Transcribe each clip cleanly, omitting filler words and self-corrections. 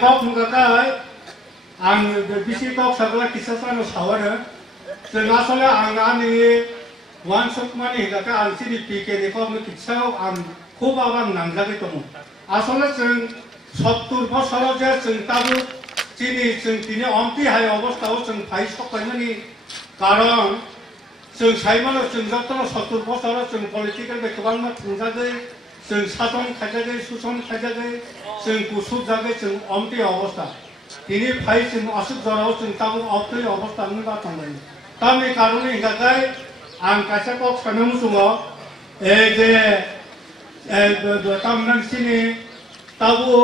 kok muka ang bisi kok sabla kisah sana sawar sengasanya angani wan sukmani kaka ang sini pikir kok kisah ang kubawang namjagi tomu asal seng 70 বছর যে চিন্তাবু তিনি অন্তি high অবস্থাও जों ভাই সকলমানি কারণ जों সাইমানো जों যতন 70 বছর जों পলিটিক্যাল বেকবাং থুंजागै जों সাধন খাইजागै সুসন খাইजागै जों गुसुब जागै जों অন্তি অবস্থা তিনি ভাই जों আসুক জরাও जों তাবু অন্তি অবস্থা নুবা थांबाय তামনি কারণে হিগাगाय आं कासे कक सानो मुसुङो এই যে তামনান সিনি tabu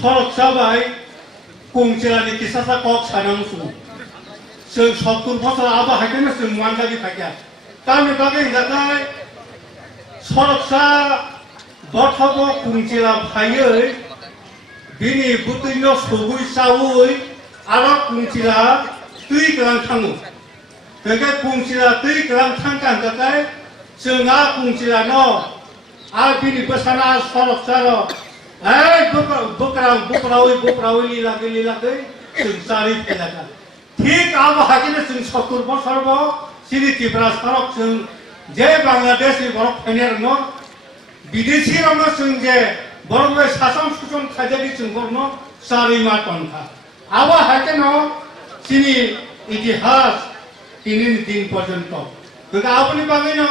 sorok sabai kungcilani kisasa kok sanang su seng 70 বছর aba hakena seng mandagi thakya tami bage hingakai sorok sa bothobo kungcila phaioi bini butuino sugui saui aro kungcila tui klang thangu bege kungcila tui klang thangkan gakai senga kungcila no আর বিনি পেছানা সরক সারো এই বুকরাউই লিলাগে जों सारि फेलागा ठीक आबो हाकिने जों 70 বছর सिरि त्रिपुरा सड़क जों जे बांग्लादेश बरफ फैनाय न विदेशी रनो जों जे बरफ सासन सुसन खाजारि जों बरनो सारिमा टनखा आबो हाकिनो सिनि इतिहास दिननि दिन पर्यन्त जों आबोनि बागैनो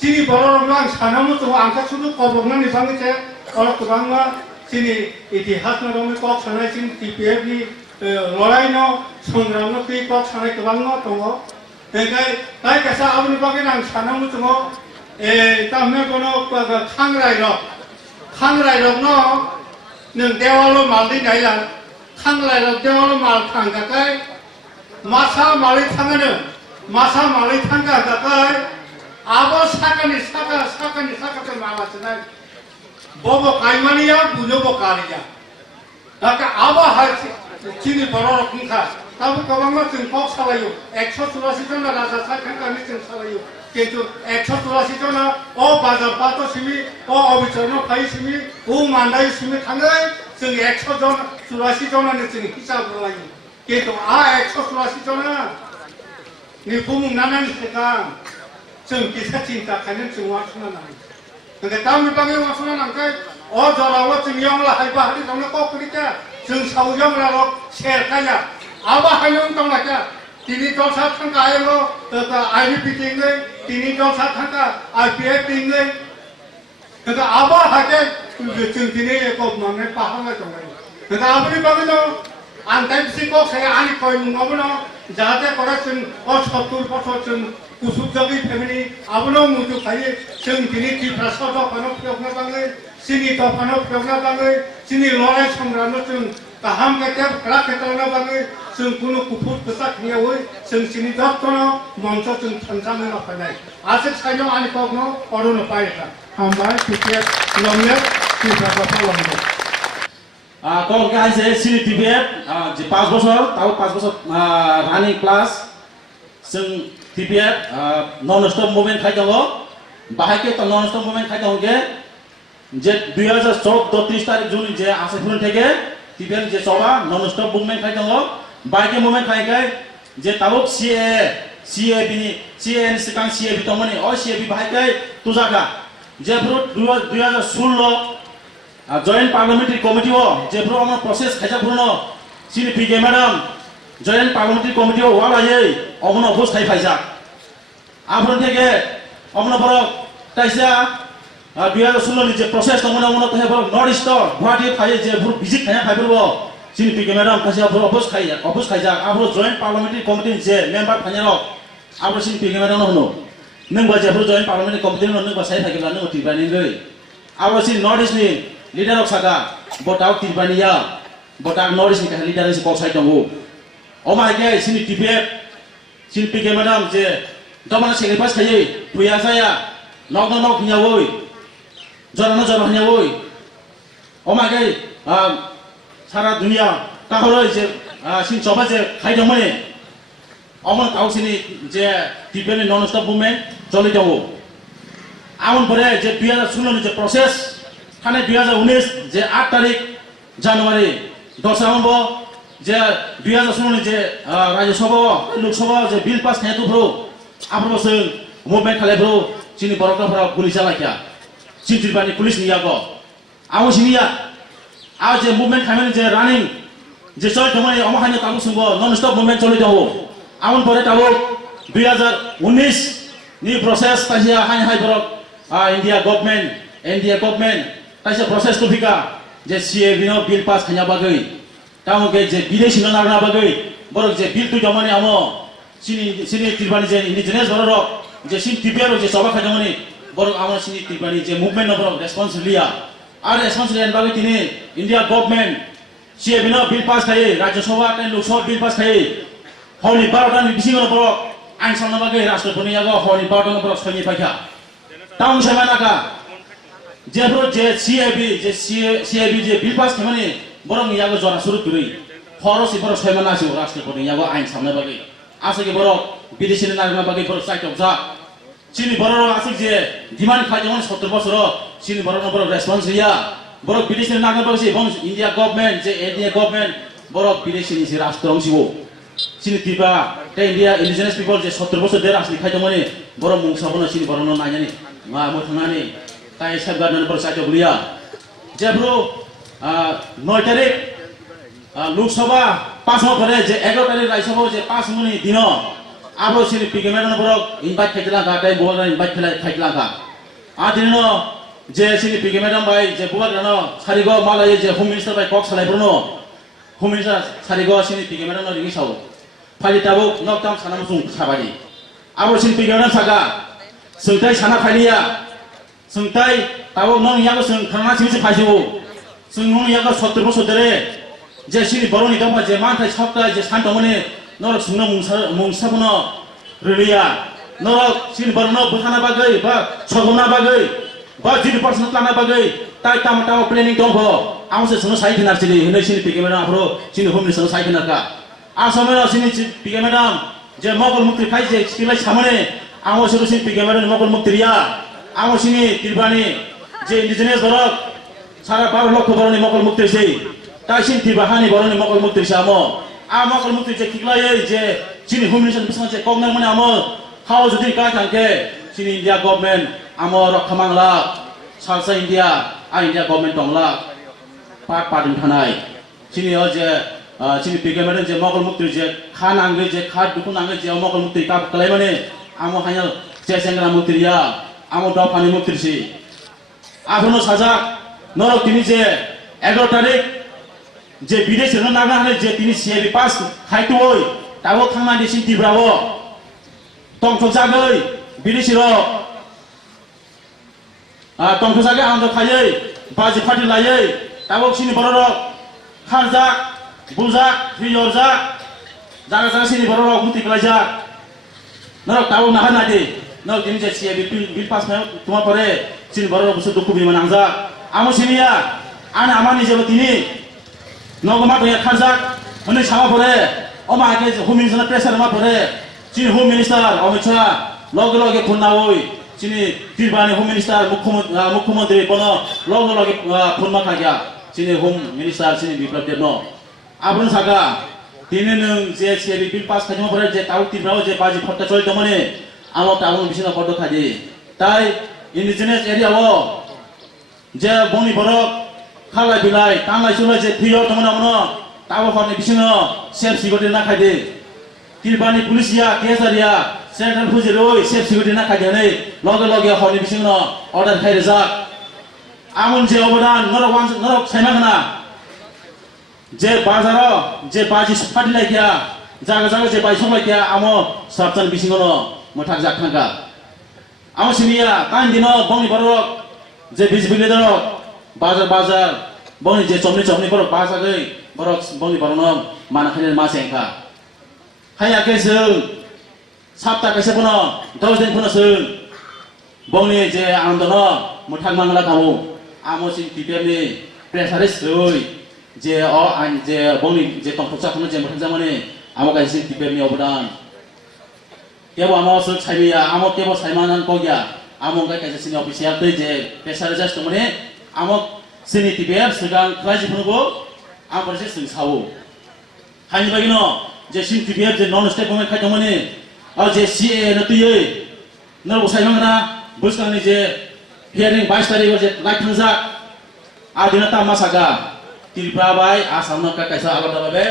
सिनि बर'रावनो आं सानावनो दङ आंखा सुदु कबरनानै बाङैसे अरक गोबाङा सिनि इतिहासनो दङ कक सानाय सिनि टिपिएफनि लड़ाइनो संग्रामनो बै कक सानाय गोबाङा दङ बेखाय दाय कासा आबोनि बागै आं सानावनो दङ तामने कोनो खांरायरकनो नों देवालो मालदै नायला खांरायरक देवालो माल थांगाखाय मासा मालै थाङानो मासा मालै थांगाखाय आबो साकानि साका माबासना बबो कायमानिया बुनोबो कारिया दाका आबो हाय चिनि बरर खुंखा ताबो गोबांनो जों कक सालायो 184 जन राजा साखानि जों सालायो किन्तु 184 जन अ बाजार पातो सिमि अ अबिचरन फाइ सिमि उ मान्दाय सिमि थाङै जों 100 जन 84 जननि जों हिसाब लायो किन्तु आ 184 जना नि बुमुंनानै सिगां जों किसा चिन्ता खायनो जों वासना नाङो ओंखाय तामनि बागै वासना नांखाय अ जराव जों यंला हाय बाहारि दंनो ककरिका जों साव यंला सेरखाया आबा हायनो दंलाका तिनि दलसा थांका आयलो आईपी टिङै तिनि दलसा थांका आईपीएफ टिङै ओंखाय आबा हाके जों दिनै एक माने पाहांगा दंलाय ओंखाय आबनि बागैनो आं ताइपसि कक साय आनि कय मुङावनो जाहाथे करा जों अ 70 बছর जों कुसुब जागै फेमिलि आबनो मुजु खायो जों दिनै त्रिपुरा दफानो फेवना बाङै सिनि दफानो फेवना बाङै सिनि लड़ाइ संग्रामनो जों गाहाम केटेब क्रा केटेबना बाङै जों कुनु कुफुर खोसा खियावै जों सिनि दफानो मन्च जों थांजानो नाफायनाय आसे साइनो आनि कगनो अरुनो पायका हामबाय टिकेट लंले त्रिपुरा दफा लंले कल काय से सिनि टिकेट जे 5 বছর তাও 5 বছর রানিং ক্লাস जों टिपिएफ नन स्टप मुभमेंट खाइ दङ बाहायके त नन स्टप मुभमेंट खाइ दङके जे 2014 30 तारिख जुन जे आसाफुन थेके टिपिएफ जे सभा नन स्टप मुभमेंट खाइ दङ बाहायके मुभमेंट खाइके जे ताबुक सीए बिनि सीए नि सिगां सीए बितमनि अ सीए बि बाहायके तुजागा जे फ्रुट 2016 जॉइंट पार्लियामेंट्री कमिटी ओ जे फ्रुट अमर प्रोसेस खाइजा फ्रुनो सिनि पिके मैडम जॉइंट पार्लियामेंट्री कमिटी ओ वालायै अमन अफोस खाइ फाइजा आफोर थेके अमन फरक ताइसा 2016 नि जे प्रोसेस दंमोन अमन तहे फरक नॉर्थ ईस्ट गुवाहाटी फाइ जे फ्रुट विजिट खाया फाइबो सिनि पिके मैडम कासे आफोर अफोस खाइजा आफोर जॉइंट पार्लियामेंट्री कमिटी जे मेंबर फाइनेरो आफोर सिनि पिके मैडम होनो नोंबा जे फ्रुट जॉइंट पार्लियामेंट्री कमिटी नोंबा साइ फाइगला नों तिबानि गै आफोर सिनि नॉर्थ ईस्ट नि लीडर अफ सागा बटाव तिबानिया बटा नॉर्थ ईस्ट नि लीडर से कल साइड दंगो अमायके सिनि टिपिएफ सिनि पिके मैडम जे दमन सेक्रिफाइस खायै फुया जाया नक हियावै जरा हियावै अमायके सारा दुनिया काहरै जे सिनि सभा जे खाइदोंमोन अमन काउसिनि जे टिपिएफ नन स्टप मुभमेंट चलि दङ आउन परे जे 2016 नि जे प्रोसेस थाने 2019 जे 8 तारिख জানুয়ারি 10 আমবো যে 2016 যে রাজ্যসভা লোকসভা যে বিল পাস খাইতো ব্রো আফ্রো जों মুভমেন্ট খালে ব্রো চিনি বরকফরা পুলিশ লাকিয়া চিনতিরবানি পুলিশ নিয়াগো আও সিনিয়া আও যে মুভমেন্ট খাইমেন যে রানিং যে চল তোমানি অমহানি তাবু সুঙ্গ নন স্টপ মুভমেন্ট চলি দাও আমন পরে তাবু 2019 ni proses tasia hai hai borok India government tasia proses tu fika je CA bino bill pass khanya bagai tamu ke je bideshi na na bagai borok je bill tu jamani amo sini tirbani je indigenous borok je sin tipiaro je soba khajamani borok amo sini tirbani je movement no borok responsibility ar responsibility bagai tini India government CA bino bill pass khai rajya sabha tan lok sabha bill pass khai holi 12 ta ni bisingo borok ain samna bagai rashtrapati yago holi 12 ta borok sangi pakha tamu samanaka je bro je CAB je bill pass khamani borong yago jora suru turi horo si borok saimana asu rashtrapati yago ain samna bagai asake borok bideshi na bagai borok site of ja chini borok asik je demand khajamon 70 বছর chini borok response ya borok bideshi na bagai bon India government je India government borok bideshi ni rashtrong sibo chini tiba te India indigenous people je 70 বছর de rashni khajamoni borok mungsabona chini borok no nainani ma mo thangani তাই সরকারের উপর সাহায্য করিয়া যে bro 9 তারিখ Lok Sabha pass করে যে 11 তারিখ রাজ্যসভা যে 5 মিনি দিন আবো সিনি পিকেমেরন উপর ইনভাইট খাইতলা গাটাই গোলা ইনভাইট খাইতলা গা আ দিন যে সিনি পিকেমেরন ভাই যে বুয়াগ্রানো সারিগো মালাই যে হোম মিনিস্টার ভাই কক সালাইব্রনো হোম মিনিস্টার সারিগো সিনি পিকেমেরন রিগি সাও ফালিতাবো নকটাম সানামসুং সাবাদি আবো সিনি পিকেমেরন সাগা সৈতাই সানা ফালিয়া Sungtai tahu nong yang sung karena sini paju, sung nong yang 70 বছর ধরে যে sini baru ni dapat je mantai sabta je santo mone norok sungna mungsa puno relia norok sini baru no bukan bagai ba chogona bagai ba jadi personal lana bagai tai tam tahu planning dong ho amu se sungna sai dinar sini ini sini pikir madam apro sini home ni sungna sai dinar ka asamera sini pikir madam je mogol mukti khai je kilai samane amu se sini pikir madam mogol mukti ria আম সিনি তিরবানি যে indigenous বরক সারা 12 লক্ষ বরনি মকল মুক্তি হইছে তাই scene তিরবাহানি বরনি মকল মুক্তি হইছে আম মকল মুক্তি যে কিগলাই যে সিনি হোম মিনিস্টার বিসমান যে কগনাং মানে আম হাও যদি কা থাকে সিনি ইন্ডিয়া গভর্নমেন্ট আম রক্ষা Mangla salsa India India government দংলা Padin থানাই সিনি যে সিনি পিগমেন্ট যে মকল মুক্তি যে খা নাঙ্গে যে খা দুকু নাঙ্গে যে মকল মুক্তি কা কলাই মানে আম হাইল যে সেংরা মুক্তিয়া আমো দফানি মুক্তিরছি এখনো সাজা নরক তিনি যে 11 তারিখ যে বিদেশে নাগা হলে যে তিনি CAB পাস খাইতো ওই তাও থাংনানি সিনতি ব্রাবো তংথক জাগৈ বিদেশি র তংথক জাগে আন্দ খাयै বাজি ফাটি লাयै তাও সিনি বড় র খানজা বুজা হিয়রজা জাগা জাগা সিনি বড় র মুতি কলাইজা নরক তাও Naha Nadi nol kini je CAB bil pas me tuma pore sin baro busu duku bi manangza amo sinia ana amani je tini nogoma to ya kharja mone sama pore oma ke home minister pressure ma pore sin home minister omicha loge phone na oi sini tirbani home minister mukhomantri bono loge phone ma khagya sini home minister sini biplab debno abun saga tini nung je CAB bil pas khajma pore je tau tibrao je baji photta choi tomone আমার town বিশিনা কত খাজি তাই indigenous area ও যে বনি বরক খালাই বিলাই টাংলাই চুলাই যে থিয় তমনা মনো তাও হরনি বিশিনা সেফ সিকিউরিটি না খাইদে তিরবানি পুলিশিয়া কেসারিয়া সেন্ট্রাল ফুজি রই সেফ সিকিউরিটি না খাইদে nei লগে হরনি বিশিনা অর্ডার খাইরে যা আমন যে অবদান নরক সাইমাগনা যে বাজার যে বাজি ফাটি লাইয়া জায়গা যে বাজি সবাইয়া আমো সাবচান বিশিনা mothak jak thangka amo sinia kan dino bongni borok je bijbili dorok bazar bongni je chomni borok basagai borok bongni borok mana khane ma sengka haya ke seung sapta kaise puno 10 din puno seung bongni je andono mothak mangla kamu amo sin TPM ni pressaris roi je o an je bongni je tongthoksa khono je mothak jamane amo kaise TPM ni obodan কেবল আমার সব ছাইমিয়া আমক কেবল ছাইমানান কগিয়া আমক গাই কাছে সিনি official তৈ যে পেশারে just মানে আমক সিনি TPF সিগাং ক্লাজি ফনগো ang parang sing sawo hanya bagi no je sin TPF je non step movement khai jamani je CA na tuye na usai ngana buskan ni je hearing 22 tarik je light thangja adinata masaga Tripura bai Assam no kaisa alada babe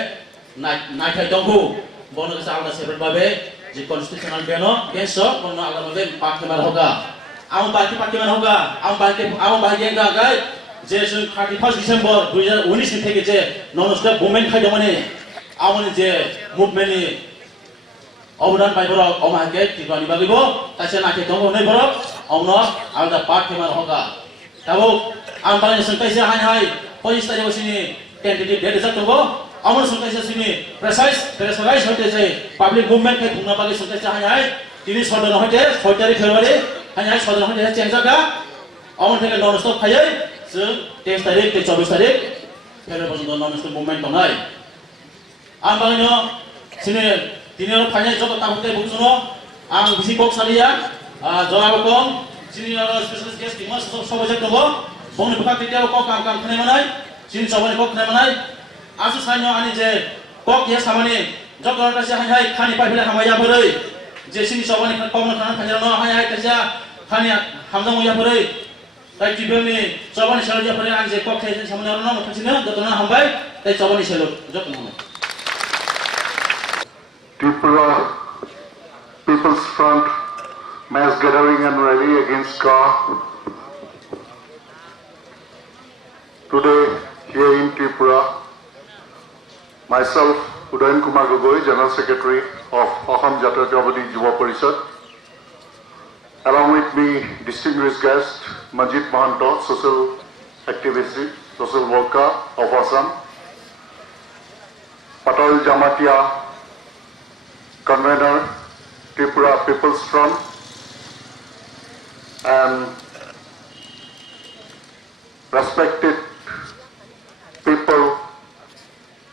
nai khai dongku bono kaisa alada separate babe je constitutional bench so bono alada babe parliament hoga am parliament hoga am bagian gai je 31 December 2019 থেকে যে নন-স্টপ movement খাই দমানে আমনি যে movement নি অবদান পাইবর অমাকে টিবানি বাগিব তাছে নাকে দঙ্গ নাই বর অমন আলাদা পার্ট কেমার হগা তাবো আম বানি সংকাইছে হাই 25 তারিখ সিনি টেন্টেটিভ ডেট যা করব আমন সংকাইছে সিনি প্রেসারাইজ হইতে যে পাবলিক মুভমেন্ট কে বুনা বাগি সংকাইছে হাই তিনি সদন হইতে 6 তারিখ ফেব্রুয়ারি হাই সদন হইতে চেঞ্জ জায়গা আমন থেকে নন-স্টপ খাই जों 23 तारिख ke 24 तारिख फेब्रुवारि पर्यन्त नन-स्टप मुभमेन्ट दंनाय आं बाङाइनो सिने दिनै फाइनाल जब ताबुते बुझनो आं बिसि कक सालिया जलाबकम सिनियर स्पेशलिस्ट गेस्ट टिमस सबाय दङ बंनि बुका तितियाव कक काम खनाय मानाय सिनि सबाय कक खनाय मानाय आसु साइनो आनि जे कक या सामानि जगर तासे हाय खानि पाइफिला हामाया बोरै जे सिनि सबायनि कमन खाना फाइनाल हाय तासे खानि हामजां या बोरै তাই টিবেলনি সবানি সেলো জাফরে আন যে কক খাইছে সামনে আর না মতছিনা যতনা হামবাই তাই সবানি Cello যতনা হামবাই Tripura People's Front mass gathering and rally against CA today here in Tripura. Myself, Udayan Kumar Gogoi, General Secretary of Assam Jatiyotabadi Yuva Parishad. Along with me, distinguished guest Manjit Mahanto, social activist, social worker of Assam, Patal Jamatia, convener, Tripura People's Front, and respected people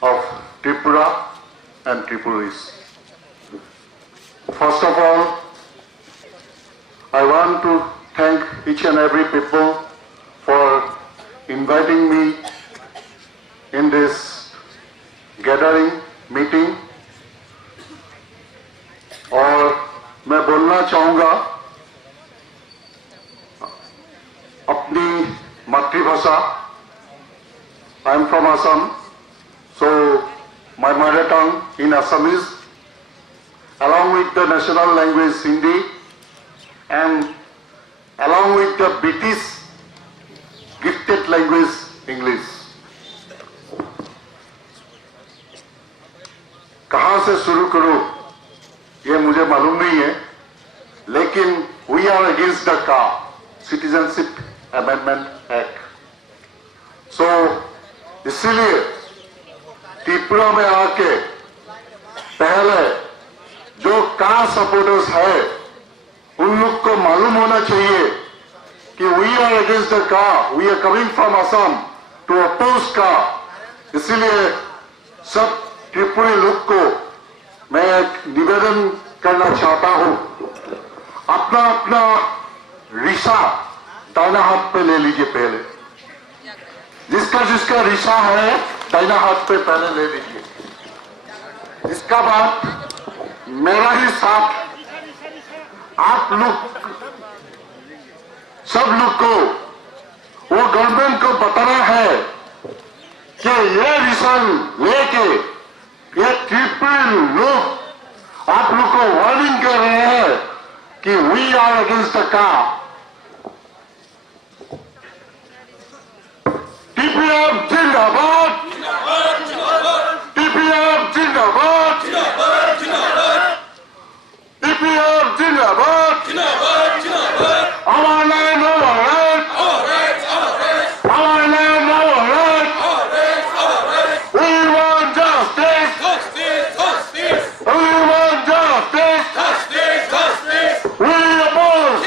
of Tripura and Tripuris. First of all, I want to thank each and every people for inviting me in this gathering meeting. और मैं बोलना चाहूँगा अपनी मातृभाषा. I am from Assam, so my mother tongue in Assamese, along with the national language Hindi, and along with the British gifted language English. कहाँ से शुरू करूँ ये मुझे मालूम नहीं है, लेकिन we are against the CA, Citizenship Amendment Act. So इसीलिए त्रिपुरा में आके पहले जो CA सपोर्टर्स है उन लोग को मालूम होना चाहिए कि we are against the CA, we are coming from Assam to oppose CA. इसीलिए सब त्रिपुरी लोग को मैं एक निवेदन करना चाहता हूं, अपना अपना रिशा दाहिना हाथ पे ले लीजिए. पहले जिसका जिसका रिशा है दाहिना हाथ पे पहले ले लीजिए. इसका बाद मेरा ही साथ आप लोग सब लोग को वो गवर्नमेंट को बताना है कि ये रिशन लेके ये ट्रिपल लोग आप लोग को वार्निंग कर रहे हैं कि we are against the CA. TPF जिंदाबाद, TPF जिंदाबाद, TPF जिंदाबाद. Our land, our right. Our land, our right. We want justice. We want justice. We oppose.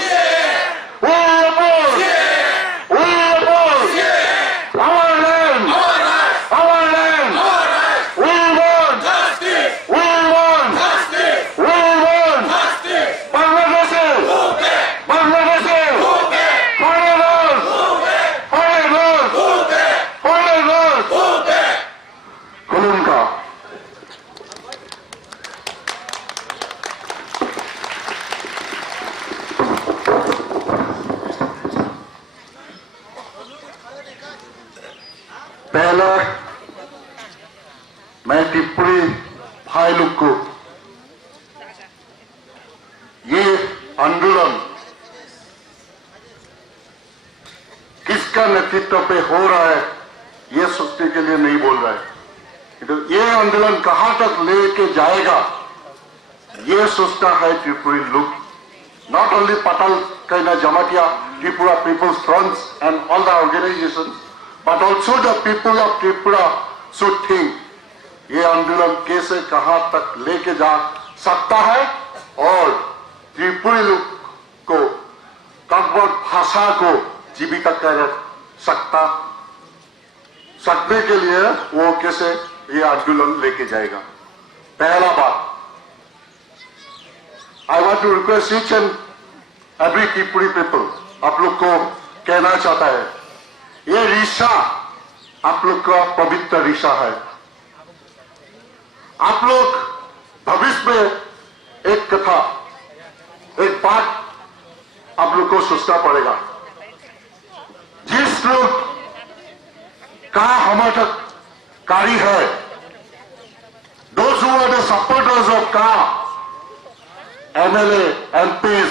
पहले मैं त्रिपुरी भाई लोग को ये आंदोलन किसका नेतृत्व पे हो रहा है ये सोचने के लिए नहीं बोल रहा है। तो ये आंदोलन कहां तक लेके जाएगा ये सोचता है त्रिपुरी लोग। Not only Patal Kaina Jamatia, Tripura People's Fronts and all the organizations, but also the people of Tripura should think ये आंदोलन कैसे कहां तक लेके जा सकता है और त्रिपुरी लोग को तकबक भाषा को जीविका कर सकने के लिए वो कैसे ये आंदोलन लेके जाएगा। पहला बात, I want to request each and every Tripuri people, आप लोग को कहना चाहता है, ये ऋषा आप लोग का पवित्र ऋषा है। आप लोग भविष्य में एक कथा, एक बात आप लोग को सोचना पड़ेगा। जिस लोग का हमारे तक कारी है, those who are the supporters of का MLA, MPs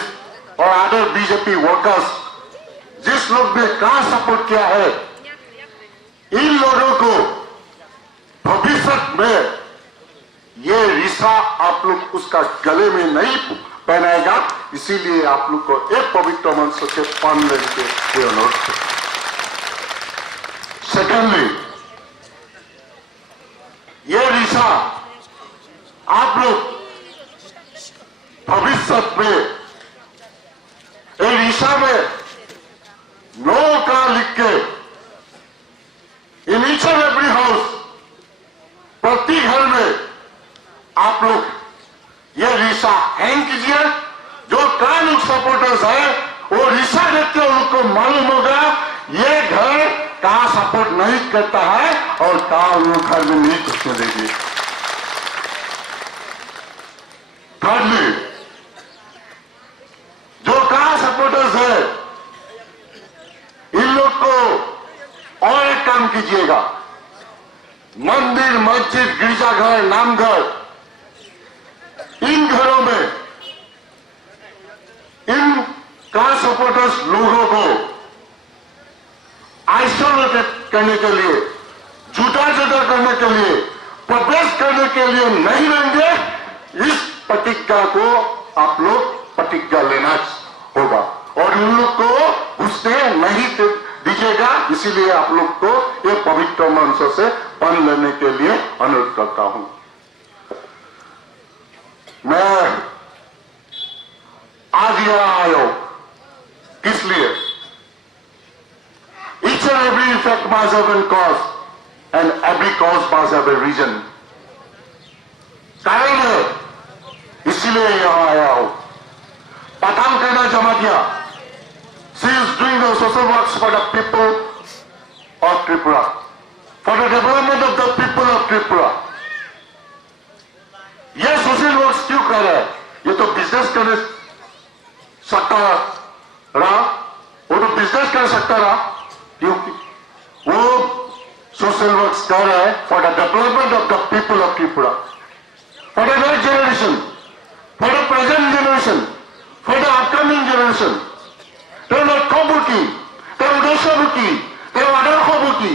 और अदर बीजेपी वर्कर्स, जिस लोग ने कहा सपोर्ट किया है, इन लोगों को भविष्य में ये रिसा आप लोग उसका गले में नहीं पहनाएगा। इसीलिए आप लोग को एक पवित्र मन से पान लेने के अनुरोध। सेकेंडली, ये रिसा आप लोग भविष्य में ईशा में नो का लिख के in each and every house, प्रति घर में आप लोग ये ऋषा हैंग कीजिए। जो का लोग सपोर्टर्स है वो ऋषा देख के उन लोग को मालूम होगा ये घर का सपोर्ट नहीं करता है और का उन लोग घर में नहीं घुसने देंगे। थर्डली, जो का सपोर्टर्स है इन लोग को और एक काम कीजिएगा, मंदिर, मस्जिद, गिरजाघर, नामघर, इन घरों में इन का सपोर्टर्स लोगों को आइसोलेटेड करने के लिए, जुदा जुदा करने के लिए, प्रवेश करने के लिए नहीं लेंगे। इस प्रतिज्ञा को आप लोग प्रतिज्ञा लेना होगा और उन लोग को घुसने नहीं दीजिएगा। इसीलिए आप लोग को ये पवित्र मंच से पान लेने के लिए अनुरोध करता हूं। मैं आज यहां आया हूं किस लिए? Each and every effect must have a cause and every cause must have a reason. कारण है, इसीलिए यहां आया हूं। पठान कहना Jamatia, she is doing the social works for the people of Tripura, for the development of the people of Tripura. ये social works क्यों कर रहा है? ये तो बिजनेस कर सकता रहा, वो तो बिजनेस कर सकता रहा, क्योंकि वो सोशल वर्क्स कर रहा है for the development of the people of Tripura, for the next generation, for the present generation, for the upcoming generation. তেওঁ লক্ষ্যবোৰ কি, তেওঁৰ উদ্দেশ্যবোৰ কি, তেওঁৰ আদৰ্শবোৰ কি,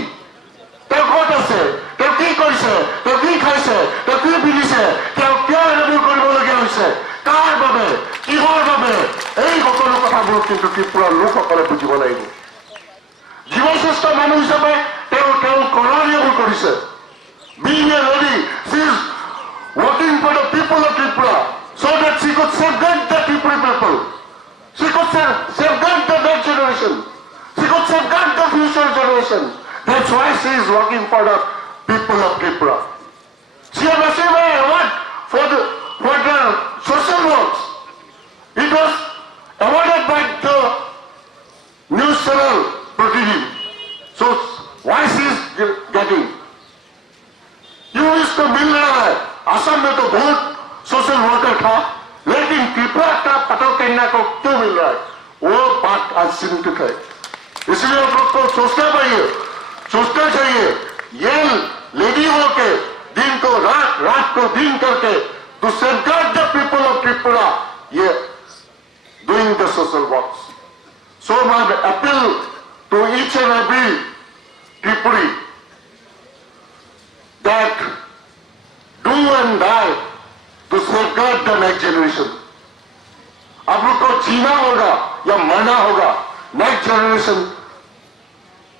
তেওঁ ক'ত আছে, তেওঁ কি কৰিছে, তেওঁ কি খাইছে, তেওঁ কি পিন্ধিছে, তেওঁ কিয় এনেবোৰ কৰিবলগীয়া হৈছে, কাৰ বাবে, কিহৰ বাবে, এই সকলো কথাবোৰ কিন্তু ত্ৰিপুৰাৰ লোকসকলে বুজিব লাগিব। জীৱশ্ৰেষ্ঠ মানুহ হিচাপে তেওঁ কৰণীয়বোৰ কৰিছে। Being a lady, she is working for the people of Tripura so that she could safeguard the Tripura people. She could safeguard the next generation. She could safeguard the future generation. That's why she is working for the people of Tripura. She has received an award for the social works. It was awarded by the news channel Pratidhi. So why she is getting? You इसको मिल रहा है। असम में तो बहुत social worker था, लेकिन त्रिपुरा का पटल कन्या को क्यों मिल रहा है? वो बात आज चिंतित है। इसलिए आप लोग को सोचना चाहिए रात को दिन करके to safeguard the people of Tripura, doing the social works. So my appeal to each and every Tripuri that do and die to safeguard the next generation. आप लोग को जीना होगा या मरना होगा नेक्स्ट जनरेशन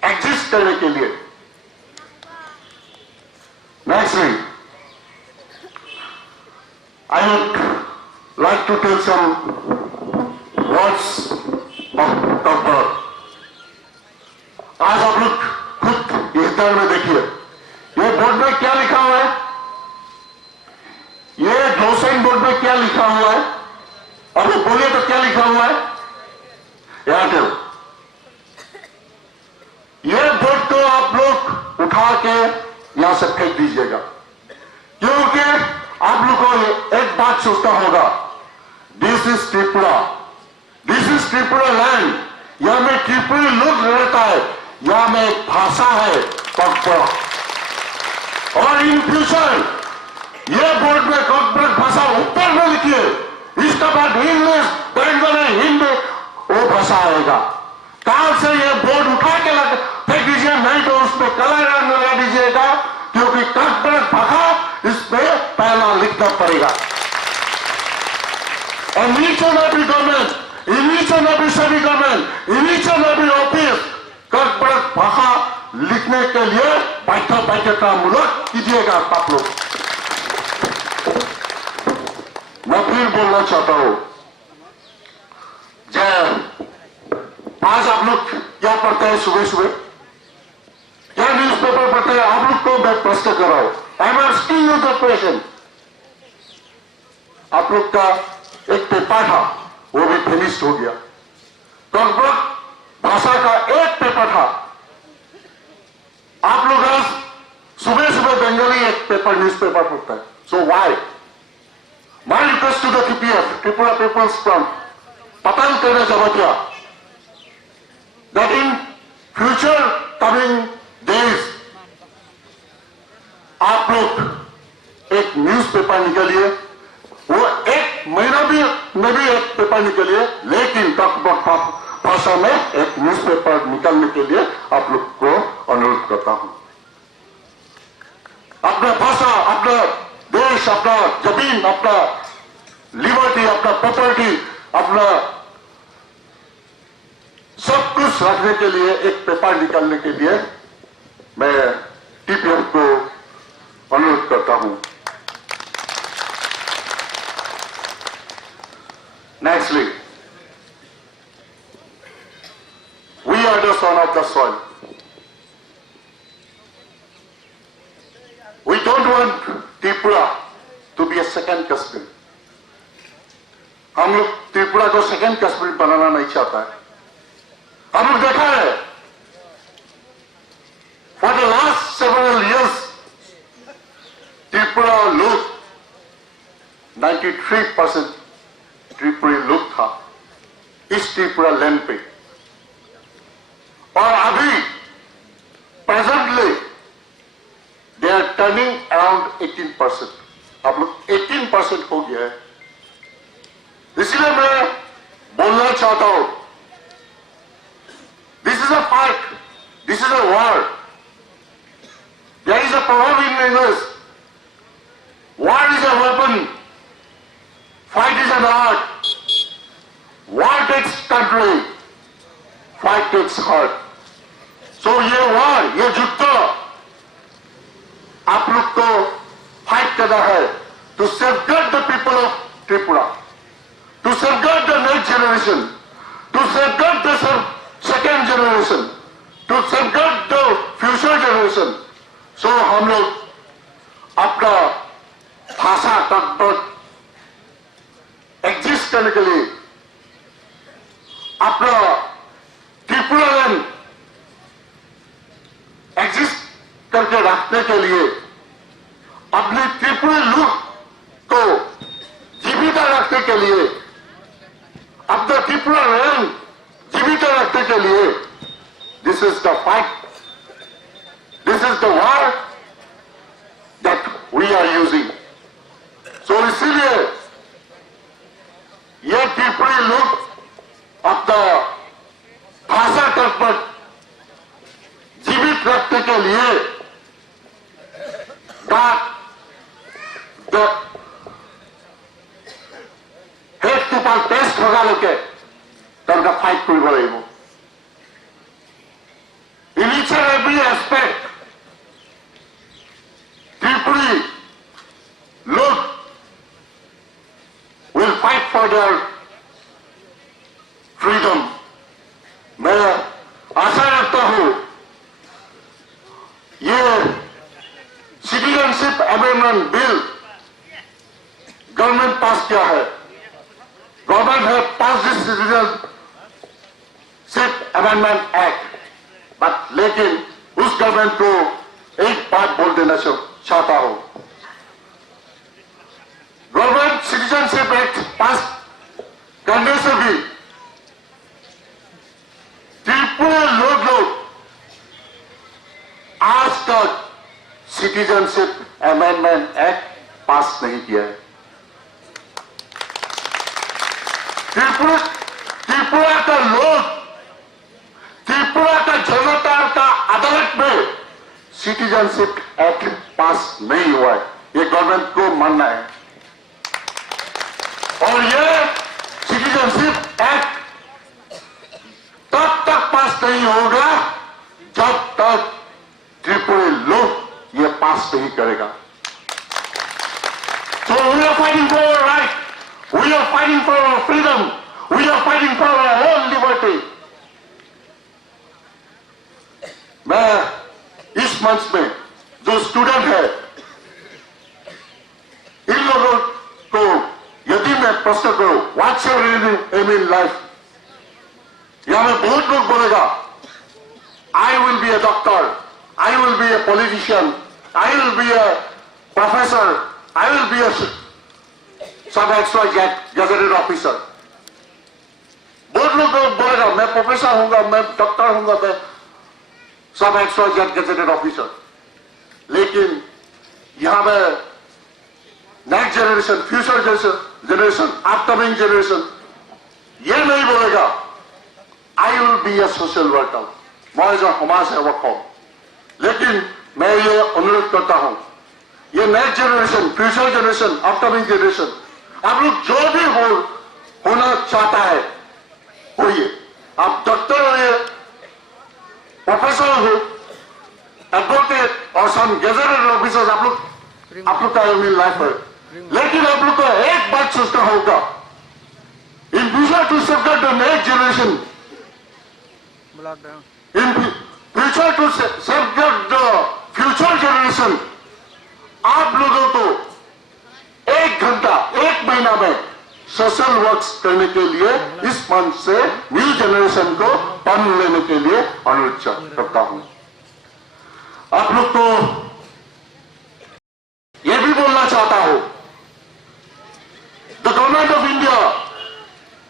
एग्जिस्ट करने के लिए. Nextly I would like to tell some words of Dr. आज आप लोग खुद ये हिदायत में देखिए, ये बोर्ड में क्या लिखा हुआ है, ये ग्लोसाइन बोर्ड में क्या लिखा हुआ है, अब वो बोलिए तो क्या लिखा हुआ है, एयरटेल. ये बोर्ड को आप लोग उठा के यहां से फेंक दीजिएगा, क्योंकि आप लोग को एक बात सोचना होगा, this is Tripura, this is Tripura land. यहां में त्रिपुरी लोग रहता है, यहां में एक भाषा है कॉकब्रक, और इन फ्यूचर ये बोर्ड में कॉकब्रक भाषा ऊपर में लिखिए, इसके बाद इंग्लिश, बंगाली, हिंदी वो भाषा आएगा. काल से ये बोर्ड उठा के फेंक दीजिए, नहीं तो उसमें काला रंग लगा दीजिएगा, क्योंकि कॉकब्रक भाषा इसमें पहला लिखना पड़ेगा. And each and every government, in each and every semi government, in each and every office, कॉकब्रक भाषा लिखने के लिए बाध्यतामूलक कीजिएगा आप लोग. मैं फिर बोलना चाहता हूं, आज आप लोग क्या पढ़ते हैं सुबह सुबह, क्या न्यूज़पेपर पढ़ते हैं, आप लोग को मैं प्रश्न कर रहा हूं. I am asking you the question. आप लोग का एक पेपर था, वो भी फिनिश हो गया. कॉकब्रक भाषा का एक पेपर था. आप लोग आज सुबह सुबह बंगाली एक पेपर न्यूज़पेपर पढ़ता है. सो Y? My request to the TPF, Tripura People's Front, Patan Kena Jabatia, that in future coming days, आप लोग एक न्यूज़पेपर निकालिए, वो एक महीना भी एक पेपर निकालिए, लेकिन कॉकब्रक भाषा में एक न्यूज़पेपर निकालने के लिए आप लोग को अनुरोध करता हूं. अपना भाषा, अपना देश, अपना जमीन, अपना लिबर्टी, अपना प्रॉपर्टी, अपना सब कुछ रखने के लिए एक पेपर निकालने के लिए मैं टीपीएफ को अनुरोध करता हूं. Nextly, we are the son of the soil. We don't want Tripura to be a second Kashmir. हम लोग त्रिपुरा को सेकंड कश्मीर बनाना नहीं चाहता है. हम लोग देखा है, for the last several years Tripura लोग 93% त्रिपुरी लोग था इस त्रिपुरा लैंड पे, और अभी presently they are turning around 18%. आप लोग 18% हो गया है. इसलिए मैं बोलना चाहता हूं, this is a fight, this is a war. There is a proverb in English, war is a weapon, fight is an art. War takes country, fight takes heart. So ये war, ये युद्ध आप लोग को फाइट करना है to safeguard the people of Tripura, to safeguard the next generation, to safeguard the second generation, to safeguard the future generation. So हम लोग अपना भाषा तक एग्जिस्ट करने के लिए, अपना त्रिपुरा लैंड एग्जिस्ट करके रखने के लिए, अपने त्रिपुरी लोग को जीवित रखने के लिए, अपना त्रिपुरा लैंड जीवित रखने के लिए, this is the fight, this is the war that we are using. के लिए हेड टू पार टेस्ट होगाলৈকে তেওঁলোকে ফাইট কৰিব লাগিব। In each and every aspect, Tripuri look will fight for their freedom. मैं आशा रखता हूं ये citizenship amendment bill government pass किया है, गवर्नमेंट है pass this citizenship amendment act, but लेकिन उस गवर्नमेंट को एक बात बोल देना चाहता हूं, गवर्नमेंट सिटीजनशिप एक्ट पास करने से भी त्रिपुरा लोग आज तक सिटीजनशिप अमेंडमेंट एक्ट पास नहीं किया है। त्रिपुरा का लोग, त्रिपुरा का जनता का अदालत में सिटीजनशिप एक्ट पास नहीं हुआ है, ये गवर्नमेंट को मानना है। और ये सिटीजनशिप एक्ट तब तक पास नहीं होगा जब तक त्रिपुरा लोग ये पास नहीं करेगा। So we are fighting for our right, we are fighting for our freedom, we are fighting for our own liberty. मैं इस मंच में जो स्टूडेंट है इन लोगों को यदि मैं प्रश्न करूं what's your aim in life, यहां में बहुत लोग बोलेगा I will be a doctor, I will be a politician, I will be a professor, I will be a some XYZ gazetted officer. बहुत लोग बोलेगा मैं प्रोफेसर होऊंगा, मैं डॉक्टर होऊंगा, मैं सब XYZ gazetted officer. लेकिन यहां में next generation, future generation, upcoming generation ये नहीं बोलेगा I will be A social worker, मैं जो समाज सेवक हूं। लेकिन मैं ये अनुरोध करता हूं ये next generation, future generation, upcoming generation, आप लोग जो भी होना चाहता है होइए, आप डॉक्टर होइए, प्रोफेसर हो, एडवोकेट और सम गैजेटेड ऑफिसर्स, आप लोग का एम इन लाइफ है। लेकिन आप लोग को एक बात सोचना होगा in future to safeguard the next generation, in future to safeguard the future generation, आप लोगों को 1 घंटा 1 महीना में सोशल वर्क्स करने के लिए इस मंच से न्यू जनरेशन को पढ़ लेने के लिए अनुरोध करता हूं। आप लोग को यह भी बोलना चाहता हूं the government of India,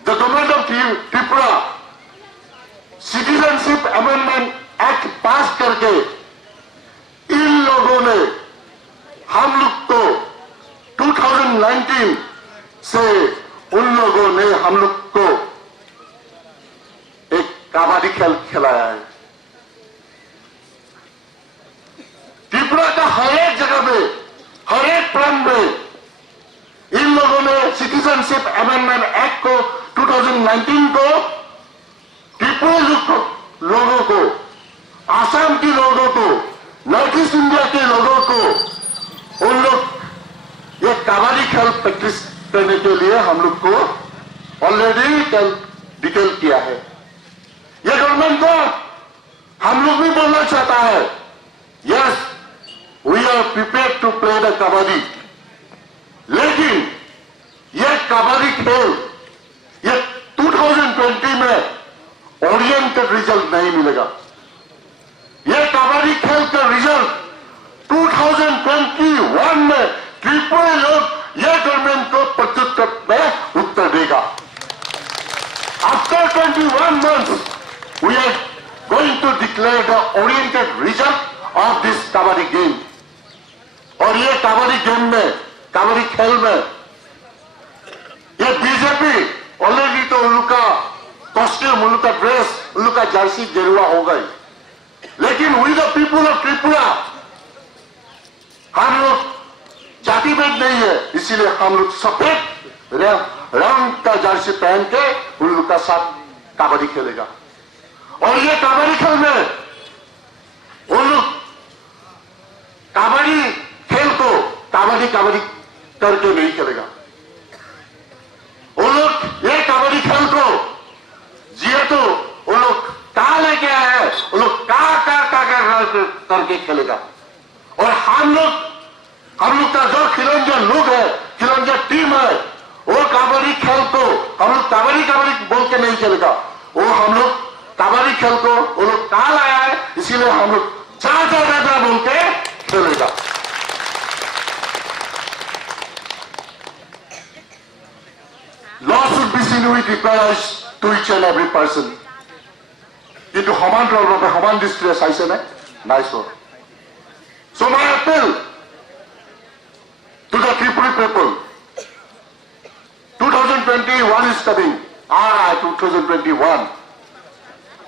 the government of Tripura citizenship amendment act पास करके इन लोगों ने हम लोग को 2019 से उन लोगों ने हम लोग को एक कबड्डी खेल खिलाया है। त्रिपुरा का हर एक जगह में, हर एक प्रांत में इन लोगों ने सिटीजनशिप अमेंडमेंट एक्ट को 2019 को त्रिपुरा लोगों को, आसाम के लोगों को, नॉर्थ ईस्ट इंडिया के लोगों को उन लोग ये कबड्डी खेल प्रैक्टिस करने के लिए हम लोग को ऑलरेडी डिटेल किया है। ये गवर्नमेंट को हम लोग भी बोलना चाहता है yes we are prepared to play the kabaddi, लेकिन ये कबड्डी खेल ये 2020 में ओरिएंटेड रिजल्ट नहीं मिलेगा। ये कबड्डी खेल का रिजल्ट 2021 में त्रिपुरा लोग ये गवर्नमेंट को प्रत्युत्तर में उत्तर देगा। After 21 months we are going to declare the oriented result of this kabaddi game. और ये कबड्डी गेम में, कबड्डी खेल में ये बीजेपी ऑलरेडी तो उन लोग का कॉस्ट्यूम, उन लोग का ड्रेस, उन लोग का जर्सी गेरुआ हो गई। लेकिन we the people of Tripura हम लोग जाति भेद नहीं है, इसीलिए हम लोग सफेद रंग का जर्सी पहन के उन लोग का साथ कबड्डी खेलेगा। और ये कबड्डी खेल में उन लोग कबड्डी खेल को कबड्डी करके नहीं खेलेगा। उन लोग ये कबड्डी खेल को जिए तो उन लोग कहा लेके आए हैं, उन लोग करके खेलेगा। और हम लोग का जो खिलौना लोग है, खिलौना टीम है, वो कबड्डी खेल को हम लोग कबड्डी बोल के नहीं खेलेगा। वो हम लोग कबड्डी खेल को वो लोग कहा लाया है, इसीलिए हम लोग जा बोल के खेलेगा। Law should be seen with equality to each and every person. কিন্তু সমান ধৰণে সমান দৃষ্টিৰে চাইছে নে? নাই চোৱা। So my appeal to the Tripura people, 2021 is coming, 2021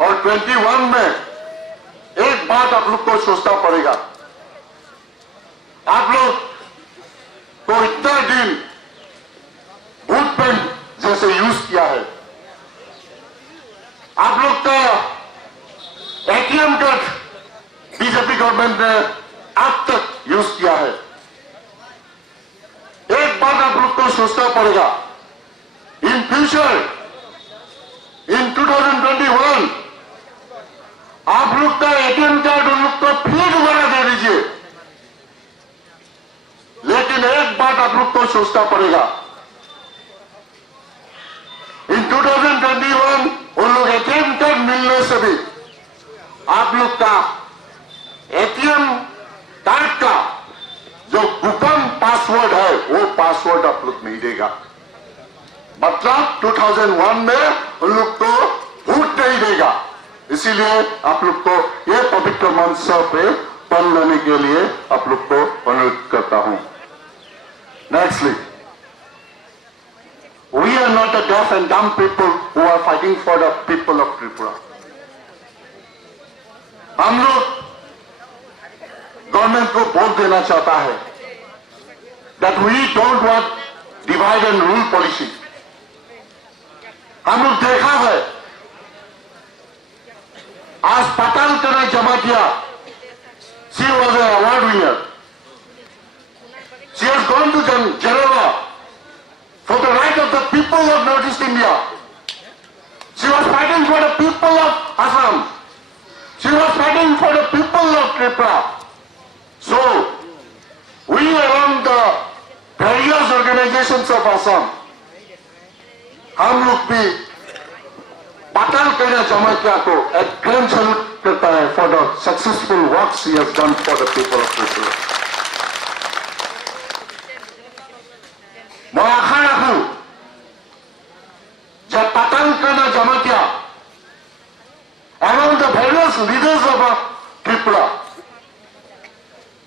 और 21 में एक बात आप लोग को सोचना पड़ेगा। आप लोग को इतना दिन वोट पेन जैसे यूज किया है, आप लोग का एटीएम कार्ड बीजेपी गवर्नमेंट ने अब तक यूज किया है। एक बात आप लोग को सोचना पड़ेगा, इन फ्यूचर इन 2021 आप लोग का एटीएम कार्ड उन लोग को फिर दोबारा दे दीजिए। लेकिन एक बात आप लोग को सोचना पड़ेगा, इन 2021 उन लोग एटीएम कार्ड मिलने से भी आप लोग का एटीएम कार्ड का जो गोपन पासवर्ड है वो पासवर्ड आप लोग नहीं देगा। मतलब 2001 में उन लोग को वोट नहीं देगा। इसीलिए आप लोग को ये पवित्र मंच पे पढ़ लेने के लिए आप लोग को अनुरोध करता हूं। Nextly, we are not the deaf and dumb people who are fighting for the people of Tripura. हम लोग गवर्नमेंट को वोट देना चाहता है that we don't want divide and rule policy. हम लोग देखा है आज Pathan Kanhaiya Jamatia, she was an award winner. She has gone to Geneva for the right of the people of Northeast India. She was fighting for the people of Assam. She was fighting for the people of Tripura. So, we among the various organizations of Assam, हम लोग भी पठान कन्हैया जमातिया को एक grand salute करता है for the successful works she has done for the people of Tripura. मैं आशा रखूं जब Pathan Kanhaiya Jamatia among the various leaders of Tripura,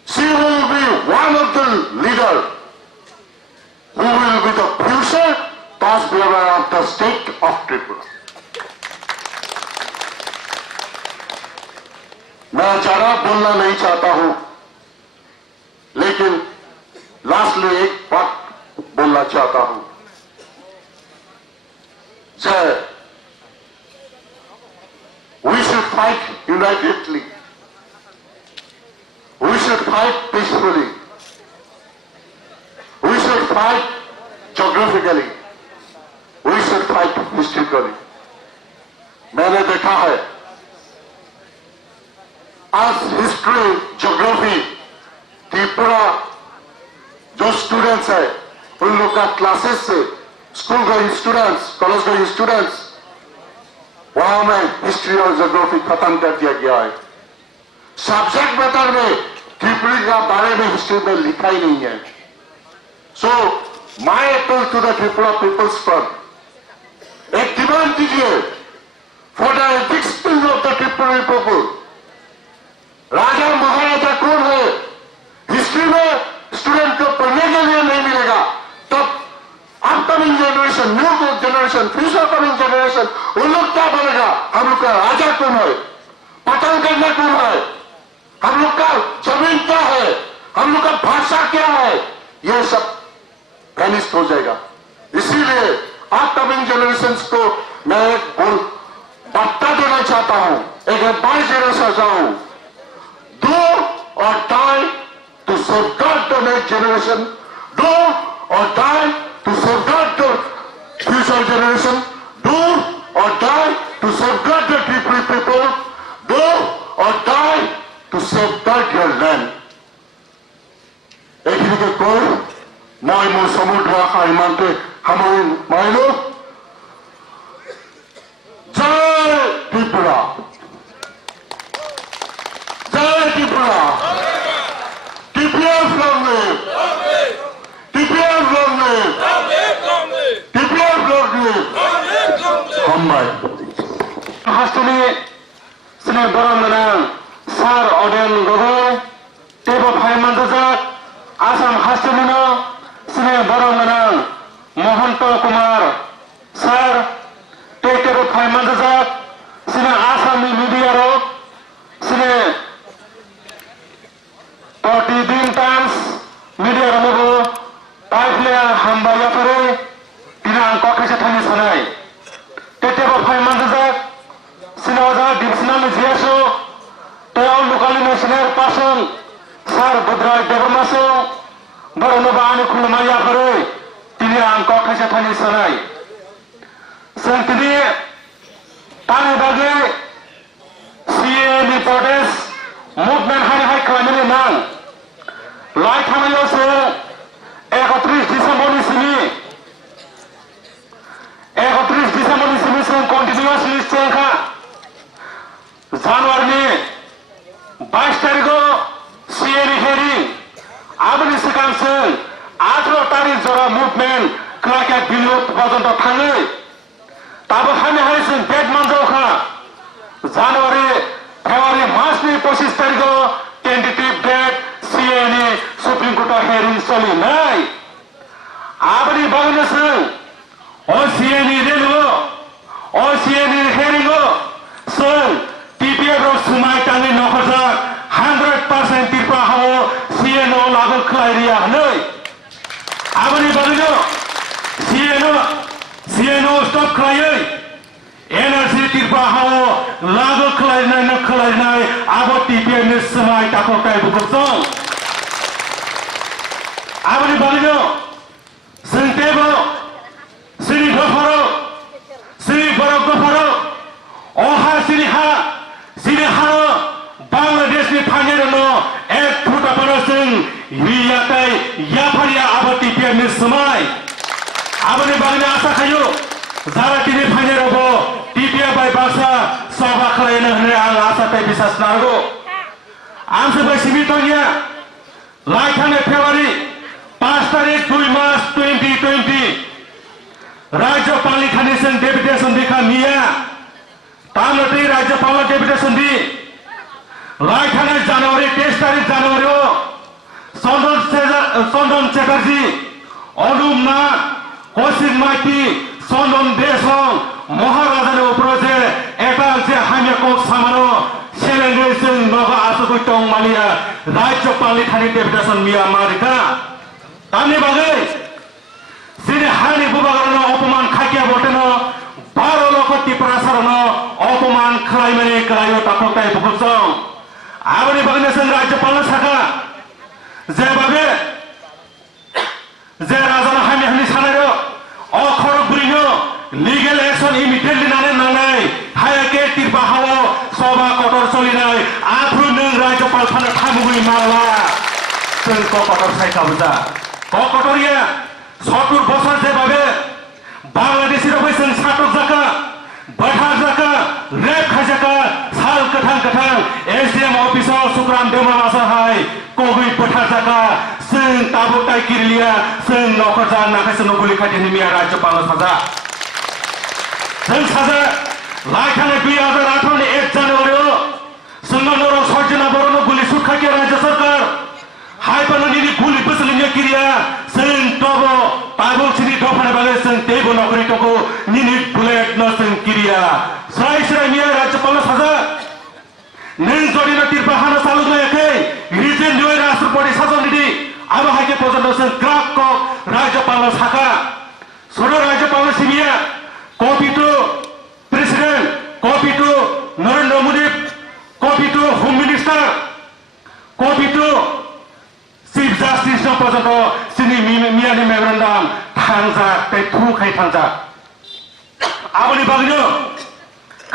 she will be one of the leaders who will be the future past bearer of the state of Tripura. मैं ज्यादा बोलना नहीं चाहता हूं, लेकिन लास्टली एक बात बोलना चाहता हूं। जय, we should fight unitedly. We should fight peacefully. We should fight geographically. We should fight historically. मैंने देखा है आज हिस्ट्री, ज्योग्राफी, त्रिपुरा जो स्टूडेंट्स है उन लोग का क्लासेस से school going students, college going students, वहां में हिस्ट्री और ज्योग्राफी खत्म कर दिया गया है। सब्जेक्ट मैटर में त्रिपुरा का बारे में हिस्ट्री में लिखा ही नहीं है। So my appeal to the Tripura peoples front, एक डिमांड कीजिए for the existence of the Tripura people. राजा महाराजा कौन है हिस्ट्री में स्टूडेंट को पढ़ने के लिए नहीं मिलेगा, तब upcoming generation, new generation, future coming generation उन लोग क्या बनेगा? हम लोग का राजा कौन है, पठान कन्हैया कौन है, जमीन क्या है, हम लोग का भाषा क्या है, ये सब वैनिस्ट हो जाएगा। इसीलिए अपकमिंग जनरेशंस को मैं एक वार्ता देना चाहता हूं, एक एडवाइस देना चाहता हूं, do or die to safeguard the next generation, do or die to safeguard the future generation, do or die to safeguard the people, do or die to safeguard your land. এইখিনিকে কৈ মই মোৰ সমুদ্ৰ আশা ইমানতে সামৰি মাৰিলো। জয় ত্ৰিপুৰা, জয় Tripura, TPF long live, TPF long live, TPF long live. Hombai. Hastuni sini borong menang Sar Oden Gogoi Tebo Phaiman Dajak Asam Hastunino sini borong menang Mohanto Kumar Sar Tebo Phaiman Dajak sini Asami Media Ro sini Din Times Media Romo Taiflea Hambaya Pare Tinang Kokasha Thani Sanai Tebo Phaiman Dajak Sinawaza Divisional Jiaso Teo Lukali National Person Sar Budra Devomaso Baronobani Kulumaya Pare Tini Angko Kashathani Sanai Santini Tani Bagi CA Protest Movement Hai Klamini Nang Lai Thamayo Se 31 December Sini 31 December Sini Continuously Cengka Januari 22 तारिखको CA hearing आबनि सिकांसों 18 तारिख जरा movement क्लाके बिलोप पर्यन्त थाङै ताबो हामी हाइसिन date मानजौखा Januari February Marchनि 25 तारिखको टेन्टेटिभ डेट CA नि सुप्रिम कोर्ट हेरिङ चलिनाय आबनि बगनसों ओ CA नि रेलुओ ओ CA नि हेरिङो सों TPF ro sumai tani nokhoja 100% tirpa hawo CNO lagu khlairia hanoi abani bagino CNO stop khlaioi energy tirpa hawo lagu khlainai na khlainai abo TPF ni sumai tako kai bukong abani bagino sentebo sini gofaro sini gofaro oha sini ha Sini-haro Bangladesh ni Pangerano ek puta panasing Wiyatai Yaparia abati pia ni semai abani bagina asa kayu Zara tini Pangerabo TPF by Basa Soba kalaina hne ang asa tai bisa snargo Amse by Simitonia Laikhane February 5 tarik 2 March 2020 Raja Palikhani sing deputation dikha Mia Tamati Raja Pala deputation di Laikhane January 23 tarik January Sondon Chatterjee Odum Nath Kosit Maiti Sondon Desong Maharaja ni uproje etal je hamya kok samano selenge sing noga asukui tong malia Raja Palikhani deputation Mia Marika Tani bagai sini hani bubagarano opoman khakia boteno Baro loko tiprasarano opoman khlaimani kelayo takotai bukosong abani bagna sing rajyapal saka jebabe je rajana hani sanaro okhor bringo legal action immediately nanai hayake tirpa hawo soba kotor solinai afru nung rajyapal phana thamugui marla sing ko kotor sai kabuja ko kotoria 70 বছর যেভাবে বাংলাদেশের অবৈসং ছাত্র জাকা বাঠা জাকা rape খাজাকা সাল কাঠাং SDM officer সুগ্রাম দেমা মাসাহাই কগুই বাঠা জাকা song তাবুটাই কিরলিয়া song নখজা নাখাইছে নগুলি খাটিনি মিয়া রাজ্যপাল সাজা song সাজা লাইখানে 2018 नि 1 জানুয়ারি সঙ্গনর সর্জনা বরণ গুলি সুখাকে রাজ্য সরকার হাইপাননি গুলি বসলিnya কিরিয়া sing tobo pabong sini dofane bale sing tebo nokri toko ninit bullet no sing kiria sai srai mia rajyapal saja ning jodi na tirpahana salu na ekai পর্যন্ত গ্রাফ কক রাজ্যপাল শাখা ছোট রাজ্যপাল সিবিয়া copy to president copy to Narendra Modi copy to home minister copy to chief justice পর্যন্ত সিনি মিয়ানি মেমोरेन्डाम थांजा थु खाय थांजा आबनि बागैनो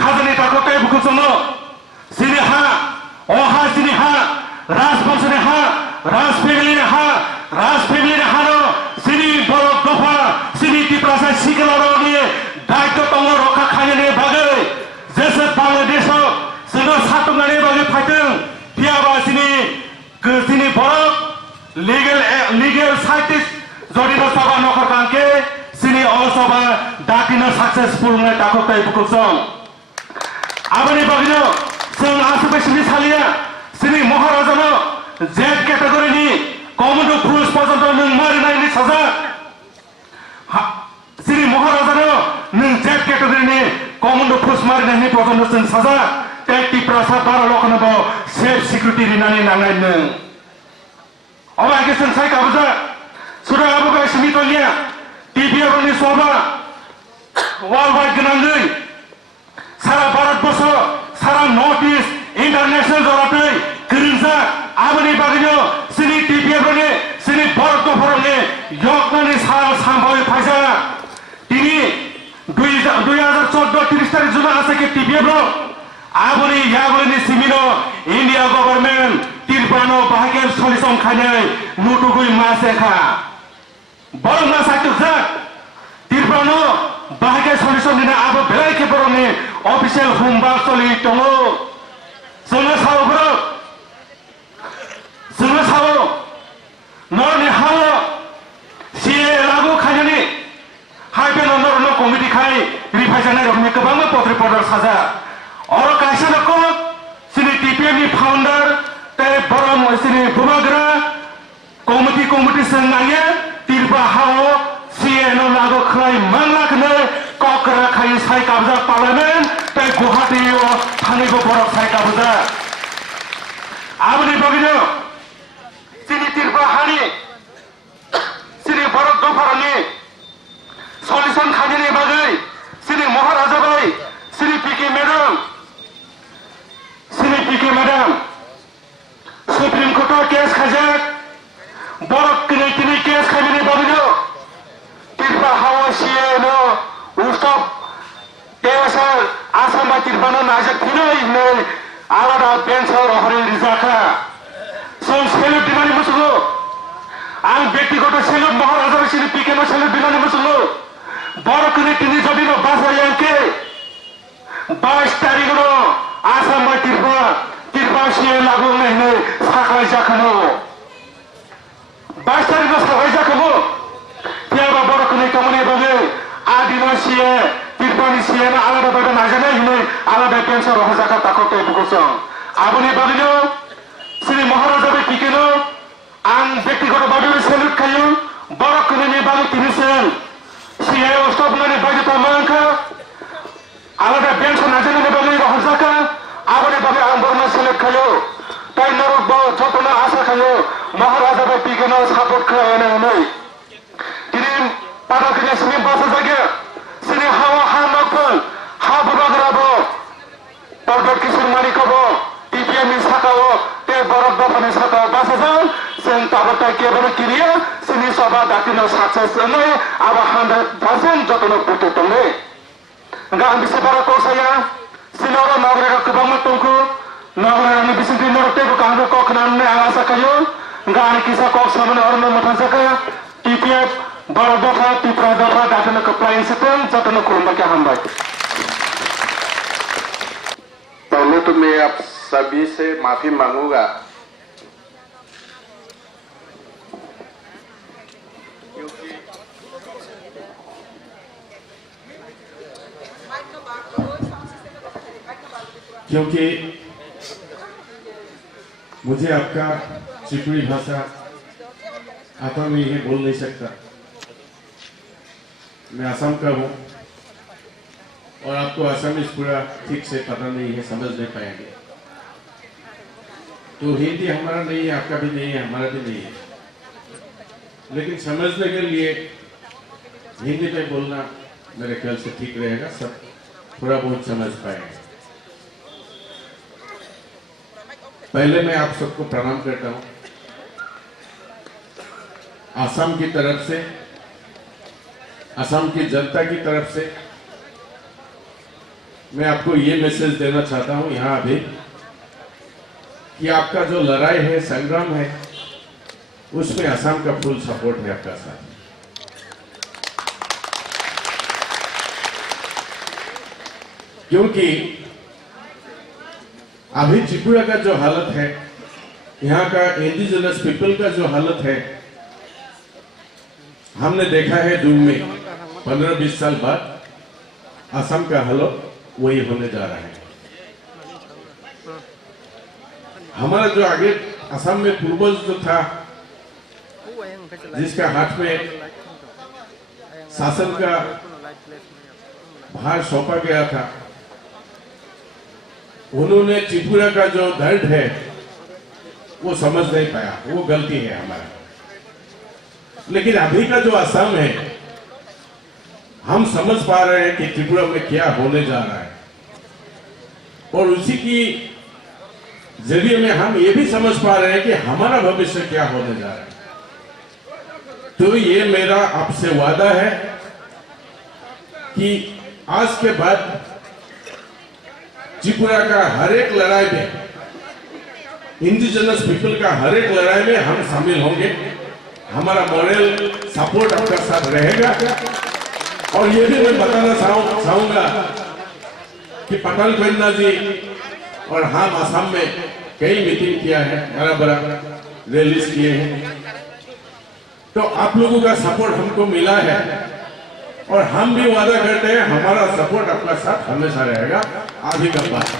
खाजानि थाखोथाय बुकुसनो सिनि हा अहा सिनि हा राजबंशनि हा राज फेमिलिनि हा नो सिनि बर दफा सिनि तिप्रासा सिगलारनि दायित्व दङ रखा खायनि बागै जेसे बांलादेश जोङो साथुमनानै बागै फायदों बियाबा सिनि बर legal scientist jodino saba nokor kanke sini osoba dakino successful ngai takok tai bukusong abani bagino sing asube sini salia sini maharajano z category ni commando cruise porjonto nung mari nai ni saja sini maharajano nung z category ni commando cruise mari nai ni porjonto sing saja teti prasa bara lokana bo safe security rinani nangai nung Oba ke sensai kabuza sudah abu kai semitonya TVR ni soba worldwide genangai sara Bharatbosho sara North East international joratai kirinja abani bagino sini TVR ni sini Bharatbosho ni yoknani sal sambhawi phaisa tini 2014 30 tarik juna ase ke TVR abani yagoni simino India government Tirpano bahagian solution kanyai nutugui masekha borong na saktukja Tirpano bahagian solution dina abo belai ke borong ni official humba soli tongo sunga sawo norni hawo CA lagu khanyani haibe no committee khai revision rokni kobang potri podar saja oro kaisa ko sini TPM ni founder Borom sini bumagra komiti sengaja tirba hao sieno lago khai manglakne kokra khai sai kabza parliament tai Guwahati o thani go borok sai kabza abni bagino sini tirba hani sini borok dofarani solution khajini bagai sini maharaja bai sini PK madam Supreme Court case khajak borok kini case khamini bagino tirpa hawa sieno ustap tesar asamba tirpano najak thinoi nei alada benchor hori rizakha son salute dimani musulo ang ব্যক্তিগত salute maharaja sini PK no salute dimani musulo borok kini jodino basa yanke 22 tarikno asamba tirpa siya lagu nehne sakai jakano 22 tarikno sakai jakamo tiaba borok ni kamane bage adivasi tirpani siya na alada baga najane hine alada pension rohjaka takote bukosong abuni bagino sini maharaja be pikeno ang ব্যক্তিগত babe salute kayo borok ni bage tinisen siya stop ngane bage tamangka alada pension najane bage rohjaka abani babe amborna select khayo tai norok bo jotona asa khayo maharaja ba pikeno support khayana nei tini padakine sini basa jage sini hawa hanokon ha bubagrabo Dr. Kishore Manikobo TPM sakao te borok dofani sakao basa jang sen tabata kebara kiriya sini soba dakino success nei aba 100% jotono putu tonge nga ambisi bara ko saya Sinora Nagrega Kabama Tonko, Nagrega ni bisinti norte ko kanggo ko knan ne asa kayo, ngani kisa ko saman orno mathasaka, TPF Baradofa Tipradofa datana compliance system jatana kurumba ke hambai. पहले तो मैं आप सभी से माफी मांगूंगा क्योंकि मुझे आपका त्रिपुरी भाषा आता नहीं है, बोल नहीं सकता। मैं असम का हूँ और आपको असमीज पूरा ठीक से पता नहीं है, समझ नहीं पाएंगे। तो हिंदी हमारा नहीं है, आपका भी नहीं है, हमारा भी नहीं है। लेकिन समझने के लिए हिंदी में बोलना मेरे ख्याल से ठीक रहेगा, सब थोड़ा बहुत समझ पाएंगे। पहले मैं आप सबको प्रणाम करता हूं असम की तरफ से, असम की जनता की तरफ से। मैं आपको ये मैसेज देना चाहता हूं यहां अभी कि आपका जो लड़ाई है, संग्राम है, उसमें असम का फुल सपोर्ट है आपका साथ। क्योंकि अभी त्रिपुरा का जो हालत है, यहाँ का इंडिजिनस पीपल का जो हालत है, हमने देखा है दूर में 15-20 साल बाद असम का हालत वही होने जा रहा है। हमारा जो आगे असम में पूर्वज जो था, जिसका हाथ में शासन का भार सौंपा गया था, उन्होंने त्रिपुरा का जो दर्द है वो समझ नहीं पाया, वो गलती है हमारा। लेकिन अभी का जो असम है, हम समझ पा रहे हैं कि त्रिपुरा में क्या होने जा रहा है, और उसी की जरिए में हम ये भी समझ पा रहे हैं कि हमारा भविष्य क्या होने जा रहा है। तो ये मेरा आपसे वादा है कि आज के बाद त्रिपुरा का हर एक लड़ाई में, इंडिजिनस पीपल का हर एक लड़ाई में हम शामिल होंगे। हमारा मॉरल सपोर्ट आपका साथ रहेगा। और ये भी मैं बताना चाहूंगा कि पटेल खन्ना जी और हम असम में कई मीटिंग किया है, बड़ा रैलीज किए हैं, तो आप लोगों का सपोर्ट हमको मिला है, और हम भी वादा करते हैं हमारा सपोर्ट आपका साथ हमेशा रहेगा। आगे का बात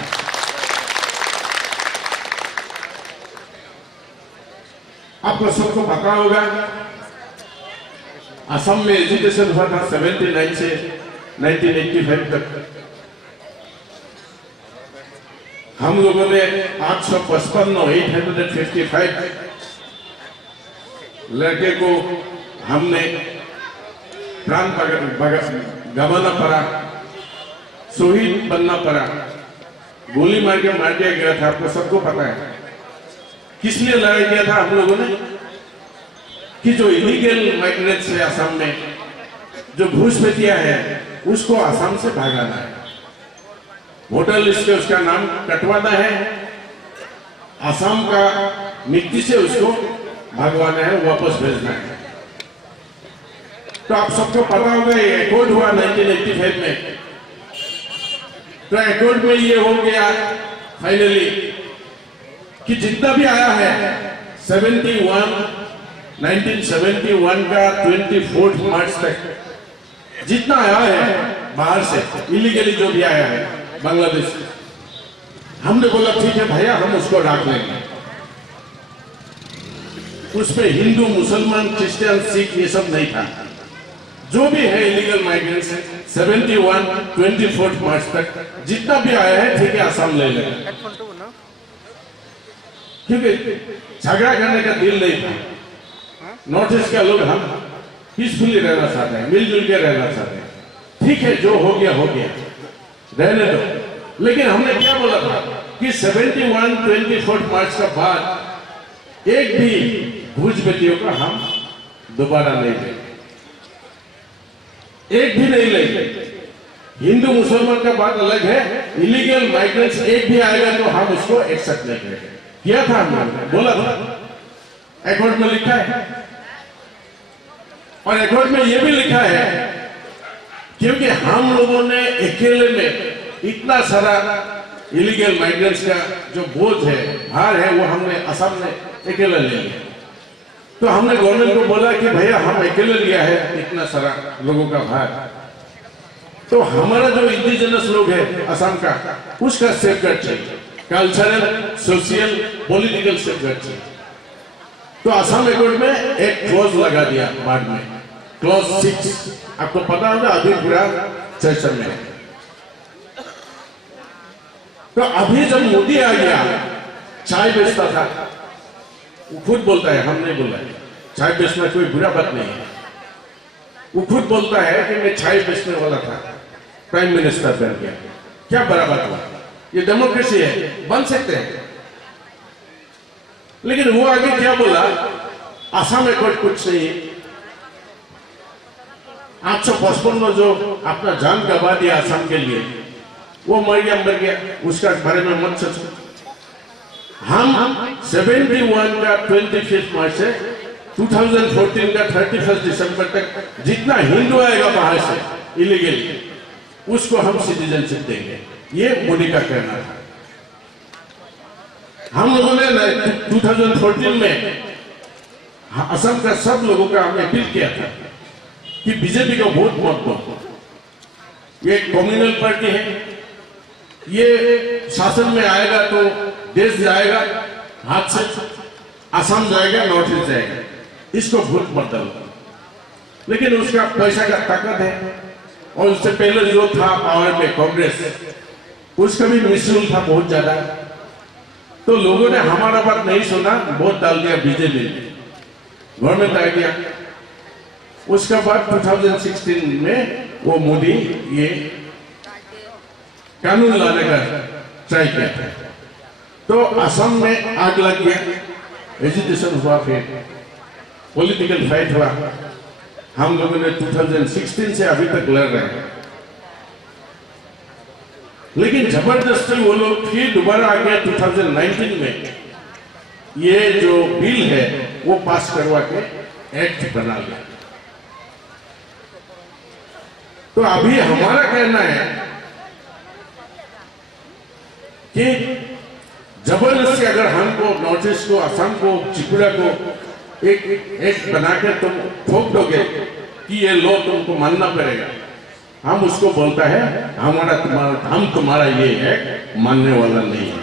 आपको सबको पता होगा, असम में एजुकेशन हुआ था 79 से 1985 तक। हम लोगों ने 855 लड़के को हमने प्राण गंवाना पड़ा, शहीद बनना पड़ा, गोली मार के मार दिया गया था। आपको सबको पता है किस लिए लड़ाई किया था हम लोगों ने, कि जो इलीगल माइग्रेंट्स है असम में, जो घूसपैठिया है, उसको असम से भागाना है, वोटर लिस्ट पे उसका नाम कटवाना है, असम का मिट्टी से उसको भगवाना है, वापस भेजना है। तो आप सबको पता होगा ये एकॉर्ड हुआ 1985 में। तो एकॉर्ड में ये हो गया फाइनली कि जितना भी आया है 1971 का 24 मार्च तक जितना आया है बाहर से इलीगली, जो भी आया है बांग्लादेश, हमने बोला ठीक है भैया, हम उसको रख लेंगे। उसमें हिंदू, मुसलमान, क्रिश्चियन, सिख ये सब नहीं था। जो भी है इलीगल माइग्रेंट्स है 71 24 मार्च तक जितना भी आया है, ठीक है, असम ले लेंगे, क्योंकि झगड़ा करने का दिल नहीं था। नॉर्थ ईस्ट के लोग हम पीसफुली रहना चाहते हैं, मिलजुल के रहना चाहते हैं। ठीक है, जो हो गया रहने दो। लेकिन हमने क्या बोला था कि 71 24 मार्च का बाद एक भी घूसपैठियों का हम दोबारा नहीं लेंगे, एक भी नहीं लेंगे। हिंदू मुसलमान का बात अलग है, इलीगल माइग्रेंट्स एक भी आएगा तो हम उसको एक्सेप्ट नहीं करेंगे। किया था हमने, बोला था, एकॉर्ड में लिखा है। और एकॉर्ड में यह भी लिखा है क्योंकि हम लोगों ने अकेले में इतना सारा इलीगल माइग्रेंट्स का जो बोझ है, भार है, वो हमने असम में अकेले ले लिया। तो हमने गवर्नमेंट को बोला कि भैया हम अकेले लिया है इतना सारा लोगों का भार, तो हमारा जो इंडिजिनस लोग है असम का, उसका सेफगार्ड चाहिए, कल्चरल, सोशल, पॉलिटिकल सेफगार्ड चाहिए। तो असम एकॉर्ड में एक क्लॉज लगा दिया बाद में, क्लॉज 6, आपको पता होगा, अभी पूरा सेशन में। तो अभी जब मोदी आ गया, चाय बेचता था, वो खुद बोलता है, हम नहीं बोला है, चाय बेचना कोई बुरा बात नहीं है। वो खुद बोलता है कि मैं चाय बेचने वाला था, प्राइम मिनिस्टर बन गया, क्या बड़ा बात हुआ? ये डेमोक्रेसी है, बन सकते हैं। लेकिन वो आगे क्या बोला, असम में कुछ नहीं है, 855 में जो अपना जान गवा दिया असम के लिए, वो मर गया, उसका बारे में मत सोचो। हम 71 का 25 मार्च से 2014 का 31 दिसंबर तक जितना हिंदू आएगा बाहर से इलीगली, उसको हम सिटीजनशिप देंगे, ये मोदी का कहना था। हम लोगों ने 2014 में असम का सब लोगों का हमने अपील किया था कि बीजेपी को वोट मत दो, ये कम्युनल पार्टी है, ये शासन में आएगा तो देश जाएगा हाथ से, असम जाएगा, नॉर्थ ईस्ट जाएगा, इसको वोट मत दो। लेकिन उसका पैसा का ताकत है, और उससे पहले जो था पावर में कांग्रेस, उसका भी मिसयूज था बहुत ज्यादा, तो लोगों ने हमारा बात नहीं सुना, वोट डाल दिया बीजेपी, गवर्नमेंट आ गया। उसके बाद 2016 में वो मोदी ये कानून लाने का ट्राई किया था, तो असम में आग लग गया, एजिटेशन हुआ, फिर पॉलिटिकल फाइट हुआ। हम लोगों ने 2016 से अभी तक लड़ रहे हैं, लेकिन जबरदस्ती वो लोग फिर दोबारा आ गया 2019 में, ये जो बिल है वो पास करवा के एक्ट बना लिया। तो अभी हमारा कहना है कि जबरदस्ती अगर हमको नॉर्थ ईस्ट को, असम को, त्रिपुरा को एक बनाकर तुम ठोक दोगे कि ये लो तुमको मानना पड़ेगा, हम उसको बोलता है हम तुम्हारा ये है मानने वाला नहीं है।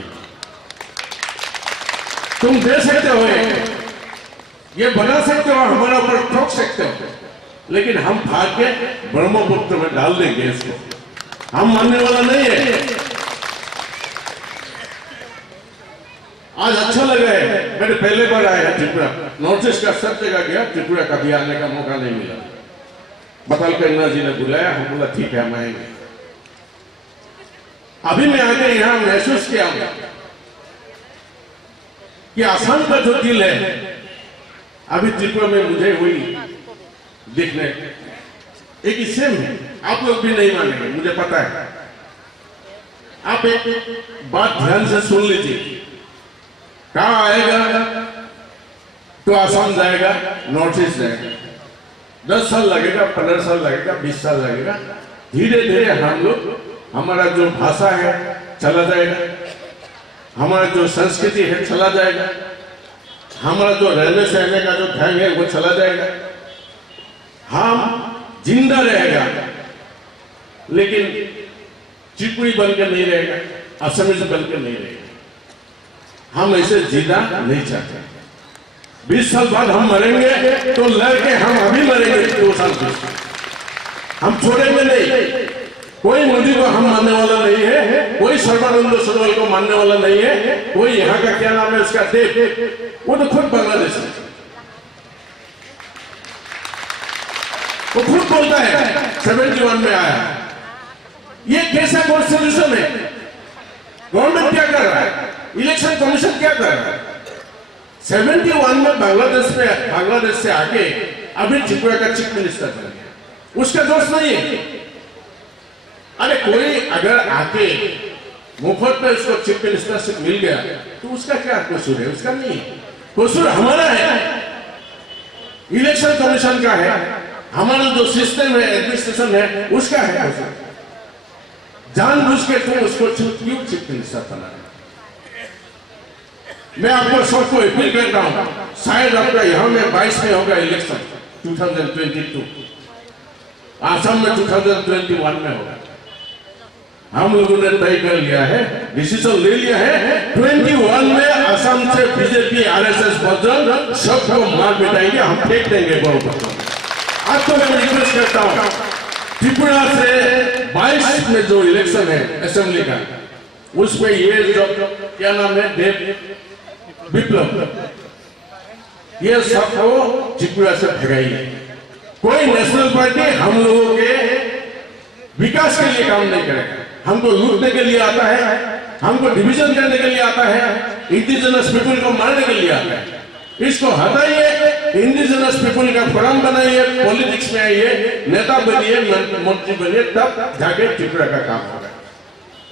तुम दे सकते हो, ये बना सकते हो, हमारा ऊपर ठोक सकते हो, लेकिन हम भाग के ब्रह्मपुत्र में डाल देंगे इसको, हम मानने वाला नहीं है। आज अच्छा लगा है, मैंने पहले बार आया त्रिपुरा, नॉर्थ ईस्ट का सब जगह गया, त्रिपुरा कभी आने का मौका नहीं मिला। बतल कन्ना जी ने बुलाया, हम बोला ठीक है हम आएंगे। अभी मैं आगे यहां महसूस किया कि असम का जो दिल है, अभी त्रिपुरा में मुझे वही दिखने एक सेम है। आप लोग भी नहीं मानेंगे, मुझे पता है। आप एक बात ध्यान से सुन लीजिए, कहां आएगा तो असम जाएगा, नॉर्थ ईस्ट जाएगा, 10 साल लगेगा, 15 साल लगेगा, 20 साल लगेगा, धीरे धीरे हम लोग, हमारा जो भाषा है चला जाएगा, हमारा जो संस्कृति है चला जाएगा, हमारा जो रहने सहने का जो ढंग है वो चला जाएगा, हम जिंदा रहेगा, लेकिन त्रिपुरी बनकर नहीं रहेगा, असमीज बनकर नहीं रहेगा। हम ऐसे जीना नहीं चाहते। 20 साल बाद हम मरेंगे तो लड़के हम अभी मरेंगे, 2 साल 20 साल हम छोड़ेंगे नहीं। कोई मोदी को हम मानने वाला नहीं है, कोई सर्बानंद सोनोवाल को मानने वाला नहीं है, कोई यहाँ का क्या नाम है उसका देव, वो तो खुद बांग्लादेश है, वो खुद बोलता है 71 में आया। ये कैसा कॉन्स्टिट्यूशन है? गवर्नमेंट क्या कर रहा है? इलेक्शन कमीशन क्या कर रहा है? 71 में बांग्लादेश से आके अभी त्रिपुरा का चीफ मिनिस्टर बन गया, उसका दोष नहीं है। अरे कोई अगर आके मुफ्त पे उसको चीफ मिनिस्टरशिप मिल गया तो उसका क्या कसूर है? उसका नहीं है, कसूर हमारा है, इलेक्शन कमीशन का है, हमारा जो सिस्टम है, एडमिनिस्ट्रेशन है, उसका है। जानबूझ के तुम उसको क्यों चीफ मिनिस्टर बना रहे? मैं आपको सबको अपील करता हूं, शायद आपका यहाँ में 22 में होगा इलेक्शन 2022, आसाम में 2021 में होगा। हम लोगों ने तय कर लिया है, डिसीजन ले लिया है, 21 में असम से बीजेपी आरएसएस बजरंग सबको मार मिटाएंगे, हम फेंक देंगे बहुत। आज तो मैं रिक्वेस्ट करता हूं, त्रिपुरा से 22 में जो इलेक्शन है असेंबली का, उसमें ये जो क्या नाम है, देव विप्लव, ये सबको त्रिपुरा से भगाइए। कोई नेशनल पार्टी हम लोगों के विकास के लिए काम नहीं करेगा। हमको लूटने के लिए आता है, हमको डिवीजन करने के लिए आता है, इंडिजिनस पीपुल को मारने के लिए आता है। इसको हटाइए, इंडिजिनस पीपुल का फोरम बनाइए, पॉलिटिक्स में आइए, नेता बनिए, मंत्री बनिए, तब जाके त्रिपुरा का काम होगा।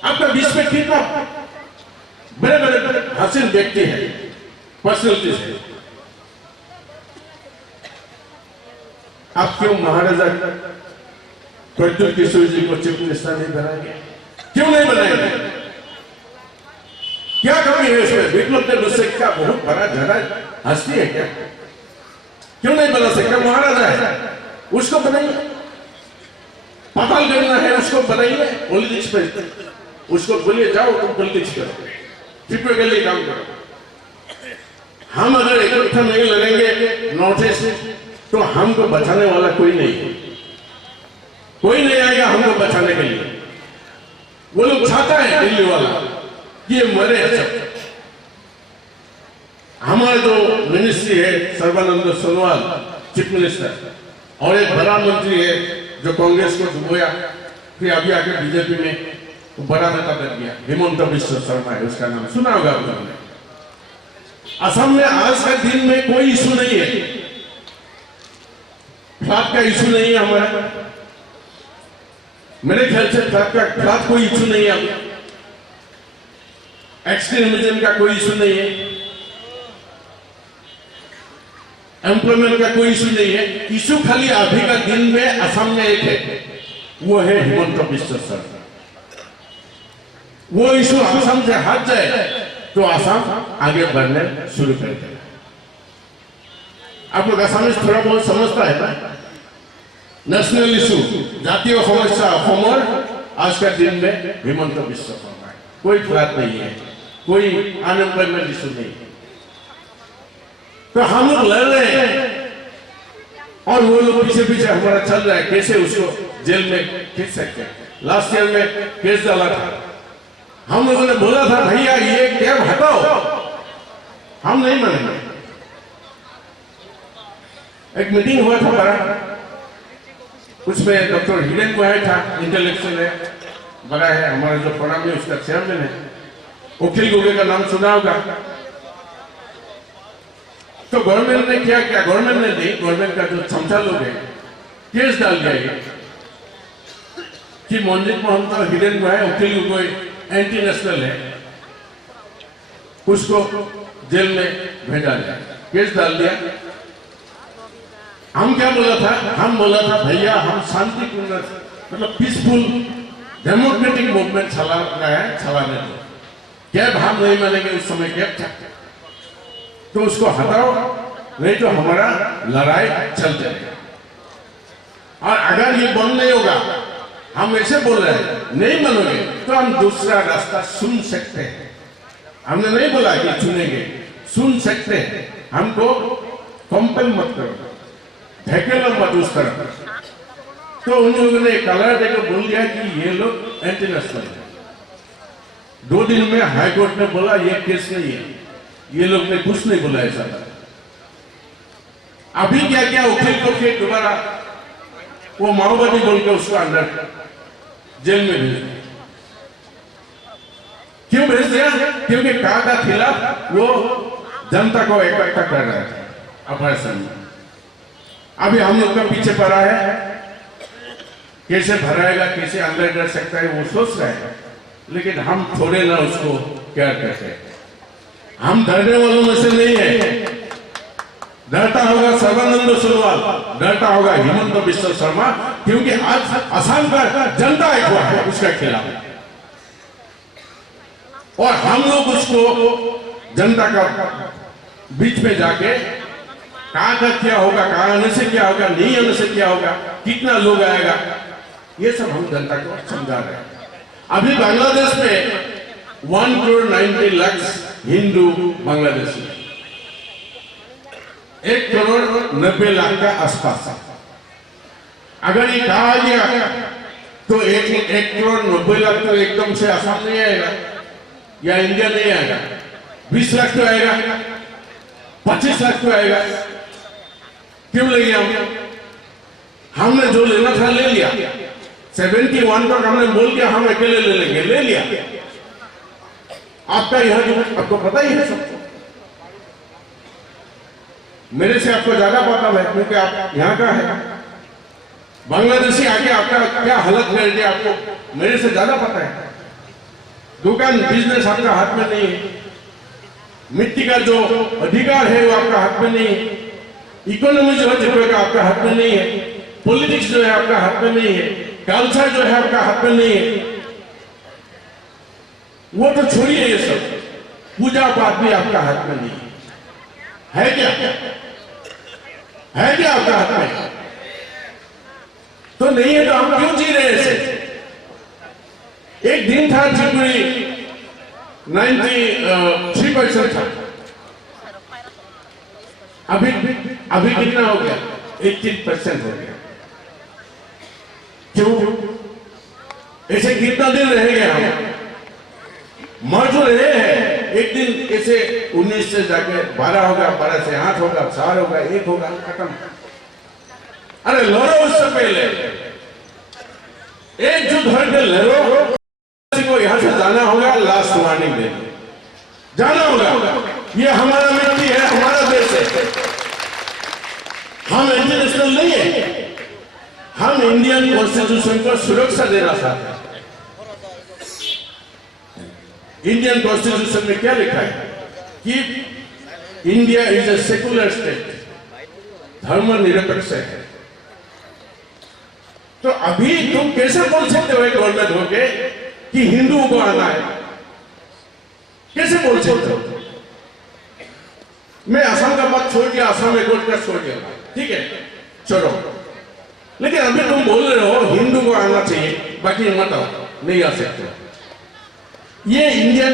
आपका बीच में कितना बड़े बड़े हसीन व्यक्ति है, पर्सनलिटीज है, आप क्यों महाराजा प्रद्युत किशोर जी को चीफ मिनिस्टर नहीं बनाएंगे? क्यों नहीं बनाएंगे? क्या कमी है उसमें? विप्लव देव उससे क्या बहुत बड़ा जरा हस्ती है क्या? क्यों नहीं बना सकता? महाराजा है, उसको बनाइए। पाताल करना है, उसको बनाइए पॉलिटिक्स पे, उसको बोलिए जाओ तुम पॉलिटिक्स करो, त्रिपुरा के लिए काम करो। हम अगर इकट्ठा नहीं लड़ेंगे नॉर्थ ईस्ट, तो हमको बचाने वाला कोई नहीं है, कोई नहीं आएगा हमको बचाने के लिए। वो लोग चाहता है दिल्ली वाला कि ये मरे सब। हमारे जो मिनिस्ट्री है सर्बानंद सोनोवाल चीफ मिनिस्टर, और एक बड़ा मंत्री है जो कांग्रेस को डुबोया, फिर अभी आके बीजेपी में बड़ा नेता बन गया, हिमंत बिश्व शर्मा है उसका नाम, सुना होगा आपने। असम में आज के दिन में कोई इशू नहीं है, फ्लड का इशू नहीं है हमारा, मेरे ख्याल से फ्लड कोई इशू नहीं है, एक्सट्रीमिज्म का कोई इशू नहीं है, एम्प्लॉयमेंट का कोई इशू नहीं है। इशू खाली अभी का दिन में असम में एक है, वो है हिमंत बिश्व शर्मा। वो इशू असम से हट जाए तो असम आगे बढ़ने शुरू कर देगा। आप लोग आसामी थोड़ा बहुत समझता है ना, नेशनल इशू, जातीय समस्या अखोमर आज का दिन में हिमंत बिश्व शर्मा, कोई फ्लड नहीं है, कोई अनएम्प्लॉयमेंट इशू नहीं है। तो हम लोग लड़ रहे हैं और वो लोग पीछे पीछे हमारा चल रहा है, कैसे उसको जेल में खींच सकते हैं। लास्ट ईयर में केस डाला था, हम लोगों ने बोला था भैया ये कैब हटाओ, हम नहीं मानेंगे। एक मीटिंग हुआ था बड़ा, उसमें डॉक्टर हिरेन गोहाई था, इंटेलेक्चुअल है, बड़ा है, हमारा जो फोरम है उसका चेयरमैन है, अखिल गोगे का नाम सुना होगा। तो गवर्नमेंट ने क्या किया, गवर्नमेंट ने नहीं, गवर्नमेंट का जो क्षमता लोग है केस डाल दिया ये कि मंजित मोहन का हिरेन गोहाई अखिल गोगोई एंटी नेशनल है, उसको जेल में भेजा गया, केस डाल दिया। हम क्या बोला था, हम बोला था भैया हम शांतिपूर्ण मतलब पीसफुल डेमोक्रेटिक मूवमेंट चला रहा है, चलाने दो, कैब हम नहीं मानेंगे। उस समय कैब था, तो उसको हटाओ, नहीं तो हमारा लड़ाई चल जाएगा। और अगर ये बंद नहीं होगा, हम ऐसे बोल रहे हैं, नहीं मानोगे तो हम दूसरा रास्ता सुन सकते हैं। हमने नहीं बोला कि चुनेंगे, सुन सकते हैं, हमको कंपेल मत करो, ढकेलो मत उस तरफ। तो उन लोगों ने कलर देकर बोल दिया कि ये लोग एंटी नेशनल है। 2 दिन में हाई कोर्ट ने बोला ये केस नहीं है, ये लोग ने कुछ नहीं बोला ऐसा। अभी क्या क्या उठे को फिर दोबारा वो माओवादी बोल के उसको अंदर जेल में भेज दिया। क्यों भेज दिया? क्योंकि का का खिलाफ वो जनता को इकट्ठा कर रहा है ऑपरेशन में। अभी हम लोग का पीछे पड़ा है, कैसे भराएगा, कैसे अंदर कर सकता है वो सोच रहे हैं, लेकिन हम थोड़े ना उसको क्या करते। हम डरने वालों में से नहीं है। डरता होगा सर्बानंद सोनोवाल, डरता होगा हिमंत बिश्व शर्मा, क्योंकि आज असम का जनता एक हुआ है उसका खिलाफ, और हम लोग उसको जनता का बीच में जाके कहां का क्या होगा, कहां आने से क्या होगा, नहीं आने से क्या होगा, कितना लोग आएगा, ये सब हम जनता को समझा रहे हैं। अभी बांग्लादेश में 1,90,00,000 हिंदू बांग्लादेश में 1,90,00,000 का आसपास। अगर ये कहा गया तो 1,90,00,000 तो एकदम से आसाम नहीं आएगा या इंडिया नहीं आएगा, 20 लाख तो आएगा, 25 लाख को आएगा। क्यों ले गया? हमने जो लेना था ले लिया। 71 तक हमने बोल दिया हम अकेले ले लेंगे, ले लिया। आपका यह आपको पता ही है सबको, मेरे से आपको ज्यादा पता है क्योंकि आप यहाँ का है। बांग्लादेशी आके आपका क्या हालत कर दिया आपको मेरे से ज्यादा पता है। दुकान बिजनेस आपका हाथ में नहीं है, मिट्टी का जो अधिकार है वो आपका हाथ में नहीं है, इकोनॉमी जो है आपका हाथ में नहीं है, पॉलिटिक्स जो है आपका हाथ में नहीं है, कल्चर जो है आपका हाथ में नहीं है। वो तो छोड़िए, ये सब पूजा पाठ भी आपका हाथ में नहीं है क्या? है क्या आपका हाथ में? तो नहीं है तो हम क्यों जी रहे ऐसे? एक दिन था त्रिपुरी 93% था, अभी कितना हो गया? 18% हो गया। क्यों? ऐसे कितना दिन रहेंगे हम? मर तो रहे हैं, एक दिन ऐसे 19 से जाके 12 होगा, 12 से 8 होगा, 4 होगा, 1 होगा, खत्म। अरे लड़ो उससे पहले, एक जुट होकर लड़ो। किसी को यहां से जाना होगा, लास्ट वार्निंग दे जाना होगा। ये हमारा मिट्टी है, हमारा देश है, हम इंटरनेशनल नहीं है। हम इंडियन कॉन्स्टिट्यूशन को सुरक्षा देना चाहते हैं। इंडियन कॉन्स्टिट्यूशन में क्या लिखा है कि India is a secular state, धर्मनिरपेक्ष है। तो अभी तुम कैसे बोल सकते हो गवर्नमेंट होके कि हिंदुओं को आना है? कैसे बोल सकते हो? मैं असम का बात छोड़ दिया, असम में कोर्ट का छोड़ दिया, ठीक है छोड़ो। लेकिन अभी तुम बोल रहे हो हिंदू को आना चाहिए, बाकी मत आओ, नहीं आ सकते। ये इंडियन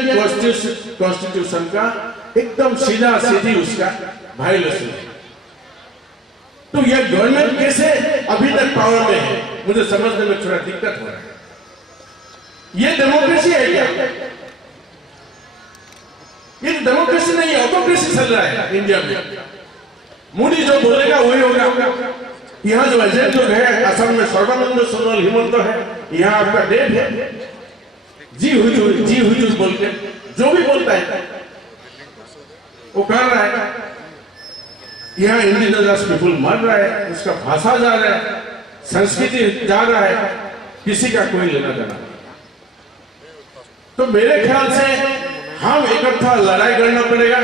कॉन्स्टिट्यूशन का एकदम सीधा सीधी उसका वायलेशन है। तो ये गवर्नमेंट कैसे अभी तक पावर में है, मुझे समझने में थोड़ा दिक्कत हो रहा है। ये डेमोक्रेसी है क्या? ये डेमोक्रेसी नहीं है, ऑटोक्रेसी चल रहा है इंडिया में। मोदी जो बोलेगा वही होगा। यहाँ जो एजेंट लोग है, असम में सर्बानंद सोनोवाल हिमंत है, यहाँ आपका देव है, जी हुजूर बोल के जो भी बोलता है वो कर रहा है। यहाँ इंडिजिनस पीपुल मर रहा है, उसका भाषा जा रहा है, संस्कृति जा रहा है, किसी का कोई लेना देना। तो मेरे ख्याल से हम इकट्ठा लड़ाई करना पड़ेगा।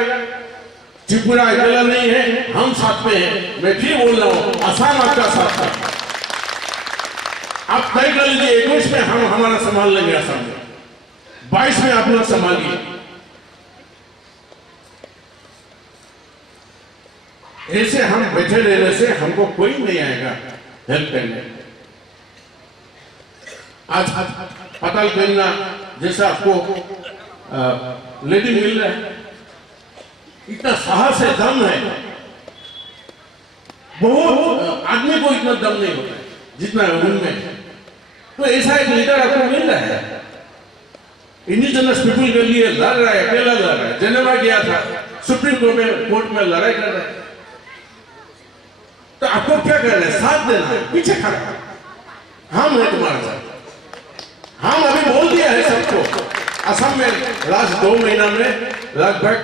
त्रिपुरा अकेला नहीं है, हम साथ में हैं। मैं फिर बोल रहा हूं, असम आपका साथ है। आप तय कर लीजिए, 21 में हम हमारा संभाल लेंगे असम में, 22 में आप लोग संभालिए। ऐसे हम बैठे रहने से हमको कोई नहीं आएगा हेल्प करने। आज पताल गंगा जैसा आपको लेडी मिल रहा है, इतना साहस है, दम है। बहुत आदमी को इतना दम नहीं होता है जितना उनमें। तो ऐसा एक लीडर आपको मिल रहा है, इंडिजिनस पीपुल के लिए लड़ रहा है, अकेला लड़ रहा है। जेनेवा गया था, सुप्रीम कोर्ट में लड़ाई कर रहा है। तो आपको क्या करना है? साथ देना है, पीछे खड़ा। हम है तुम्हारे साथ। हम अभी बोल दिया है सबको। असम में लास्ट 2 महीना में लगभग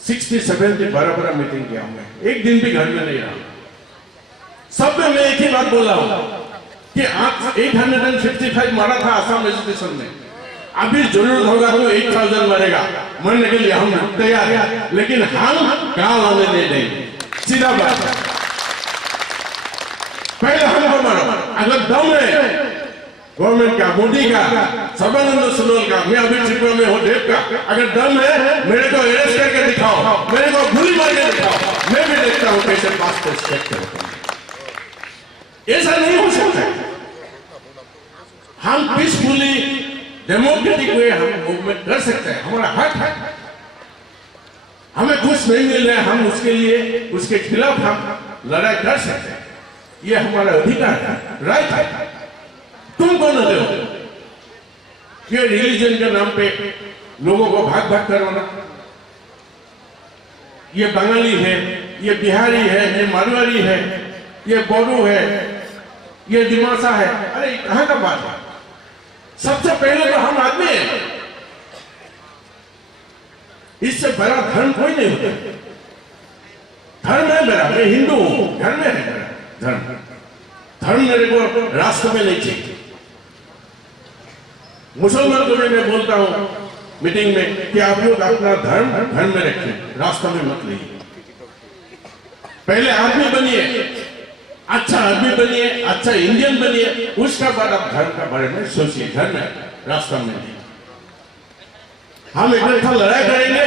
60-70 बड़ा मीटिंग किया मैं, एक दिन भी घर में नहीं रहा। सब में मैं एक ही बात बोला हूं कि 855 मारा था असम एजुकेशन में। अभी जरूरत होगा तो 8000 मरेगा, मरने के लिए हम तैयार हैं, लेकिन हम गांव आने नहीं देंगे। सीधा बात, पहले हमको मारो। अगर दम है गवर्नमेंट का, मोदी का, सर्बानंद सोनोवाल का, मैं अभी त्रिपुरा में हूं, देव का, अगर दम है मेरे को अरेस्ट करके दिखाओ, मेरे को गोली मार के दिखाओ, मैं भी देखता हूं कैसे पासपोर्ट चेक करते हैं। ऐसा नहीं हो सकता। हम पीसफुली डेमोक्रेटिक वे हम मूवमेंट कर सकते हैं, हमारा हक है। हमें कुछ नहीं मिल रहा है, हम उसके लिए उसके खिलाफ हम लड़ाई कर सकते हैं। ये हमारा अधिकार है, राइट है। तुम कौन हो ये रिलीजन के नाम पे लोगों को भाग भाग करवाना? ये बंगाली है, ये बिहारी है, ये मारवाड़ी है, ये बोडो है, ये दिमासा है। अरे कहां का बात है? सबसे पहले तो हम आदमी हैं। इससे बड़ा धर्म कोई नहीं होता। धर्म है मेरा, मैं हिंदू हूं, धर्म है मेरा धर्म। धर्म मेरे को राष्ट्र में नहीं चाहिए। मुसलमान को मैं बोलता हूं मीटिंग में कि आप लोग अपना धर्म घर में रखें, रास्ता में मत लीजिए। पहले आदमी बनिए, अच्छा आदमी बनिए, अच्छा इंडियन बनिए, उसका बाद आप धर्म का बारे में सोचिए। घर में, रास्ता में नहीं। हम इकट्ठा लड़ाई करेंगे,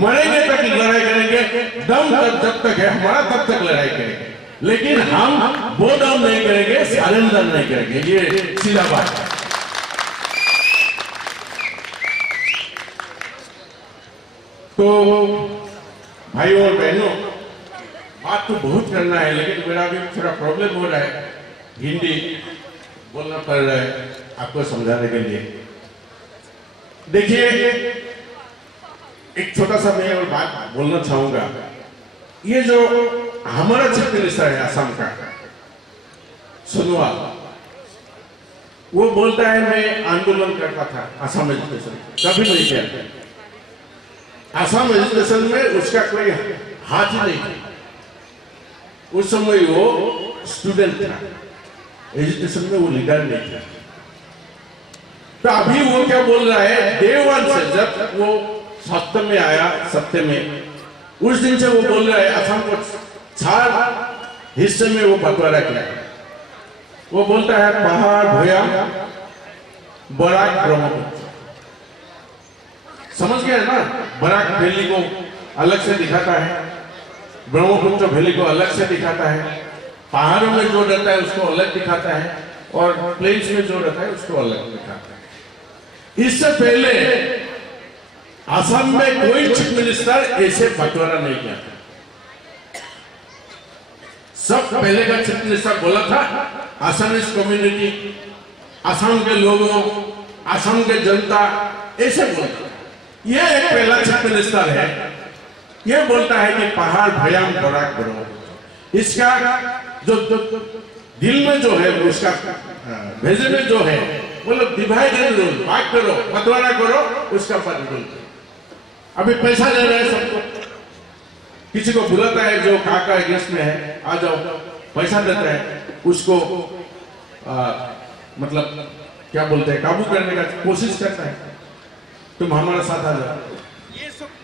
मरेंगे तक लड़ाई करेंगे, दम तक जब तक है हमारा तब तक लड़ाई करेंगे, लेकिन हम वो डाउन नहीं करेंगे, सरेंडर नहीं करेंगे। ये सीधा बात है। तो भाइयों और बहनों, बात तो बहुत करना है, लेकिन मेरा भी थोड़ा प्रॉब्लम हो रहा है, हिंदी बोलना पड़ रहा है आपको समझाने के लिए। देखिए, एक छोटा सा मैं और बात बोलना चाहूंगा। ये जो हमारा चीफ मिनिस्टर है असम का, सोनोवाल, वो बोलता है मैं आंदोलन करता था असम एजुकेशन, कभी नहीं किया। असम एजुकेशन में उसका कोई हाथ ही नहीं था। उस समय वो स्टूडेंट था, एजुकेशन में वो लीडर नहीं था। तो अभी वो क्या बोल रहा है, डे वन से जब वो सत्ता में आया, सत्ते में, उस दिन से वो बोल रहा है असम को 4 हिस्से में वो बंटवारा किया। वो बोलता है पहाड़, भोयाम, बराक, ब्रह्मपुत्र। समझ गया ना? बराक वैली को अलग से दिखाता है, ब्रह्मपुत्र वैली को अलग से दिखाता है, पहाड़ों में जो रहता है उसको अलग दिखाता है, और प्लेन्स में जो रहता है उसको अलग दिखाता है। इससे पहले असम में कोई चीफ मिनिस्टर ऐसे बंटवारा नहीं किया था। सब पहले का चीफ मिनिस्टर बोला था असमीज कम्युनिटी, असम के लोगों, असम के जनता, ऐसे बोलता। ये एक पहला चीफ मिनिस्टर है, ये बोलता है कि पहाड़, भयाम, बराक, ब्रह्मपुत्र। इसका जो दिल में जो है, उसका भेजे में जो है, मतलब डिवाइड एंड रूल, भाग करो, बंटवारा करो, उसका पर रूल। अभी पैसा ले रहे हैं सबको, किसी को बुलाता है जो काका अगेंस्ट में है, आ जाओ, पैसा देता है उसको, मतलब क्या बोलते हैं, काबू करने का कोशिश करता है, तुम हमारे साथ आ जाओ। ये सब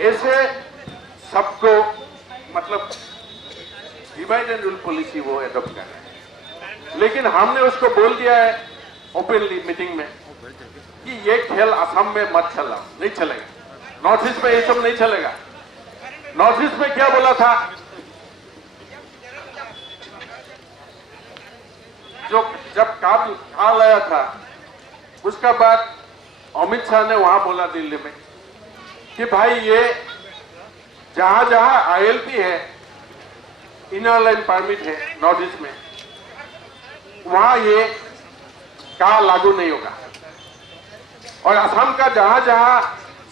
ऐसे सबको मतलब डिवाइड एंड रूल पॉलिसी वो एडॉप्ट कर रहे हैं, लेकिन हमने उसको बोल दिया है ओपनली मीटिंग में कि ये खेल असम में मत चला, नहीं चलेगा, नॉर्थ ईस्ट में ये सब नहीं चलेगा। नॉर्थ ईस्ट में क्या बोला था, जो जब काल आया था, उसका बाद अमित शाह ने वहां बोला दिल्ली में कि भाई ये जहां जहां आईएलपी है, इनर लाइन परमिट है नॉर्थ ईस्ट में, वहां ये का लागू नहीं होगा। और असम का जहां जहां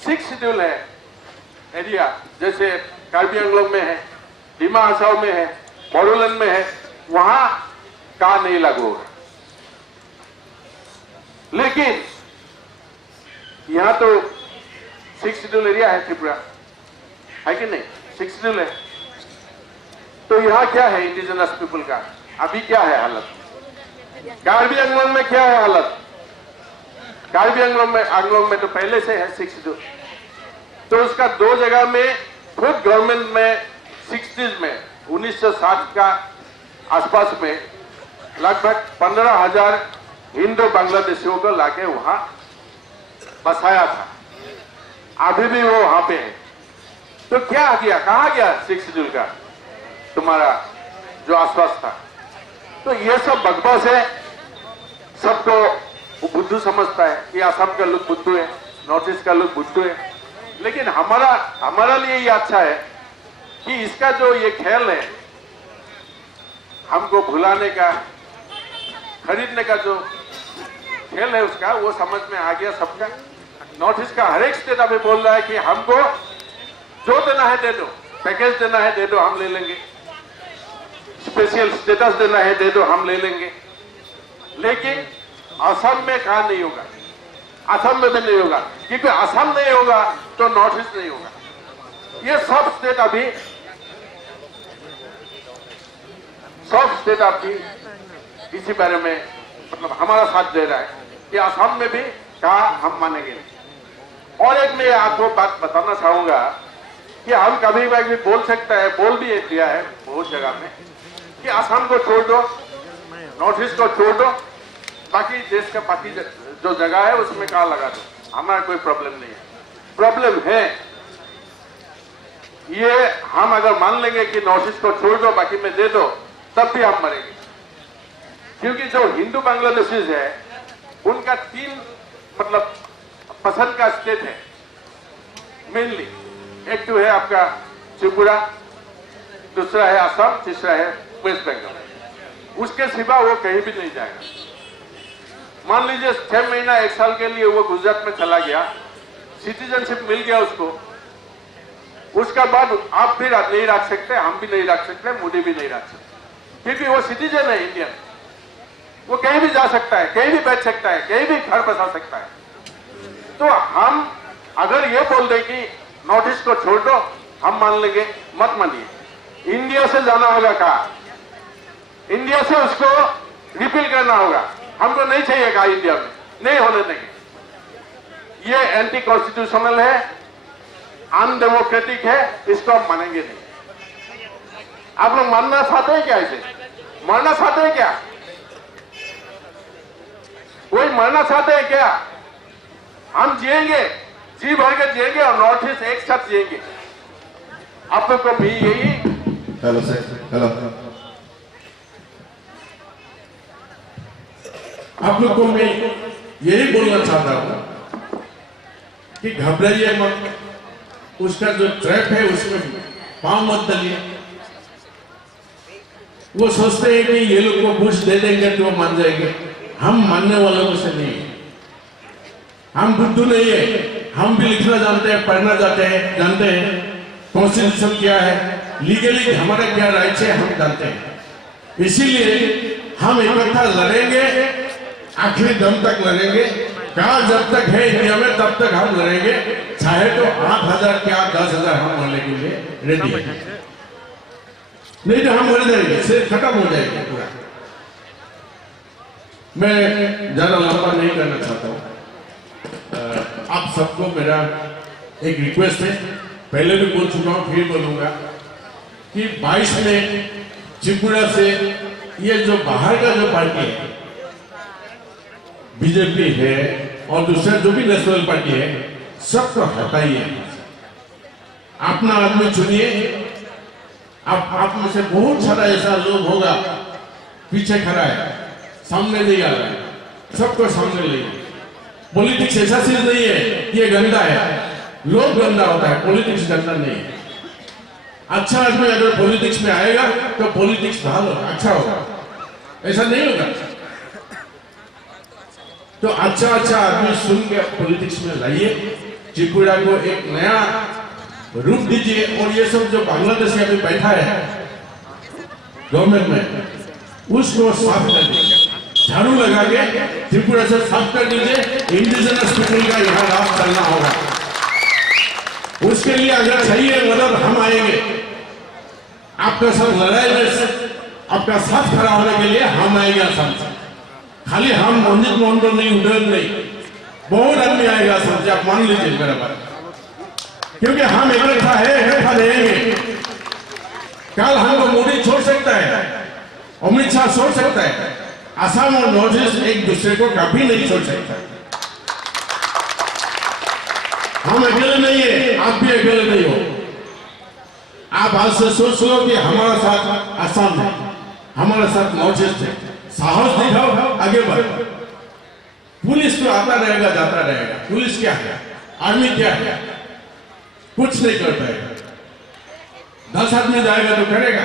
6 शेड्यूल है एरिया, जैसे कार्बी आंगलोंग में है, डिमा हसाओ में है, बोडोलैंड में है, वहां का नहीं लागू होगा। लेकिन यहां तो 6 शेड्यूल एरिया है, त्रिपुरा है कि नहीं, 6 शेड्यूल है। तो यहां क्या है इंडिजिनस पीपल का, अभी क्या है हालत, कार्बी आंगलोंग में क्या है हालत। कार्बी आंगलोंग में तो पहले से है 6 शेड्यूल, तो उसका 2 जगह में खुद गवर्नमेंट में 60s में 1960 का आसपास में लगभग 15,000 हिंदू बांग्लादेशियों को लाके वहां बसाया था। अभी भी वो वहां पे है। तो क्या किया, कहां गया 6 शेड्यूल का तुम्हारा जो आसपास था। तो ये सब बकवास है, सबको वो बुद्धू समझता है कि असम का लोग बुद्धू है, नॉर्थ ईस्ट का लोग बुद्धू है। लेकिन हमारा लिए ये अच्छा है कि इसका जो ये खेल है हमको भुलाने का, खरीदने का जो खेल है उसका, वो समझ में आ गया सबका। नॉर्थ ईस्ट का हर एक स्टेट अभी बोल रहा है कि हमको जो देना है दे दो, पैकेज देना है दे दो, हम ले लेंगे, स्पेशल स्टेटस देना है दे दो, हम ले लेंगे। लेकिन असम में कहा नहीं होगा, असम में भी नहीं होगा, क्योंकि असम नहीं होगा तो नॉर्थ ईस्ट नहीं होगा। ये सब स्टेट अभी इसी बारे में मतलब हमारा साथ दे रहा है कि असम में भी कहा हम मानेंगे। और एक मैं आपको बात बताना चाहूंगा कि हम कभी भी बोल सकता है, बोल भी दिया है बहुत जगह में कि असम को छोड़ दो, नॉर्थ ईस्ट को छोड़ दो, बाकी देश का बाकी जो जगह है उसमें कहा लगा दो, हमारा कोई प्रॉब्लम नहीं है। प्रॉब्लम है ये, हम अगर मान लेंगे कि नॉर्थ ईस्ट को छोड़ दो बाकी में दे दो, तब भी हम मरेंगे। क्योंकि जो हिंदू बांग्लादेशीज है उनका 3 मतलब पसंद का स्टेट है मेनली। एक तो है आपका त्रिपुरा, दूसरा है असम, तीसरा है वेस्ट बंगाल। उसके सिवा वो कहीं भी नहीं जाएगा। मान लीजिए 6 महीना 1 साल के लिए वो गुजरात में चला गया, सिटीजनशिप मिल गया उसको, उसका बाद आप भी नहीं रख सकते, हम भी नहीं रख सकते, मोदी भी नहीं रख सकते, क्योंकि वो सिटीजन है इंडियन। वो कहीं भी जा सकता है, कहीं भी बैठ सकता है, कहीं भी घर बसा सकता है। तो हम अगर ये बोल दें कि नॉर्थ ईस्ट को छोड़ दो, हम मान लेंगे, मत मानिए। इंडिया से जाना होगा कहा, इंडिया से उसको रिपील करना होगा, हमको नहीं चाहिए कहा, इंडिया में नहीं होने देंगे। ये एंटी कॉन्स्टिट्यूशनल है, अनडेमोक्रेटिक है, इसको हम मानेंगे नहीं। आप लोग मानना चाहते हैं क्या? इसे मरना चाहते हैं क्या? कोई मरना चाहते हैं क्या? हम जिएंगे, जी भर के जिएंगे और नॉर्थ ईस्ट एक साथ जिएंगे। आप लोग को भी यही। Hello sir, hello. आप लोग को मैं यही बोलना चाहता हूं कि घबराइए मत, उसका जो ट्रैप है उसमें पांव मत डालिए। वो सोचते हैं कि ये लोग को बुश दे देंगे तो मान जाएंगे। हम मानने वालों से नहीं है, हम बुद्धू नहीं है, हम भी लिखना जानते हैं, पढ़ना जानते हैं, कॉन्स्टिट्यूशन क्या है, लीगली हमारा क्या राइट है हम जानते हैं। इसीलिए हम इकट्ठा लड़ेंगे, आखिरी दम तक लड़ेंगे। कहा जब तक है इंडिया में तब तक हम लड़ेंगे, चाहे तो 8,000 क्या 10,000 हम मरने के लिए रेडी है, नहीं तो हम मर जाएंगे, सिर्फ खत्म हो जाएगा पूरा। मैं ज्यादा लंबा नहीं करना चाहता हूं। आप सबको मेरा एक रिक्वेस्ट है, पहले भी बोल चुका हूं, फिर बोलूंगा कि 22 में त्रिपुरा से ये जो बाहर का जो पार्टी है, बीजेपी है और दूसरा जो भी नेशनल पार्टी है, सबको हटाइए, अपना आदमी चुनिए। आप में से बहुत सारा ऐसा लोग होगा पीछे खड़ा है, सामने नहीं आ रहा है, सबको सामने ले। पॉलिटिक्स ऐसा चीज नहीं है कि ये गंदा है, लोग गंदा होता है, पॉलिटिक्स गंदा नहीं है। अच्छा आदमी अगर पॉलिटिक्स में आएगा तो पॉलिटिक्स बहाल होगा, अच्छा होगा, ऐसा नहीं होगा। तो अच्छा आदमी सुन के पॉलिटिक्स में लाइए, त्रिपुरा को एक नया रूप दीजिए। और ये सब जो बांग्लादेश अभी बैठा है गवर्नमेंट में, उसको साफ कर दीजिए, झाड़ू लगा के त्रिपुरा से साफ कर दीजिए। इंडिजिनस पीपल का यहाँ राज करना होगा, उसके लिए अगर चाहिए मदद हम आएंगे, आपका सब लड़ाई में आपका साथ खड़ा होने के लिए हम आएंगे असम से। खाली हम मंजित मोहन को नहीं, उधर नहीं, बहुत आदमी आएगा असम से, आप मान लीजिए मेरा बात, क्योंकि हम इकट्ठा है रहेंगे। कल हमको मोदी छोड़ सकता है, अमित शाह छोड़ सकता है, असम और नॉर्थ ईस्ट एक दूसरे को कभी नहीं छोड़ सकता। हम अकेले नहीं है, आप भी अकेले नहीं हो। आप आज से सोच लो कि हमारा साथ असम है, हमारा साथ नॉर्थ ईस्ट है, साहस दिखाओ, आगे बढ़ो। पुलिस तो आता रहेगा जाता रहेगा, पुलिस क्या है, आर्मी क्या है, कुछ नहीं कर पाएगा। 10 आदमी जाएगा तो करेगा,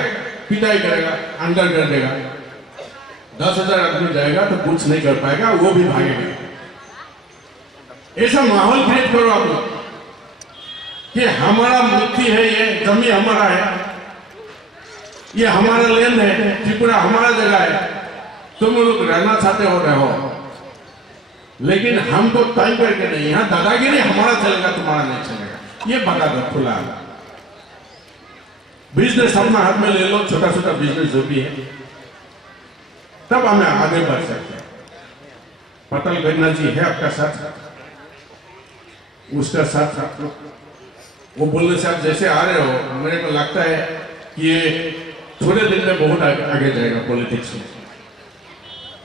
पिटाई करेगा, अंदर कर देगा। 10,000 आदमी जाएगा तो कुछ नहीं कर पाएगा, वो भी भागेगा। ऐसा माहौल क्रिएट करो आप लोग कि हमारा मिट्टी है, ये जमीन हमारा है, ये हमारा लैंड है, त्रिपुरा हमारा जगह है, तुम लोग रहना चाहते हो रहो, लेकिन हमको टाइम करके नहीं, यहाँ दादागिरी हमारा चलेगा, तुम्हारा नहीं चलेगा। ये बता दो खुला। बिजनेस अपना हाथ में ले लो, छोटा छोटा बिजनेस जो भी है, तब हमें आगे बढ़ सकते हैं। पटल गन्ना जी है आपका साथ, उसका साथ वो बोलने से आप जैसे आ रहे हो, मेरे को लगता है कि ये थोड़े दिन में बहुत आगे जाएगा पॉलिटिक्स में,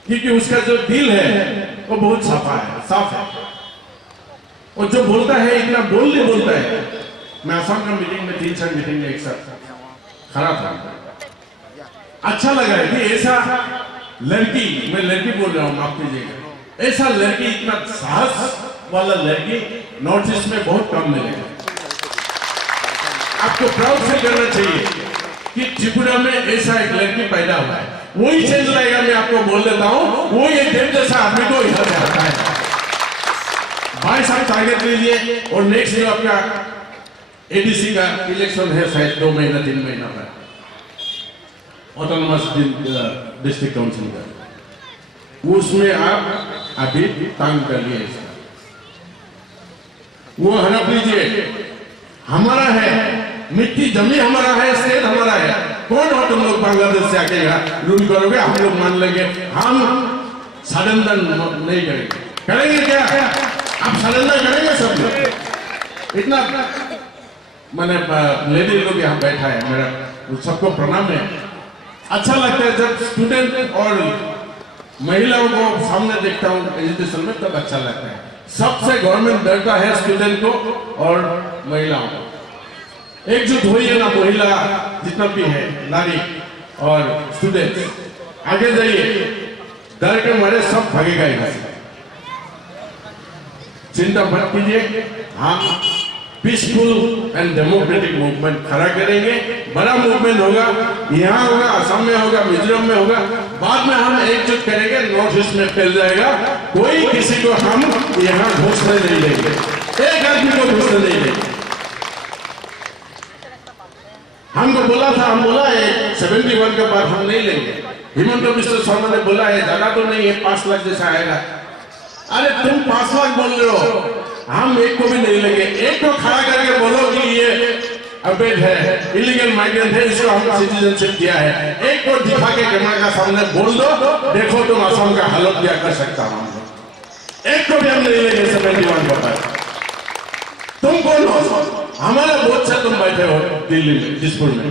क्योंकि उसका जो दिल है वो बहुत साफ है। और जो बोलता है इतना बोल नहीं बोलता है। मैं असम का मीटिंग में 3-4 मीटिंग में एक साथ खड़ा था, अच्छा लगा है कि ऐसा लड़की, मैं लड़की बोल रहा हूँ, माफ कीजिएगा, ऐसा लड़की, इतना साहस वाला लड़की नॉर्थ ईस्ट में बहुत कम मिलेगा। आपको प्राउड से करना चाहिए कि त्रिपुरा में ऐसा एक लड़की पैदा हुआ है। वही चेंज लाएगा, मैं आपको बोल देता हूँ। वो ये देव जैसा आदमी को यहाँ पे आता है। 22 आप टारगेट लीजिए, और नेक्स्ट जो आपका एडीसी का इलेक्शन है शायद 2 महीना 3 महीना में, ऑटोनोमस डिस्ट्रिक्ट काउंसिल का, उसमें आप अभी टांग कर लिए, वो हड़प लीजिए। हमारा है, मिट्टी जमीन हमारा है, स्टेट हमारा है। कौन हो तुम लोग बांग्लादेश से आके यहाँ रूल करोगे? हम लोग मान लेंगे, हम सरेंडर नहीं करेंगे। करेंगे क्या आप? सरेंडर करेंगे सब लोग? इतना मैंने लेडी लोग यहाँ बैठा है, मेरा सबको प्रणाम है। अच्छा लगता है जब स्टूडेंट और महिलाओं को सामने देखता हूँ एजुकेशन में, तब अच्छा लगता है। सबसे गवर्नमेंट डरता है स्टूडेंट को और महिलाओं को। एकजुट होइए ना, महिला जितना भी है, नारी और स्टूडेंट, आगे जाइए, डर के मारे सब भागेगा यहाँ से। चिंता मत कीजिए, हम पीसफुल एंड डेमोक्रेटिक मूवमेंट खड़ा करेंगे। बड़ा मूवमेंट होगा, यहाँ होगा, असम में होगा, मिजोरम में होगा, बाद में हम एकजुट करेंगे, नॉर्थ ईस्ट में फैल जाएगा। कोई किसी को हम यहाँ घुसने नहीं देंगे, एक आदमी को घुसने नहीं देंगे। हमको बोला था, हम बोला है 71 के बाद हम नहीं लेंगे। हिमंत बिश्व शर्मा ने बोला है ज्यादा तो नहीं है, 5 लाख जैसा आएगा। अरे तुम 5 लाख बोल रहे हो, हम एक को भी नहीं लेंगे। एक को खड़ा करके बोलो कि ये अवैध है, इलीगल माइग्रेंट है, इसको हमने सिटीजनशिप दिया है। एक को दिखा के कैमरा का सामने बोल दो, देखो तुम असम का हालत क्या कर सकता हूं। एक को भी हम नहीं लेंगे 71 के बाद। तुम कौन हो? हमारा वोट से तुम बैठे हो दिल्ली में, दिसपुर में,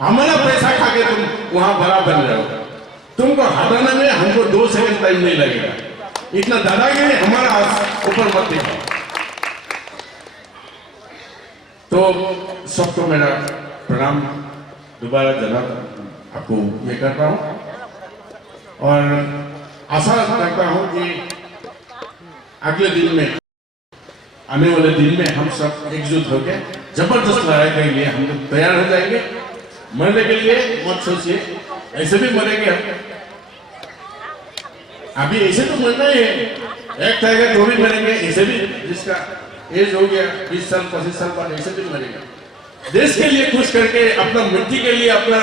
हमारा पैसा खा के तुम वहां बड़ा बन रहे हो। तुमको हटाने में हमको 2 सेकंड टाइम नहीं लगेगा। इतना दादागिरी हमारा ऊपर मत दिखाओ। तो सबको मेरा प्रणाम दोबारा जनाता आपको ये करता हूं, और आशा करता हूं कि अगले दिन में, आने वाले दिन में हम सब एकजुट होकर जबरदस्त लड़ाई के लिए हम लोग तैयार हो जाएंगे। मरने के लिए मत सोचिए, ऐसे भी मरेंगे हम। अभी ऐसे तो मरना ही है, एक टाइगर जो भी मरेंगे, ऐसे भी जिसका एज हो गया 20 साल 25 साल बाद, ऐसे भी मरेगा। देश के लिए कुछ करके, अपना मिट्टी के लिए, अपना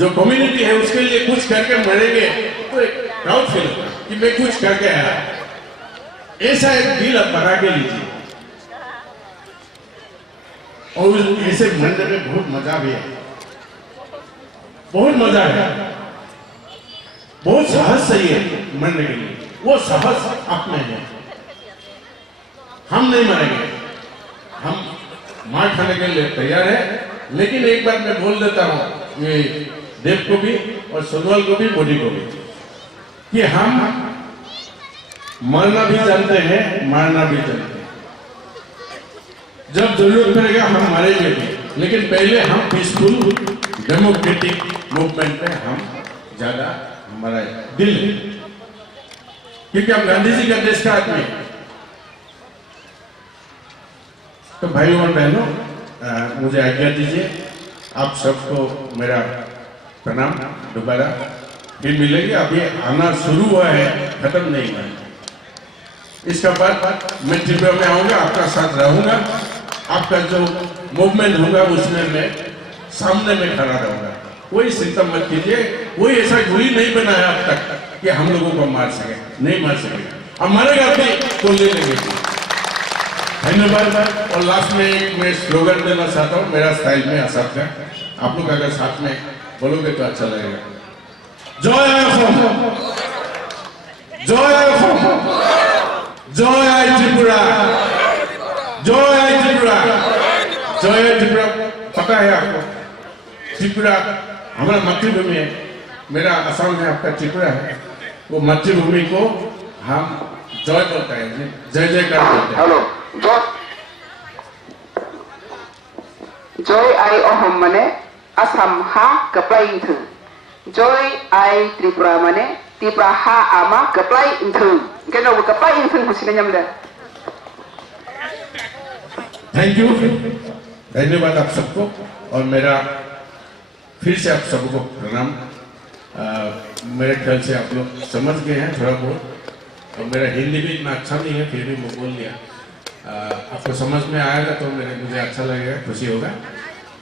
जो कम्युनिटी है उसके लिए कुछ करके मरेंगे तो एक प्राउड फील होगा कि मैं कुछ करके आया। ऐसा एक दिल आप बना के लीजिए, और ऐसे मरने में बहुत मजा भी है, बहुत मजा है, बहुत साहस चाहिए मरने के लिए। वो साहस आप में है। हम नहीं मरेंगे, हम मार खाने के लिए तैयार है। लेकिन एक बार मैं बोल देता हूं ये देव को भी और सोनवाल को भी, मोदी को भी, कि हम मरना भी जानते हैं, मारना भी जानते हैं। जब जरूरत पड़ेगा हम मरेंगे भी, लेकिन पहले हम पीसफुल डेमोक्रेटिक मूवमेंट में हम ज्यादा, हमारा दिल है, क्योंकि हम गांधी जी का देश का आदमी। तो भाइयों और बहनों, मुझे आज्ञा दीजिए। आप सबको मेरा प्रणाम दोबारा। फिर मिलेंगे। अभी आना शुरू हुआ है, खत्म नहीं हुआ है। इसके बाद मैं त्रिपुरा में आऊंगा, आपका साथ रहूंगा। आपका जो मूवमेंट होगा उसमें मैं सामने में खड़ा रहूंगा। कोई चिंता मत कीजिए। कोई ऐसा गोली नहीं बनाया अब तक कि हम लोगों को मार सके, नहीं मार सकेगा। हमारे घर पे तो ले लेंगे। धन्यवाद। और लास्ट में एक मैं स्लोगन देना चाहता हूँ मेरा स्टाइल में आसाद का। आप लोग अगर साथ में बोलोगे तो अच्छा लगेगा। जय असम, जय असम, जय त्रिपुरा, जय त्रिपुरा, जय त्रिपुरा। पता है आपको त्रिपुरा हमारा मातृभूमि है। मेरा असम है, आपका त्रिपुरा है। वो मातृभूमि को हम जय बोलते हैं, जय जयकार बोलते हैं। Hello Joy I ohom mane asam ha kaplai inthu. Joy I Tripura mane Tripura ha ama kaplai inthu. Kena bu kaplai inthu husine nyamda. Thank you. धन्यवाद आप सबको। और मेरा फिर से आप सबको प्रणाम। मेरे ख्याल से आप लोग समझ गए हैं थोड़ा बहुत। और मेरा हिंदी भी इतना अच्छा नहीं है, फिर भी मैं बोल लिया। आपको समझ में आएगा तो मुझे अच्छा लगेगा, खुशी होगा।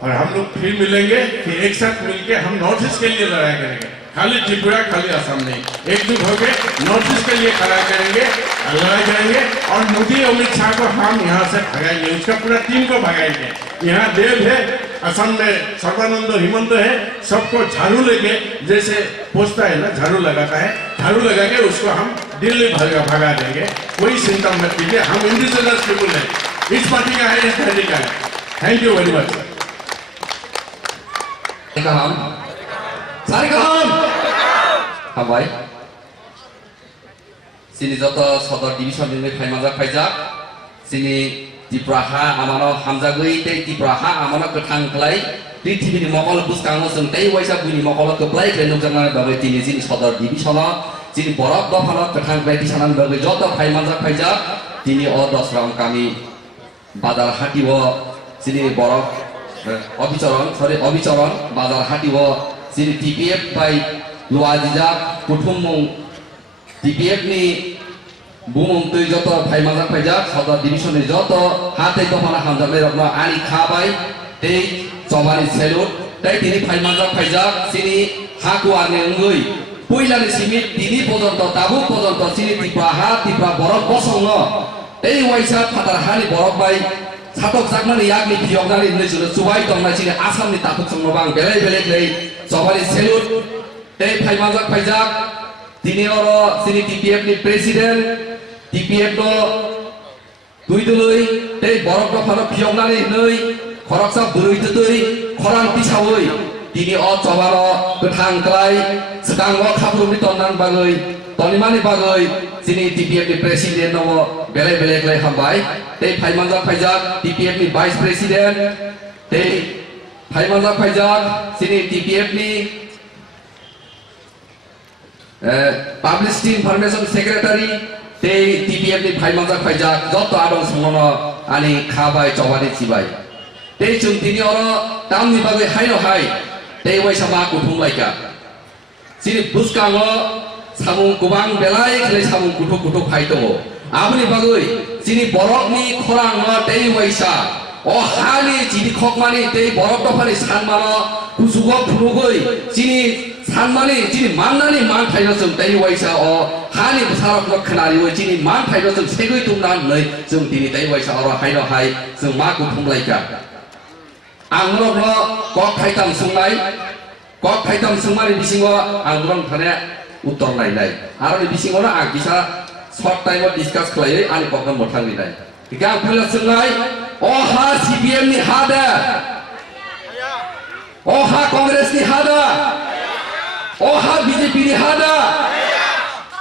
और हम लोग फिर मिलेंगे, फिर एक साथ मिलके हम नॉर्थ ईस्ट के लिए लड़ाई करेंगे। खाली त्रिपुरा, खाली असम नहीं, एकजुट होकर नॉर्थ ईस्ट के लिए लड़ाई करेंगे। और मोदी अमित शाह को हम यहाँ से भगाएंगे, उसका पूरा टीम को भगाएंगे। यहाँ देव है, असम में सर्बानंद हिमंत है, सबको झाड़ू लेके जैसे पोछता है ना, झाड़ू लगाता है, झाड़ू लगा के उसको हम दिल्ली भगा देंगे। कोई चिंता मत कीजिए। हम इंडिजिनस पीपुल हैं, इस पार्टी का है, इस पार्टी का है। Thank you very much. हामबाय सिनि जत सदर डिभिसन नि फाइमाजा फाइजाक सिनि त्रिपुराहा आमानो हामजागै ते त्रिपुराहा आमानो गोथां खलाय पृथ्वीनि मकल बुसकाङो जों तै वाइसा बुनि मकल कप्लाय खै नुजाना बागै तिनि जिनि सदर डिभिसन जिनि बरफ दफानो गोथां खलाय दिसानान बागै जत फाइमाजा फाइजाक तिनि अ दसराम कामी बाजार हाटिव सिनि बरफ अभिचरण बाजार हाटिव सिनि टिपिएफ बाय लुआजिजाक कुथुममुं टिपिएफ नि बुमुं तै जत फाइमाजा फाइजाक सदर डिभिसन नि जत हाते दफाना हामजागै रत्न आनि खाबाय तै चमानि सेलुट तै तिनि फाइमाजा फाइजाक सिनि हाकुआनि अंगै पहिलानि सिमिट तिनि पर्यन्त दाबु पर्यन्त सिनि त्रिपुरा बरफ बसंग तै वाइसा फातार हानि बरफ बाय सातक जागमानि यागनि फियगनानि नैजुनो सुबाय दंना सिनि आसामनि ताफुक संगबां बेले बेले नै चमानि सेलुट तै फाइमाजा फाइजाक तिनि अरो सिनि टिपिएफ नि प्रेसिडेन्ट टिपिएफ नो दुइदुलै तै बरफ दफानो फियगनानि नै खरकसा बुरैतै खरां पिसावै तिनि अ चबारो गोथां क्लाय सदांग खाबुनि तन्नान बागै तनिमानि बागै सिनि टिपिएफ नि प्रेसिडेन्ट नो बेले बेले क्लाय हामबाय तै फाइमाजा फाइजाक टिपिएफ नि भाइस प्रेसिडेन्ट तै फाइमाजा फाइजाक सिनि टिपिएफ नि पाब्लिसिटी इनफरमेशन सेक्रेटारि तै टिपिएफ नि फाइमाजा फाइजाक जत आदं संगनो आनि खाबाय चबानि चिबाय तै जों तिनि अरो तामनि बागै हायनो हाय तै वाइसा मा कुथुमलायका सिनि बुसकाङो सामुं गोबां बेलाय खलै सामुं कुथु फाइ दङ आबनि बागै सिनि बरफनि खरां तै वाइसा अ हानि जिनि खकमानि तै बरफ दफानि सानमानो कुसुगो फुरुगै सिनि सानमानि जिनि माननानि मान थाइनो जों तै वाइसा अ हानि सारक लखनारि व जिनि मान थाइनो जों सेगै तुमना नै जों दिनि तै वाइसा अरो हायनो हाय जों मा कुथुमलायका आंग्रबनो कक थाइताम सोंनाय बिसिङो आंग्रं थाने उत्तर नायनाय आरो बिसिङो आं बिसा शर्ट टाइम डिसकास खालायै आंनि ककन मोथांनिनाय बिखा आं फैला सोंनाय अहा सीपीएम नि हादा अहा कांग्रेस नि हादा अहा बीजेपी नि हादा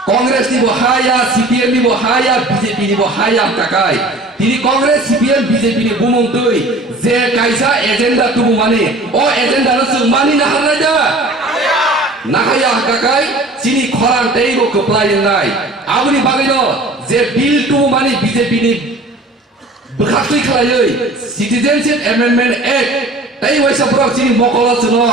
कांग्रेस नि बो हाया सीपीएम नि बो हाया बीजेपी नि बो हाया ताकाय तिनि कांग्रेस सीपीएम बीजेपी नि बुमुं तै जे कायसा एजेंडा तुबु माने ओ एजेंडा न जों मानि ना हानायदा नाहाया ताकाय सिनि खरां तैबो कप्लाय नाय आबनि बागैनो जे बिल तुबु माने बीजेपी नि berkatui kelayui Citizenship Amendment Act tapi waisa berok sini mokola suno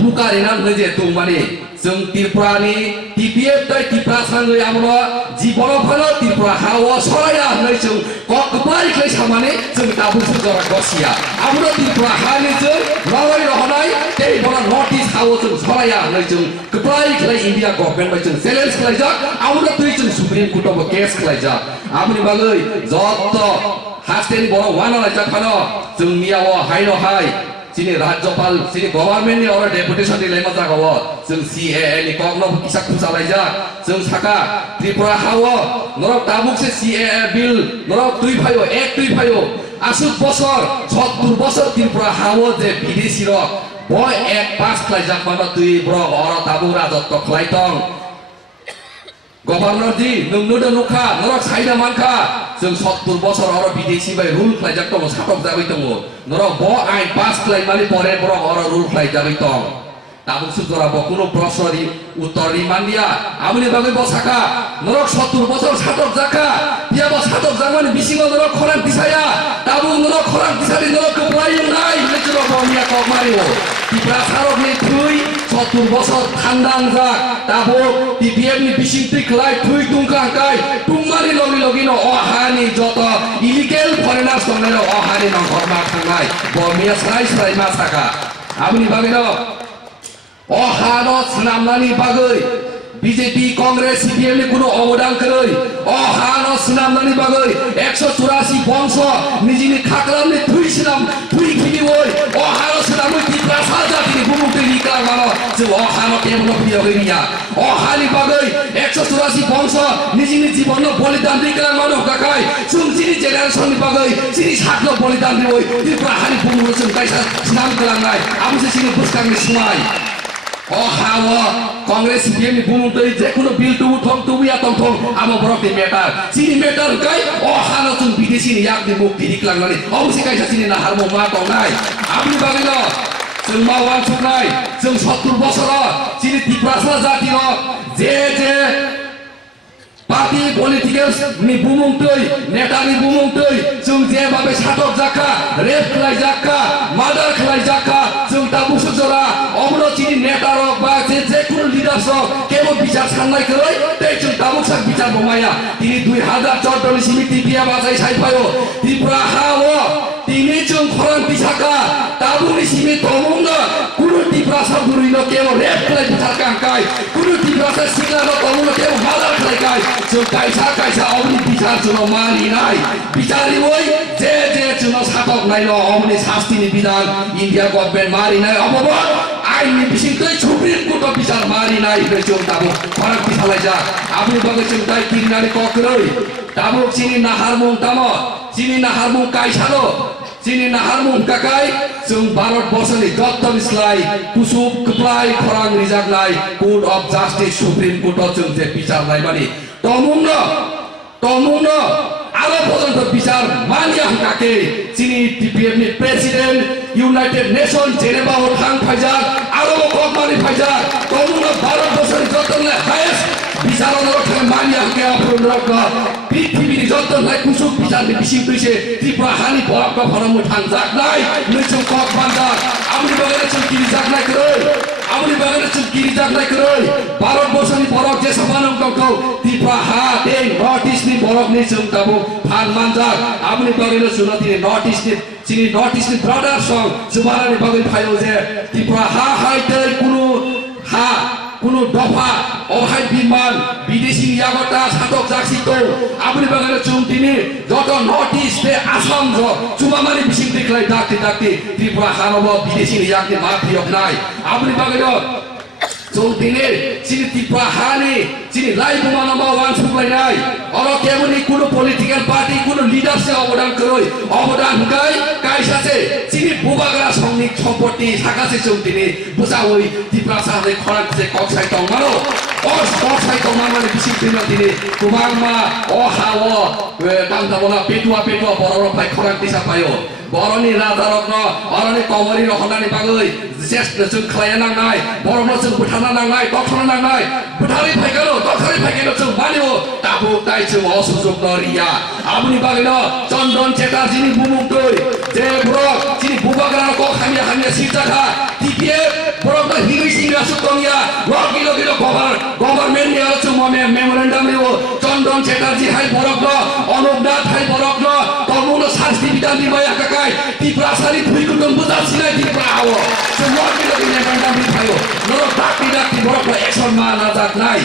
buka rinan leje tumani जों त्रिपुरानि TPF tai त्रिपुरा सांगै आमरो जीबन फालो त्रिपुरा हावा सराया होननाय जों ककबाय खै सामाने जों दाबु सुजरा गसिया आमरो त्रिपुरा हानि जों लावाय रहनाय दै बना नोटिस हावा जों सराया होननाय जों कबाय खै इन्डिया गभर्नमेन्ट बाय जों चेलेन्ज खालायजा आमरो तुइ जों सुप्रिम कोर्टआव केस खालायजा आमनि बागै जत हास्टेन बर वानालाय जाखानो जों मियाव हायनो हाय sini राज्यपाल sini गभर्नमेन्ट नि अर डेपुटेसन नि लेमा जागाव जों CAA नि कग्न इसाक खुसालायजा जों साका त्रिपुरा हाव नरक दाबुक से CAA बिल नरक दुई फायो एक दुई फायो आसु बसर 70 बसर त्रिपुरा हाव जे विदेशी र बय एक पास खालायजा मानो दुई ब्रग अर दाबु राजत्व खालायतं गभर्नर जी नोंनो नुखा नरक साइना मानखा जों 70 बसर अर विदेशी बाय रुल खालायजाक दङ साटक जाबाय दङ नरक ब आइन पास खालायनानै परे ब्रग अर रुल खालायजाबाय दं दाबु सुजरा बकुनो प्रश्ननि उत्तरनि मान्दिया आमनि बागै बसाका नरक 70 बसर साटक जाका बिया ब साटक जामानि बिसिङाव नरक खरान दिसाया दाबु नरक खरान दिसानि नरक कप्लाय नाय लेचरो बमिया कमारियो त्रिपुरा सारकनि थुइ 70 बसर थान्दां जा दाबु TPF नि बिसिं तिखलाय थुइ दुंकांकाय तुमानि लगी लगिनो अहानि जत इलिगेल फरेनार्स दंनाय अहानि नखरमा थांनाय बमिया साइ साइ मासाका आमनि बागैनो अहानो सुनामनानि बागै बीजेपी कांग्रेस CPM नि कुनो अवदान करै अहानो सुनामनानि बागै 184 वंश निजिनि खाकरामनि थुइ सुनाम थुइ खिनिवै अहानो सुनामै त्रिपुरा साजातिनि बुमुक्ति निका मानो जों अहानो केवल पियगैनिया अहानि बागै 184 वंश निजिनि जीवन बलिदान दिकरा मानो काकाय जों जिनि जेनेरेसननि बागै जिनि सातलो बलिदान दिवै त्रिपुरा हानि बुमुक्ति जों कायसा सुनाम कलांनाय आमसे सिनि बुस्कांनि सुमाय अहाव कांग्रेस CPM नि बुमुक्ति जेकुनो बिल तुबु थम तुबिया तम थम आमो बरकनि मेटार सिनि मेटार गाय अहानो जों विदेशीनि याकनि मुक्ति दिक्लांनानै अबसे कायसा सिनि नाहारमो मा दंनाय आमनि बागैनो जों मावान सुनाय जों 70 बसर सिनि त्रिपुरा जाति जे पार्टी पलिटिक्स नि बुमुक्ति नेतानि बुमुक्ति जों जेबाबे साटक जाका रेप खालाय जाका मार्डार खालाय जाका जों दाबु सुजरा अमरो चिनि नेता रक बा जे कुनो लिडार्स केवल बिचार सान्नाय करै तै जों दाबु सा बिचार बमाया तिनि 2014 नि समिति बिया बाजाय साइफायो त्रिपुरा हाव तिनि जों खरान बिसाका दाबुनि सिमि तमुंग कुनो त्रिपुरा सा गुरिनो केवल रेप खालाय बिचार कांकाय कुनो त्रिपुरा सा सिग्लानो तमुंग केवल मार्डार खालाय गाय जों कायसा कायसा अमनि बिचार जुनो मानिनाय बिचारि वै जे जुनो साटक नायनो अमनि शास्तिनि बिधान इन्डिया गभर्नमेन्ट मारिनाय अबब आइननि बिसिङै सुप्रिम कोर्ट बिचार मारिनाय जों दाबु फरक बिसालायजा आमनि बागै जों दाय किरिनानि ककरै दाबु सिनि नाहारमुं ताम सिनि नाहारमुं कायसालो सिनि नाहारमुं काकाय जों भारत बर्षनि जत्तनिस्लाय कुसुब कप्लाय खरां रिजागनाय court of justice supreme court जों जे बिचार नायमानि तमुंनो आरो पर्यन्त बिचार मानिया हकाके सिनि TPF नि प्रेसिडेन्ट युनाइटेड नेशन जेनेभाव थां फाइजाक आरो ककमानि फाइजाक तमुंनो भारत बर्षनि जत्तनले हायेस्ट बिचारन रखा मानिया हके अफ्रनरक पृथ्वीनि जत्तनले कुसुब बिचारनि बिसिं तुइसे त्रिपुरा हानि बरक फरम थांजाकनाय नैसो ककमानदार आमनि बागै जों किरिजाकनाय करै आमनि बागै जों किरिजाकनाय करै भारत बर्षनि बरक जे समानम गखौ त्रिपुरा हा दे नर्थ इस्टनि बरकनि जों दाबु फान मानजाक आमनि बागै सुनति नर्थ इस्टनि सिनि नर्थ इस्टनि ब्रादार सं जुबारानि बागै फायो जे त्रिपुरा हा हाइदै कुनो दफा अहाय बिमान विदेशी यागता साटक जाक्सितो आबुनि बागै जों दिनि जत नर्थ इस्ट आसाम ज चुमामानि बिसिं देखलाय दाक्ति त्रिपुरा हानब विदेशी यागनि माफियक नाय आबुनि बागै जों दिने सिनि त्रिपुरा हानि सिनि लाइबुमा नम्बर 1 सुप्लायनाय अर केवलि कुनो पलिटिकल पार्टी कुनो लिडारसे अवदान करै अवदान गाय कायसासे सिनि बुबागरा संनि सम्पत्ति साकासे जों दिने बुजावै त्रिपुरा साले खरांसे कक्साय तंमानो अस कक्साय तंमानो बिसिं दिने कुमांमा अहाव तामदाबला पेटुवा बरर फाय खरां दिसा पायो बरनि राजा रत्न अरनि कमरी रहनानि बागै जेस्ट जों खालाया नांनाय बर'नो जों बुथारना नांनाय दखना नांनाय बुथारै फाइगानो दखरै फाइगानो जों मानियो ताबु ताइ जों असुजुग नरिया आबुनि बागैनो चन्दन चेटार्जीनि बुमुंतै जे ब्रक जिनि बुबाग्रा को खामिया खामिया सिरजाखा टिपिएफ ब्रकनो हिगै सिंगा सुतंगिया लगी लगी गभर्नमेन्ट नि आरो जों मेमोरेन्डाम लियो चन्दन चेटार्जी हाइ बरकनो अनुपनाथ हाइ बरकनो तमुनो शास्ति बिधान दिबाय आकाकाय तिप्रासारि थुइकुटुम बुजासिनाय तिप्राओ जों लगी लगी मेमोरेन्डाम लिफायो नरो दाक्ति दाक्ति बरकनो एक्सन मा नाजानाय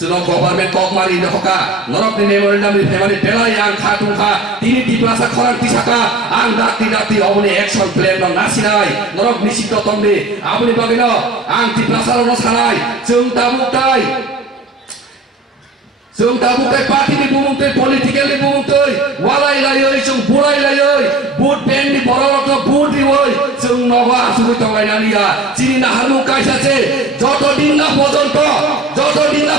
जों गभर्नमेन्ट ककमारि दखका नरकनि मेमोरेन्डाम लिफायमानि बेलाय आं खाथुंखा तिनि तिप्रासा खरां तिसाका आं दाक्ति दाक्ति अबनि एक्सन प्लेन नासिनाय नरक निसित तंदे आबनि बागैनो आं तिप्रासारनो सानाय जों दाबुकताय पार्टीनि बुमुंतै पलिटिकेलनि बुमुंतै वालायलायै जों बुलायलायै बुट बेंकनि बर'रत्न बुट दिवै जों नगा आसुगै तंलायनानिया जिनि नाहारमु कायसासे যতদিন না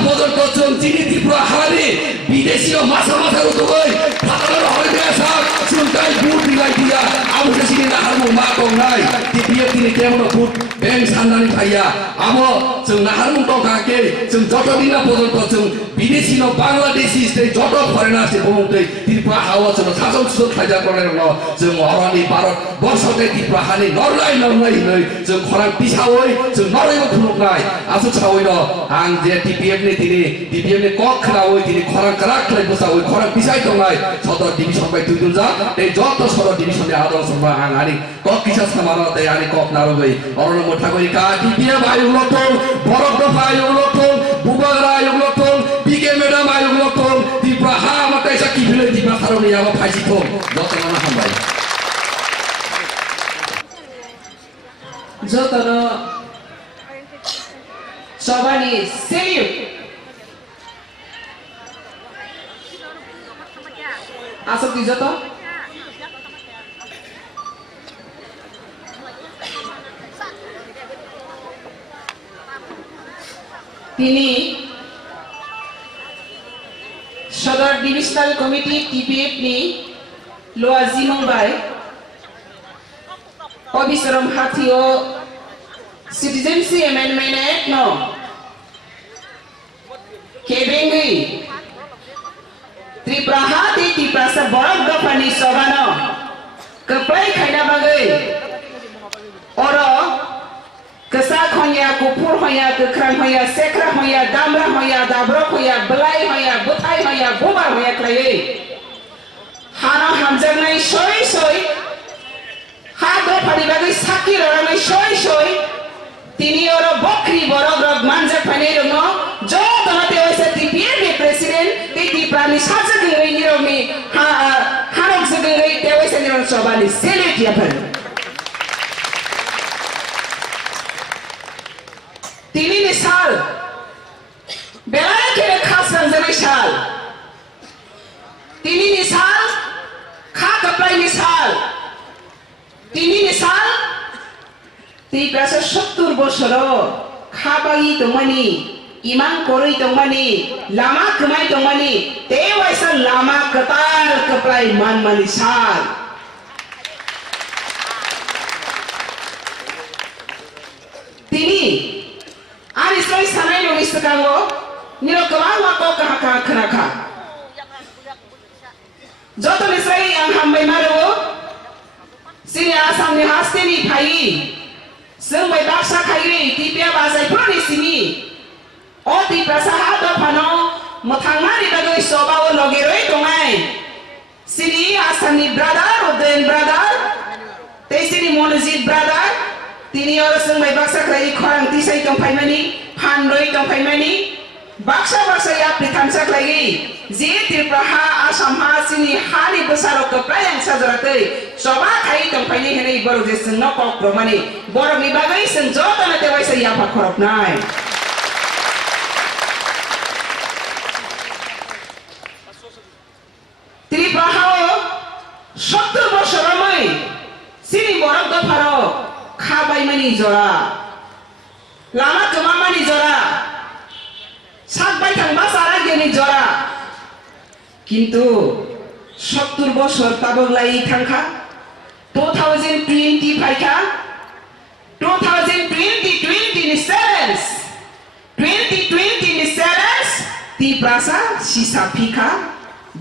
পর্যন্ত जों जिनि त्रिपुरा हानि বিদেশীয় মাথা উঠোই ফাটানোর হইবে সাক সুলতাই বুট দিলাই দিয়া আমছে সিনি নাহারমু मा दंनाय টিপিএ তিনি কেমন বুট বেংক সান্দানি फाइया আমো जों नाहारमु दंखाके जों যতদিন না পর্যন্ত जों বিদেশী ন বাংলাদেশি যত ফরেনার আছে বুমুंतै त्रिपुरा हावा जों सासन सुसन खायजा करनाय दङ जों अरनि भारत बर्षते त्रिपुरा हानि नरलाय नै जों खरां पिसावै जों नरैबो खुलुमनाय आसु छावैनो आं जे टिपिएफ नि कक खरावै तिनि खरां कराक ख्लाय बसावै खरां पिसाय दंनाय सदर डिभिजन बाय तुइदुलजा ए जत सदर डिभिजन नि आदर सभा आं आनि कक किसा समारो ते आनि कक नारबै अरन मोठागै का टिपिएफ आयुलतो बरक दफा आयुलतो बुबाग्रा आयुलतो बिके मेडाम आयुलतो त्रिपुरा हा मातायसा किभिले दिबा सारनि आबा फाइसिथो जतना हामबाय जतनो सबानी सेल्युट आसक्ति जत তিনি সদর ডিভিশনাল কমিটি টিপিএফ नि लोआजी मंबाय अबिसरम हाथियो सिटीजनशिप अमेंडमेंट एक्ट नो केबेंगै त्रिपुरा हाति त्रिपुरा से बरक दफानि सबानो कपड़ाई खायना बागै और कसा खोया कुफुर होया कख्रां होया सेख्रा होया दामरा होया दाब्रक होया बलाई होया बुथाई होया बुबार होया क्लायै हाना हामजानाय सय हा दफानि बागै साखि रनाय सय তিনি और बकरी बरक रग मानजा फाने दङ जो तनाते ओइसा टिपिएफ नि प्रेसिडेंट ते त्रिपुरानि साजगै निरमि हारक जगै ते ओइसा निरम सबानि सेलेक्ट याफोर তিনি मिसाल बेला के खास रंजनाय साल তিনি मिसाल खा कपड़ाई मिसाल তিনি मिसाल त्रिपुरा 70 বছর खाबाई दंमानि इमान कोरै दंमानि लामा कमाई दंमानि ते वैसा लामा कतार कपड़ाई मानमानि साल তিনি আর इसलाई सानाय नो इस्तकांगो निरो कमा वाको कहा खनाखा जतो इसलाई आं हामबाय मारो सिनि आसामनि हास्तेनि फाइ जों बाय बाक्सा खायै टिपिएफ आजायफोरनि सिनि अ त्रिपुरा हा दफानो मोथांनारि बागै सबाव लगेरै दंनाय सिनि आसामनि ब्रादार उदयन ब्रादार ते सिनि मनजित ब्रादार তিনি और जों बाय बाक्सा खायै खरां तिसाय दंफायमानि फानरै दंफायमानि बाक्सा या प्रिथामसा खायै जे त्रिपुरा हा आसाम हा सिनि हानि बसारो कप्राय आं साजरातै सबा खायै दंफायनि हेनै बर जे जों न कक्रमानि बरनि बागै जों जतना देवायसा याफा खरबनाय त्रिपुरा हाओ 70 বছরमै सिनि बरक दफारो खाबाय मानि जरा लामा कमा मानि जरा सागबाय थांबा सारा गेनि जरा किन्तु 70 বছর ताबगलाई थांखा 2020 फाइखा 2000 ni challenge 2020 ni challenge ti prasa sisa pika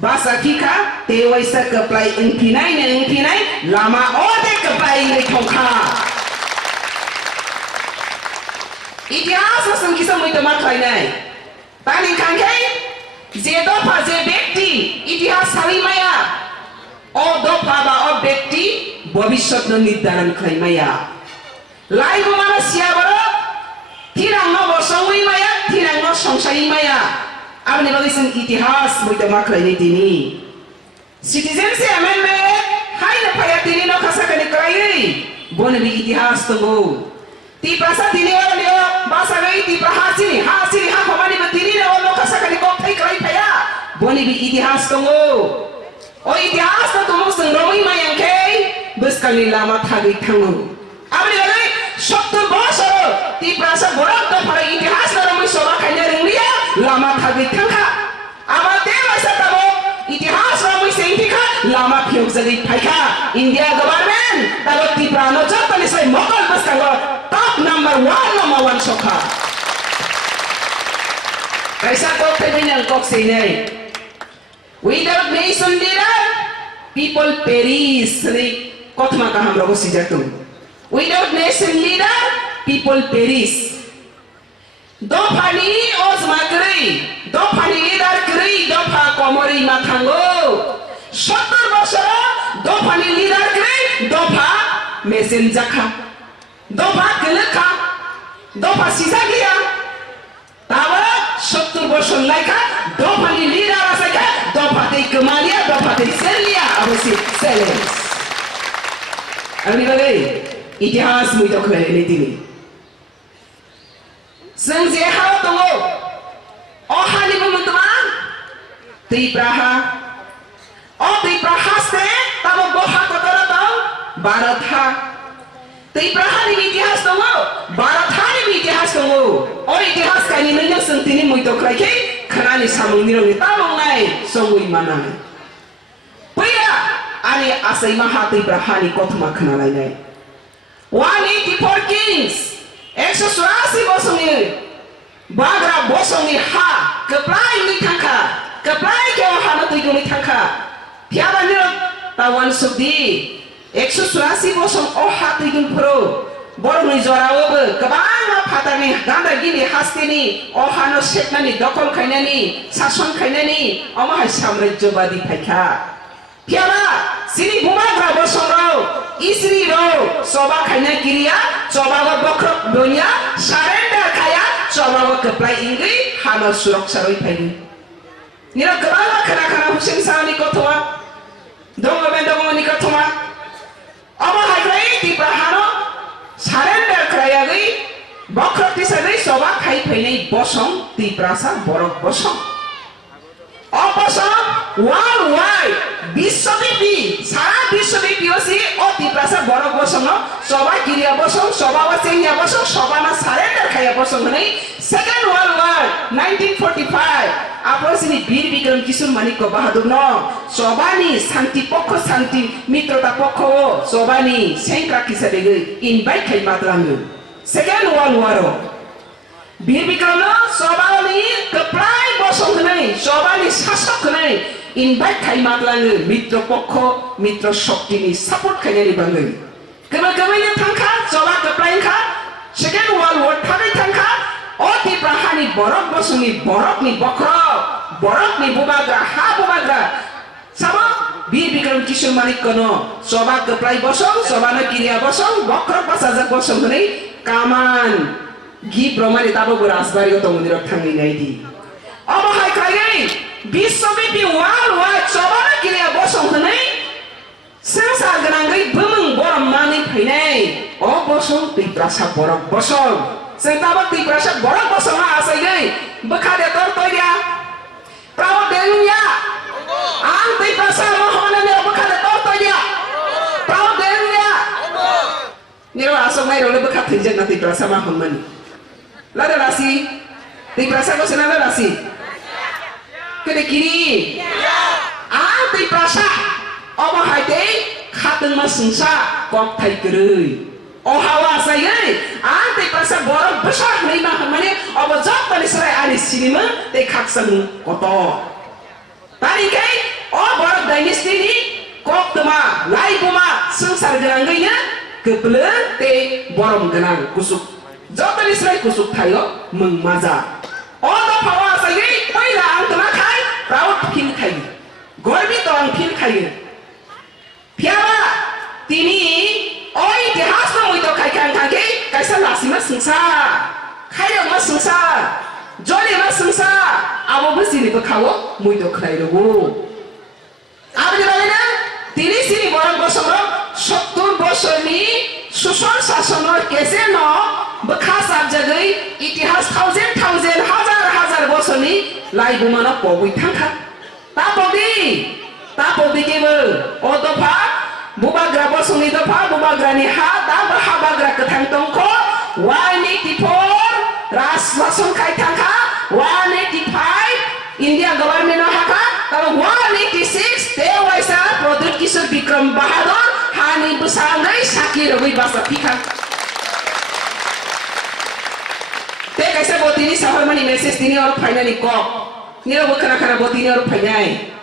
basa pika tewaisa keplai engpinai lama ode keplai ni thongkha इतिहास संकिसा मुझे मत खाई तानी खांगे जे दोफा जे व्यक्ति इतिहास सारी माया ओ दोफा बा ओ व्यक्ति भविष्य न निर्धारण खाई माया लाइफ माना सिया बरो थिरांग न बसंगी माया थिरांग न संसारी माया अब ने बगिसन इतिहास मुझे मत खाई तिनी सिटीजनशिप अमेंडमेंट हाई न पाया तिनी न खसा कने कराई बोने भी इतिहास तो वो ti prasa tini orang dia bahasa gay ti prahasini ha pamani batini na orang kasa kani kok thai kai phaya boni bi itihas tongo o itihas to tumo sangroi mayang kai buskali lama thagi thango abni gale 70 বছর ti prasa borak to phara itihas na ramai soba khaina ringlia lama thagi thangha aba te basa tabo itihas ramai sengtika lama phiok jagi phaika india government tabo ti prano japani sai mokol baskalo number one sokha kaisa kok teminal kok sini without nation leader people perish ni kothma ka hum logo sijatu without nation leader people perish do phani os magri do phani leader kri do pha komori mathango 70 বছর do phani leader kri do pha messenger kha दोफा केलेखा दोफा सीसा गया तावा 70 বছর लाइका दोफानी leader आसाका दोफा ते कमालिया दोफा ते सेलिया अबसि सेलेंस अनि गले इतिहास मुइ दखले नि दिनि संजे हाव तंगो अहानि बमतमा तै प्राहा ओ तै प्राहास्ते ताबो गोहा कतरा ताव भारत हा तै प्रहानि इतिहास दङ भारतनि इतिहास दङ ओ इतिहास कानि नैनो सोंथिनि मुइतो ख्राइखे खनानि सामुनि रंनि ताबंनाय सौइ मानाय पैरा आनि आसै माहा तै प्रहानि कथमा खनालायनाय 184 किंग्स 184 बसंनि बाग्रा बसंनि हा कप्लाय नि थांखा कप्लाय केव हानो तैगोनि थांखा थियाबानि तावान सुबदि 184 বছর ও হাতিগুন ফ্রো বড়নি জরাওবো गोबां फाटानि गान्दागिनि हास्तिनि अहानो सेटनानि दखल खायनानि शासन खायनानि अमाहाय साम्राज्यबादि फायखा फियाला सिरि बुमाग्रा बसंराव इस्रि रो सभा खायना किरिया सभागो बख्र दुनिया सारेन्डार खाया सभागो कप्लाय इंगै हानो सुरक्षा रय फायनि निरा गोबां खाना हुसेन सानि कथवा दङनि कथवा अमा हाइग्राई ती प्रहानो सारेन्डार ख्रायागै बख्रति सबै सभा खाइ फैनै बसं ती प्रासा बरक बसं अबसं वर्ल्ड वाइड विश्वव्यापी सारा विश्वव्यापी होसि अति प्रासा बरक बसं सभा किरिया बसं सभा वासेंया बसं सभाना सारेन्डार खाया बसं नै सेकेन्ड वर्ल्ड वार 1945 आपसिनि वीर विक्रम किशोर मानिक बहादुर न सभानि शान्ति पक्ष शान्ति मित्रता पक्ष सभानि सेंक्रा किसाबे इनभाइट खाइ मात्रांगो सेकेन्ड वर्ल्ड वार वीर विक्रम सभानि कप्लाय बसं नै सभानि शासक नै इनभाइट खाइ मात्रांगो मित्र पक्ष मित्र शक्तिनि सपोर्ट खायनि बांगै गबैनो थांखा सभा कप्लायखा सेकेन्ड वर्ल्ड वार थाबै थांखा अति प्रहानि बरक बसंनि बरकनि बख्र बरकनि बुबाग्रा हा बुबाग्रा साबा वीर विक्रम किशोर मानिक कनो सभा कप्लाय बसं सभाना किरिया बसं बख्र पसाजक बसं नै कामान गि ब्रह्मानि ताबो राजबारि गत मन्दिर थांनि नायदि अब हाय खायै विश्वव्यापी वर्ल्ड वाइड सभाना किरिया बसं नै संसार गनांगै बमं बरम मानि फैनाय अ बसं दै प्रासा बरक बसं Sentaba ti prasa borok bosong asai gay bekade tor toya prawo delunya ang ti prasa mohon ne bekade tor toya prawo delunya niro asong nai role bekat tinjak nanti prasa mahon mani lada rasi ti prasa ko senada rasi kede kiri ang ti prasa obo haite khateng ma sungsa kok thai kerei Ohawa saya, ante pasal borok besar ni mana apa job pada serai ada cinema, te kaksang kotor. Tadi kai, borok dynasty ni kok tema, lai buma, sengsar gerangainya, kepala te borong genang kusuk. Job pada serai kusuk thayo mengmaza. Odo pawa saya, पहिला ang tema kai, proud feel kai. Gorbi to ang feel kai. Piara, tini oi इतिहास में मुझे तो खाई खान खाके कैसा लासी में संसार खाई में संसार जोली में संसार अब वो बस इन्हीं तो खाओ मुझे तो खाई रहो अब जो है ना तीन सीरी बरं बसों 70 बसोनी सुशान शासन और कैसे ना बखास आप जगह इतिहास थाउजेंड हजार बसोनी लाई बुमाना पोबी थंका तापोबी केवल ओ तो भा Bubagra bosong itu pa bubagra ni ha da bahabagra ketang tongko 184 ras langsung kai tangka 185 India government haka kalau 186 Dewaisa produk Kisur Bikram Bahadur hani besangai Shakir wi basa pika te kaisa botini sahar mani message tini aur phaina ni ko niro bokana botini aur phainai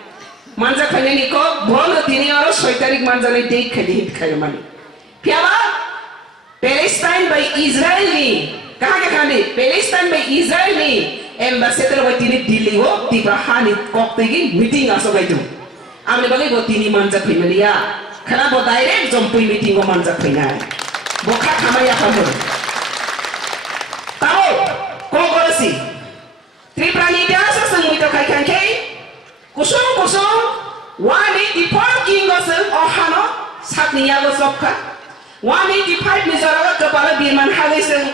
Manjak kaya ni ko, bono tini aro soitarik manjalai date kaya hit kaya mani. Piaba, Palestine by Israel ni, kaha ni, Palestine by Israel ni, ambassador by tini Delhi ho, tiba hani kok tegi meeting aso kaya tu. Amne bagai bo tini manjak kaya mani ya, kana bo direct jompui meeting bo manjak kaya. Bokha kamaya kamur. Tao, ko gorosi, Triprani biasa sengui to kaya kaya. Kusung 184 kingosen ohano sakniya go sokka 185 mizora kepala birman haliseng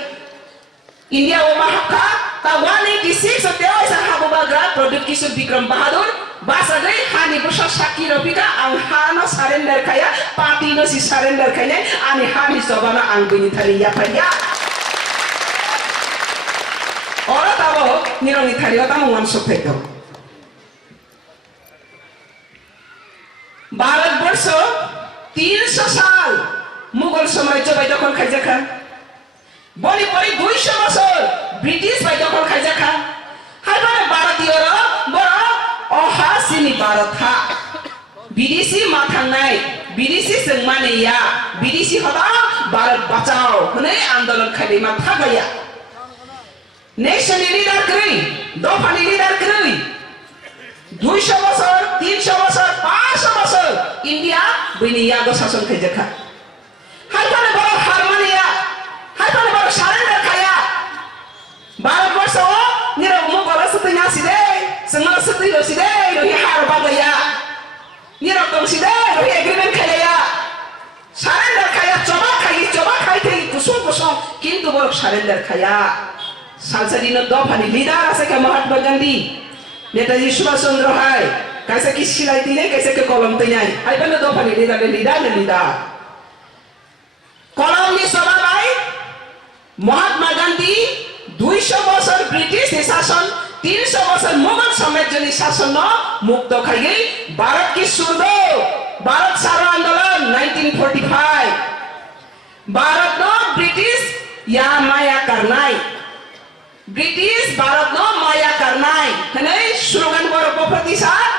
India o mahaka ta 186 oteo isa habubagra produk Kisur Bikram Bahadur basa gai hani busha Shakir Robika ang hana surrender kaya party no si surrender kaya ani hani sobana ang binithari ya kaya ora tabo nironi thari tamu wan soktheko Bharatvarsh 300 साल मुगल साम्राज्य bye दखल खाइजाखा बड़ी 200 बছর British bye दखल खाइजाखा हाइबारे भारतीय र बरा अहा सिनि भारत हा विदेशी माथांनाय विदेशी जोंमानेया विदेशी हदा भारत बचाओ हने आंदोलन खाइमा थागाया नेशनल लीडर करै दफानि लीडर करै 200 বছর 300 বছর 500 বছর ইন্ডিয়া বিনিয়াগ শাসন খাই দেখা হাইপানে বড় হারমানিয়া হাইপানে বড় সারেন্ডার খায়া ভারতবর্ষ নির মুগল সাথে নাসিদে সঙ্গল সাথে রসিদে রহি হার বাগায়া নির কংসিদে রহি এগ্রিমেন্ট খাইয়া সারেন্ডার খায়া চবা খাই থেকে কুসুম কিন্তু বড় সারেন্ডার খায়া সালসাদিন দফানি লিডার আছে কে মহাত্মা গান্ধী नेताजी सुभाष चंद्र हाय कैसे की सिलाई तीने कैसे के कलम तीने हाय बने दो फनी लीडर कलम नि सभा भाई महात्मा गांधी 200 বছর ব্রিটিশ শাসন 300 বছর মুঘল সাম্রাজ্যের শাসন মুক্ত খাইয়ে भारत की सुरदो भारत सारो आंदोलन 1945 भारत नो ब्रिटिश या माया करनाय ब्रिटिश भारत नो माया करनाय हने स्लोगान बरो प्रतिशत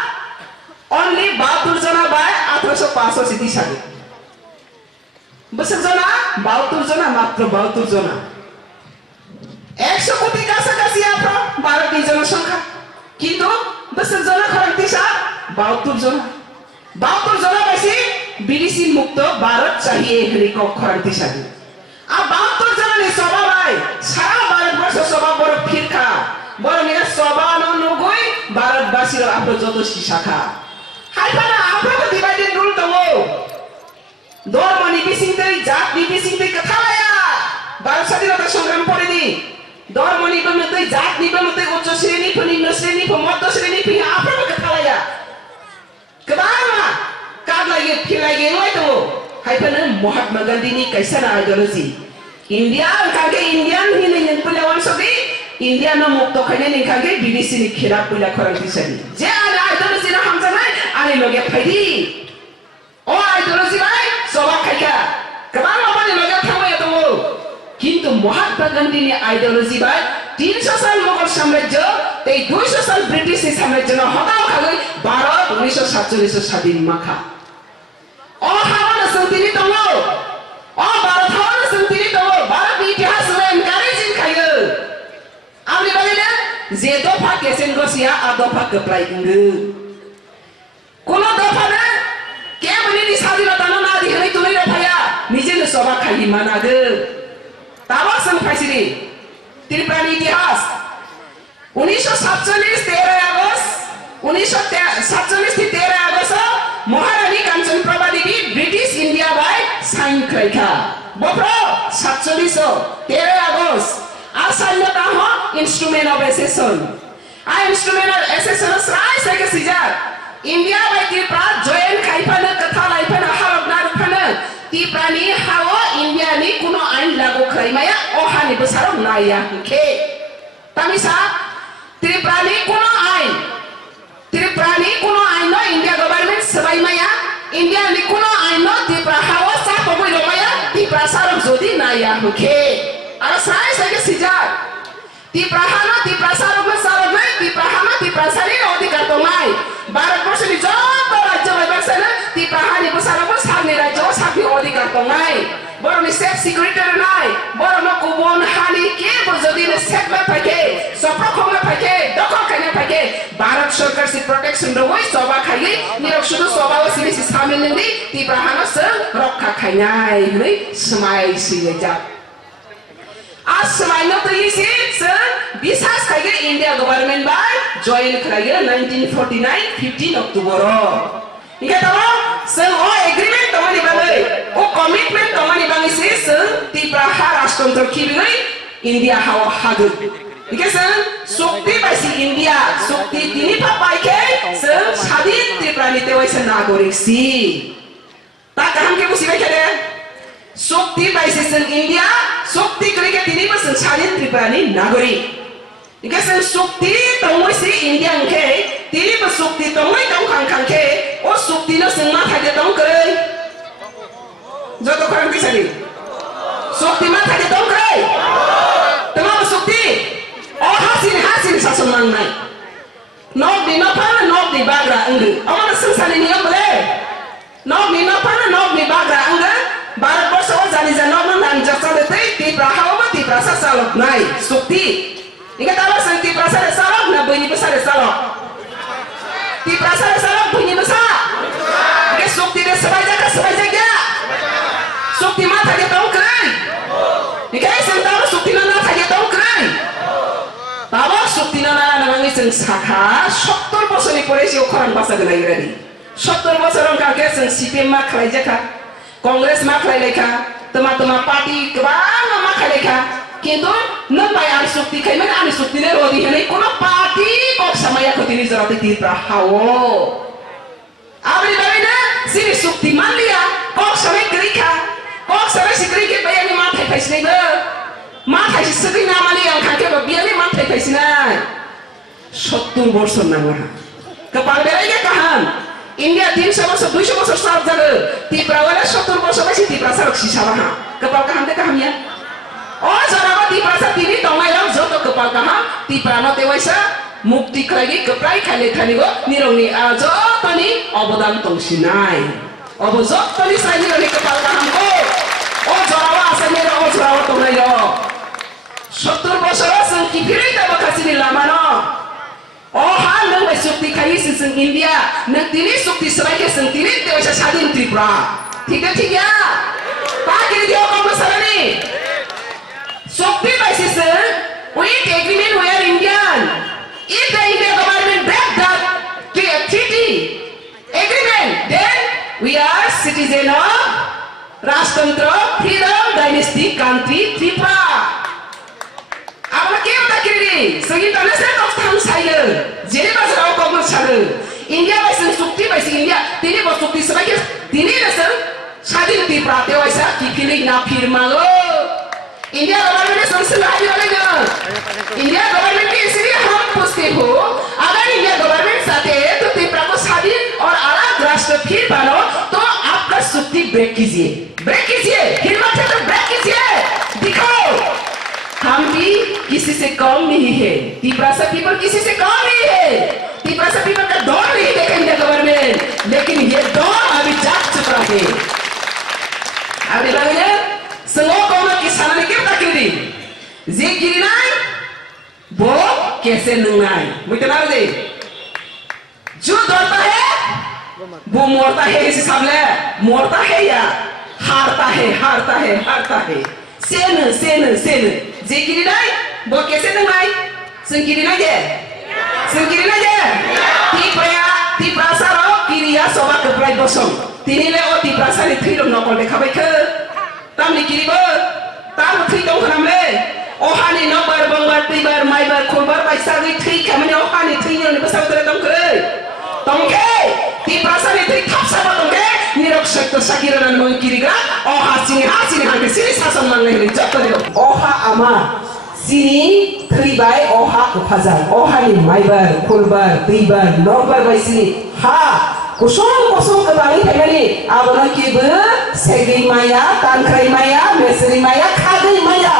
only 72 जना बाय 1865 सिद्धि सागे बसर जना 72 जना मात्र 72 जना 100 কোটি কাছাকাছি আপনার ভারতীয় জনসংখ্যা কিন্তু বসর जना খরতিসা 72 जना বেশি বিদেশি মুক্ত ভারত चाहिए হরি को খরতিসা अब 72 जना ने सभा भाई सारा भारतवर्ष सभा बड़ फिरका बड़ मेरा सभा नगई भारतवासी आप যত শাখা হাইপানা আপনাকে ডিভাইডেড রুল দমো ধর্মনি বিসিংতেই জাতি বিসিংতেই কথায়া ভারত স্বাধীনতা সংগ্রাম পড়েনি ধর্মনি বমতেই জাতি বমতেই উচ্চ শ্রেণী নিম্ন শ্রেণী মধ্য শ্রেণী আপনাকে কথায়া কেবামা কাজ লাগে ফিলাগে নয় তো हाइपाना महात्मा गांधी नि कैसा ना आइडियोलॉजी इंडिया कागे इंडियन ही नहीं पुलावन सभी इंडिया न मुक्त खाने नहीं कागे विदेशी नि खेला पुला खरंती सनी जे आले आइडियोलॉजी ना हम जाने आले लोगे फाइदी ओ आइडियोलॉजी भाई सोवा खाइका कबान अपन लोगे थामो महात्मा गांधी ने आइडियोलॉजी बाय 300 साल मुगल साम्राज्य ते 200 साल ब्रिटिश साम्राज्य न हटाओ खाली भारत 1947 स्वाधीन माखा ओ हावन संतिनि दङो ओ भारत हावन संतिनि दङो भारत इतिहास में एनकारेजिं खायो आंनि बायदिनो जे दफा केसेन गसिया आ दफा कप्लाय इंगो कोनो दफानो केबनि स्वाधीनता ना दिहै तुलै दफाया निजेनो सभा खालि मानागो तावा जों फाइसिनि त्रिपुरानि इतिहास 1947 13 আগস্ট 1947 થી 13 August Maharani Kanchan Prabha Devi British India बाय साइन खाइखा बफ्रो 47 13 আগস্ট आ साइनता हो इंस्ट्रूमेंट ऑफ एसेसन आ इंस्ट्रूमेंट ऑफ एसेसन साइ साइके सिजार इंडिया बाय त्रिपुरा जॉइन खाइफानो कथा लाइफानो हालबना रुफानो त्रिपुरानि हावो इंडियानि कुनो आइन लागू खाइमाया अहानि बसारो नाया के तामिसा त्रिपुरानि कुनो आइन no India government sebaimaya India ni kuno aino Tripura hawa sa pagoi romaya Tripura sarok jodi naya hoke ara sai sai sijar Tripura sarok na Tripura hama Tripura sari odhikar tomai Bharatbharsho ni joto rajya bai baksana Tripura hani sarok sabni rajya sabni odhikar tomai boro ni safe security nai boro no kubon hani ke jodi ni safe ma phake sopro khoma phake doko khane phake Bharat सरकार से protection रवै सभा खाइले निरक सुदु सभा सिबिसि सामिल नंदि त्रिपुरा हानो जों रक्षा खाइनाय हनै समाय सियजा आ समाय न तैसि जों बिसास खाइगे इंडिया गवर्नमेंट बाय जॉइन खाइगे 1949 15 अक्टोबर इके तबो जों ओ एग्रीमेंट तमनि बागै ओ कमिटमेंट तमनि बागै से जों त्रिपुरा हा राष्ट्रतन्त्र खिबिनै इंडिया हाव हागो इके जों शक्ति पाइसि इंडिया शक्ति तिनि पाइके जों स्वाधीन त्रिपुरानि तेवाइसे नागरिक सि ता गाहाम के बुझिबाय खेले शक्ति पाइसि जों इंडिया शक्ति करिके तिनि बो जों स्वाधीन त्रिपुरानि नागरिक इके जों शक्ति दंमोइसि इंडिया अंके तिनि बो शक्ति दंमै दंखांखांके ओ शक्तिनो जों मा थागे दं करे जतो खरन किसानि शक्ति मा थागे दं करे तमा शक्ति hasin sasun mangnai nok di bagra engge amana sensani ni amble nok di bagra engge barat boso jani janok nan jasa dete Tripura hawa Tripura salok nai sukti ingat apa sang Tripura salok na bunyi besar salok Tripura salok bunyi besar ke sukti de sebaja ya sukti mata dia tahu keren ikai sentau sukti nana saja tahu keren Taba sukti nana namangi sing sakha 70 বছরনি পরে সে খরান বাসা গলাই ready 70 বছর কাকে sing CPM ma khlai jaka Congress ma khlai lekha tama party kebang ma khlai lekha কিন্তু নবাই আর শক্তি খাই মানে আমি শক্তি নে রদি হেনে কোন পার্টি কক সময় খতিনি জরাতে Tripura hawo abri baina sini শক্তি মান লিয়া কক সময় krikha কক সময় sikrike bayani ma thai phaisne ba ma thai sikri na mali ang khake ba biani ma thai phaisna 70 বছর না মহা কপাল বেরাইগে কাহান ইন্ডিয়া 300 বছর 200 বছর সার যাবে Tripura ওয়ালা 70 বছর বেশি Tripura সারক সিসাবা কপাল কাহান দে কাহামিয়া ও জানাবা Tripura sa তিনি দমাইলাম যত কপাল কাহা Tripura না তেওয়াইসা মুক্তি খাইগে কপ্রাই খাইলে খানিগো নিরংনি আজতনি অবদান তংসিনাই অবজতনি সাইনিরনি কপাল কাহামকো ও জানাবা আসামে ও জানাবা তংনাইলো 70 বছর जों किफिरै दाबा खासिनि लामानो ओ हा नों बाय शक्ति खाइसि जों इंडिया नों तिनि शक्ति सबाइके जों तिनि देवसा स्वाधीन Tripura ठीक है पाकिरि दियो कम सरनि शक्ति बायसि जों with agreement we are Indian if the Indian government break that treaty agreement then we are citizen of Rashtantra freedom dynasty country Tripura Apa kau tak kiri? Segi tanah saya kau tahu saya. Jadi pasal aku kau bercakap. India pasal sukti pasal India. Tini bos sukti sebagai tini pasal स्वाधीन Tripura तेवाइसा किफिलिक ना फिरमा लो. India government ने संसद आई वाले ना. India government के इसलिए हम पूछते हो. अगर India government साथे तो Tripura को स्वाधीन और अलग राष्ट्र फिर बनो तो आपका सukti ब्रेक कीजिए. हिम्मत है तो ब्रेक कीजिए. दिखाओ. हम भी किसी से कम नहीं है तिपरासा पीपल किसी से कम नहीं है तिपरासा पीपल का दौर नहीं देखेंगे गवर्नमेंट लेकिन ये दौर अभी जाग चुका है अभी लगे संगो कौन किसान ने क्या तकलीदी जे गिरनाय वो कैसे नंगाय मुझे ना दे जो दौड़ता है वो मोड़ता है इस हिसाब ले मोड़ता है या हारता है सेन जे गिरनाय वो कैसे नंगाय संगिरनाय जे तिपरासा रो किरिया सोबा कप्राय बसं तिनिले ओ तिपरासा नि थैलो नकल देखाबायखो तामनि किरिबो ताम थै दं खालामले अहानि नबार बंबार दैबार माइबार खलबार बायसागै थै खामानि अहानि थैनि बसावदरे दंखै तंखे तिपरासा नि थै थापसाबा दंखे निरक सत्य साकिरन नय किरिग्रा अहा सिनि हांगे सिनि सासन नांनाय जत्तरे अहा आमा सिनि थैबाय अहा कफाजार अहानि माइबार खलबार दैबार नबार बायसिनि हा kusung kembali kembali abang kibu segi maya tangkai maya mesri maya kagui maya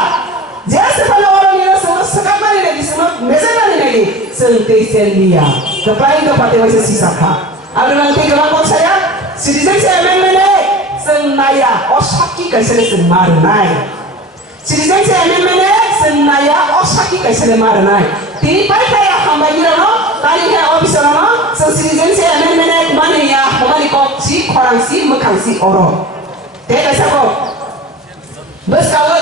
jasa pada orang yang semua sekamari lagi semua mesri lagi sengkei selia kepain kepati masih sisa kah abang nanti kelompok saya citizen saya memene seng maya osaki kaisane seng marunai citizen saya memene seng maya osaki kaisane marunai tini pai kaya hamba girano tadi kaya officer no citizen saya memene mana ya kembali kok si orang si mekang si orang tega sako bes kalau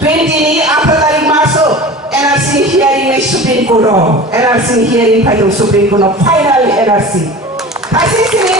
2020 ini April tarik masuk NRC hearing di Supreme Court NRC hearing pada Supreme Court final NRC kasih sini